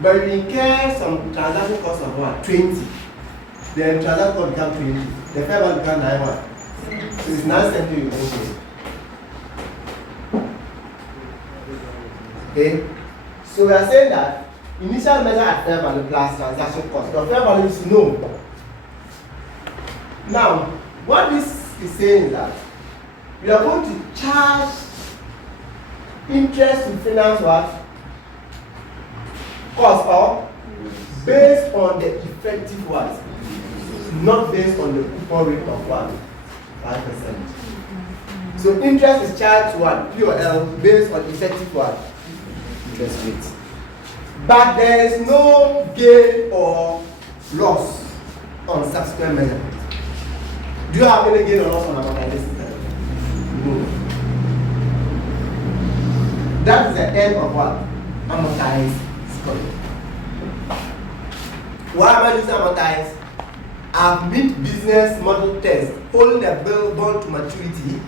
But you incur some transaction cost of what? 20. Then transaction cost becomes 20. The fair value becomes 91. So it's 970 you don't pay. Okay? So we are saying that initial measure at fair value plus transaction cost. The fair value is known. Now, what this is saying is that you are going to charge interest to finance what? Cost or based on the effective what? Not based on the coupon rate of what? 5%. So interest is charged to what? POL based on effective what? Interest rate. But there is no gain or loss on subsequent measurement. Do you have any gain or loss on amortization? No. That is the end of what? Amortize scoring. Why am I using amortize? I've met business model test, holding the bill bond to maturity,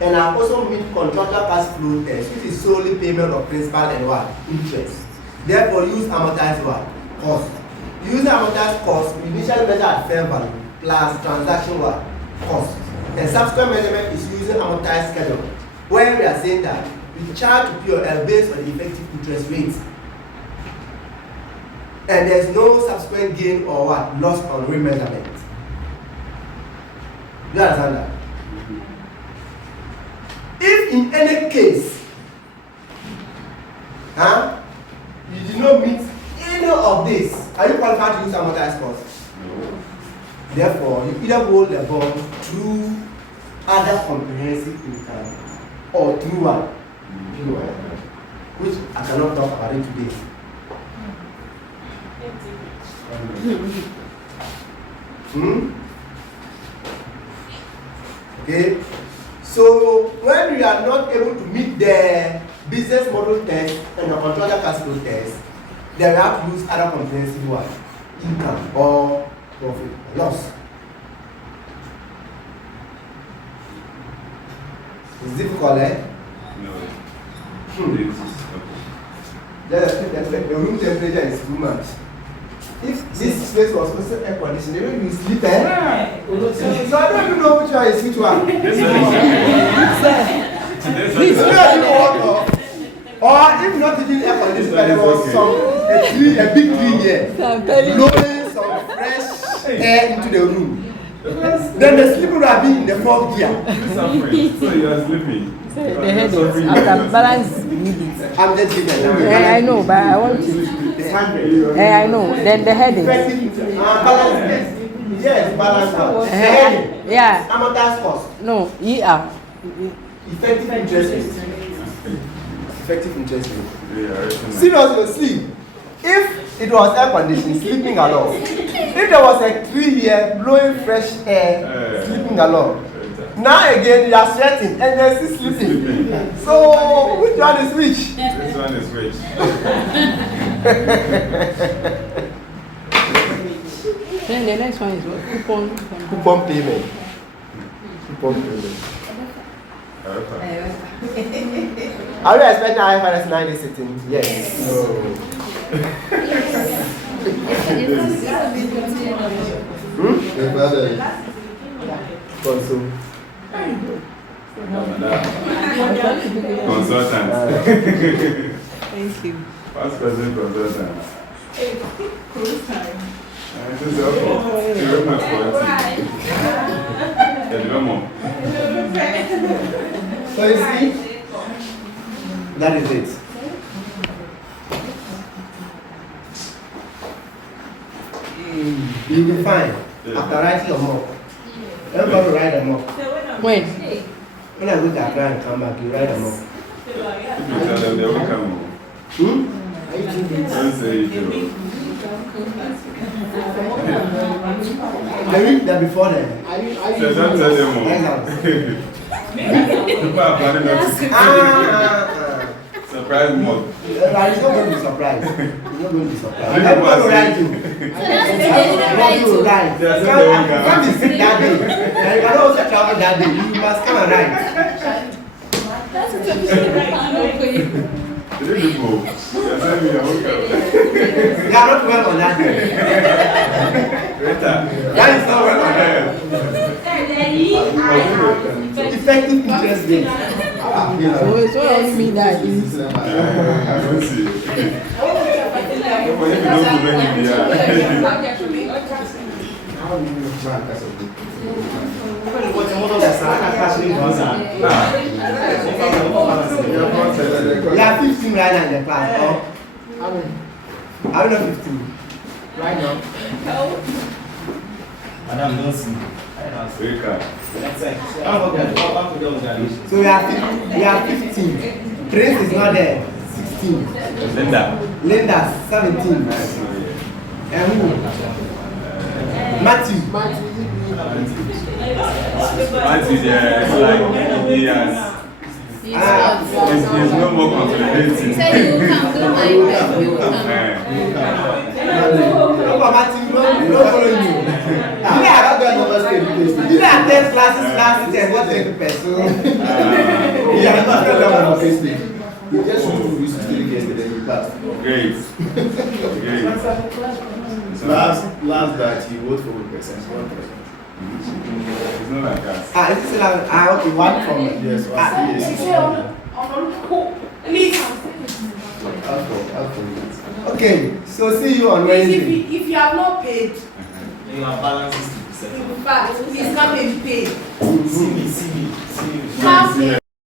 and I've also met contractual cash flow test, which is solely payment of principal and what? Interest. Therefore, use amortized what? Cost. Using amortized cost, we initially measure at fair value plus transaction what? Cost. And subsequent measurement is using amortized schedule, where we are saying that we charge to POL based on the effective interest rate. And there's no subsequent gain or what? Loss on remeasurement. Do you understand that? If in any case, you did not meet any of this, are you qualified to use amortized cost? No. Therefore, you either hold the bond through other comprehensive income or through what? Which I cannot talk about it today. Okay, so when we are not able to meet the business model test and the contractual cash flow test, then we have to use other comprehensive what? Income or profit or loss. It's difficult, eh? No. The room temperature is too much. If this place was also air conditioned, maybe you sleep there. So I don't even know which one is which one. This one. Or if not even air conditioned, there was a big tree here, blowing some fresh air into the room. Then the sleeping will be in the fourth gear. So you are sleeping. The head is after balance need it. I'm just giving you. I know, but I want to. It's 100. I know. Then the head is. Balance. Yes, balance cost. Yeah. Amortized cost. No, yeah. Effective interest rate. Effective interest rate. Yeah, Seriously, sleep. If it was air conditioning, sleeping along. If there was a tree here blowing fresh air, sleeping along. Now again, you are sweating and they're still sleeping. So, which one is which? This one is which? Then the next one is what? Coupon. Coupon payment. Coupon payment. Okay. Are you expecting IFRS 9 is sitting? Yes. No. The father. Also. Consultant. Thank you. Past present consultant. This is awful. Very much for it. So you see, that is it. You'll be fine after writing your mock. Everybody write a mock. When? When I go to Accra and come back, you write a mock. If you tell them, they will come. Don't say it. The week that before then. So don't tell them more. Exams. People are planning not to see. Surprise more. He's not going to be surprised. He's not going to be surprised. People I'm going to are write you. So that's the beginning of What you it. write? They are saying Come they won't come. be sick that day. And you can also travel that day. You must come and write. That's what I'm saying. They didn't go. They are saying we are welcome. You are not well on that day. Rita. That is not well on that day. Effective teachers day. So it's what only mean that is. I don't see it. Nobody knows who many they are. You are 15 right now in the class. Oh. How many 15? Right now. Madam, don't see. Rita. So we are 15. Prince is not there. 16. Linda 17. And who? Matthew. Matthew, there is like he has. There's no more consolidating. Say you come, don't mind them. You come. No, Matthew, no following you. Did I attend classes last year? What the person? You just want to use to yesterday in class. Great. Great. Last that he voted for 1%. It's not like that. Is this okay, one from Yes, okay, so see you on Wednesday. If you have not paid, You are balanced 60%. in fact, it's not been paid. See me. Have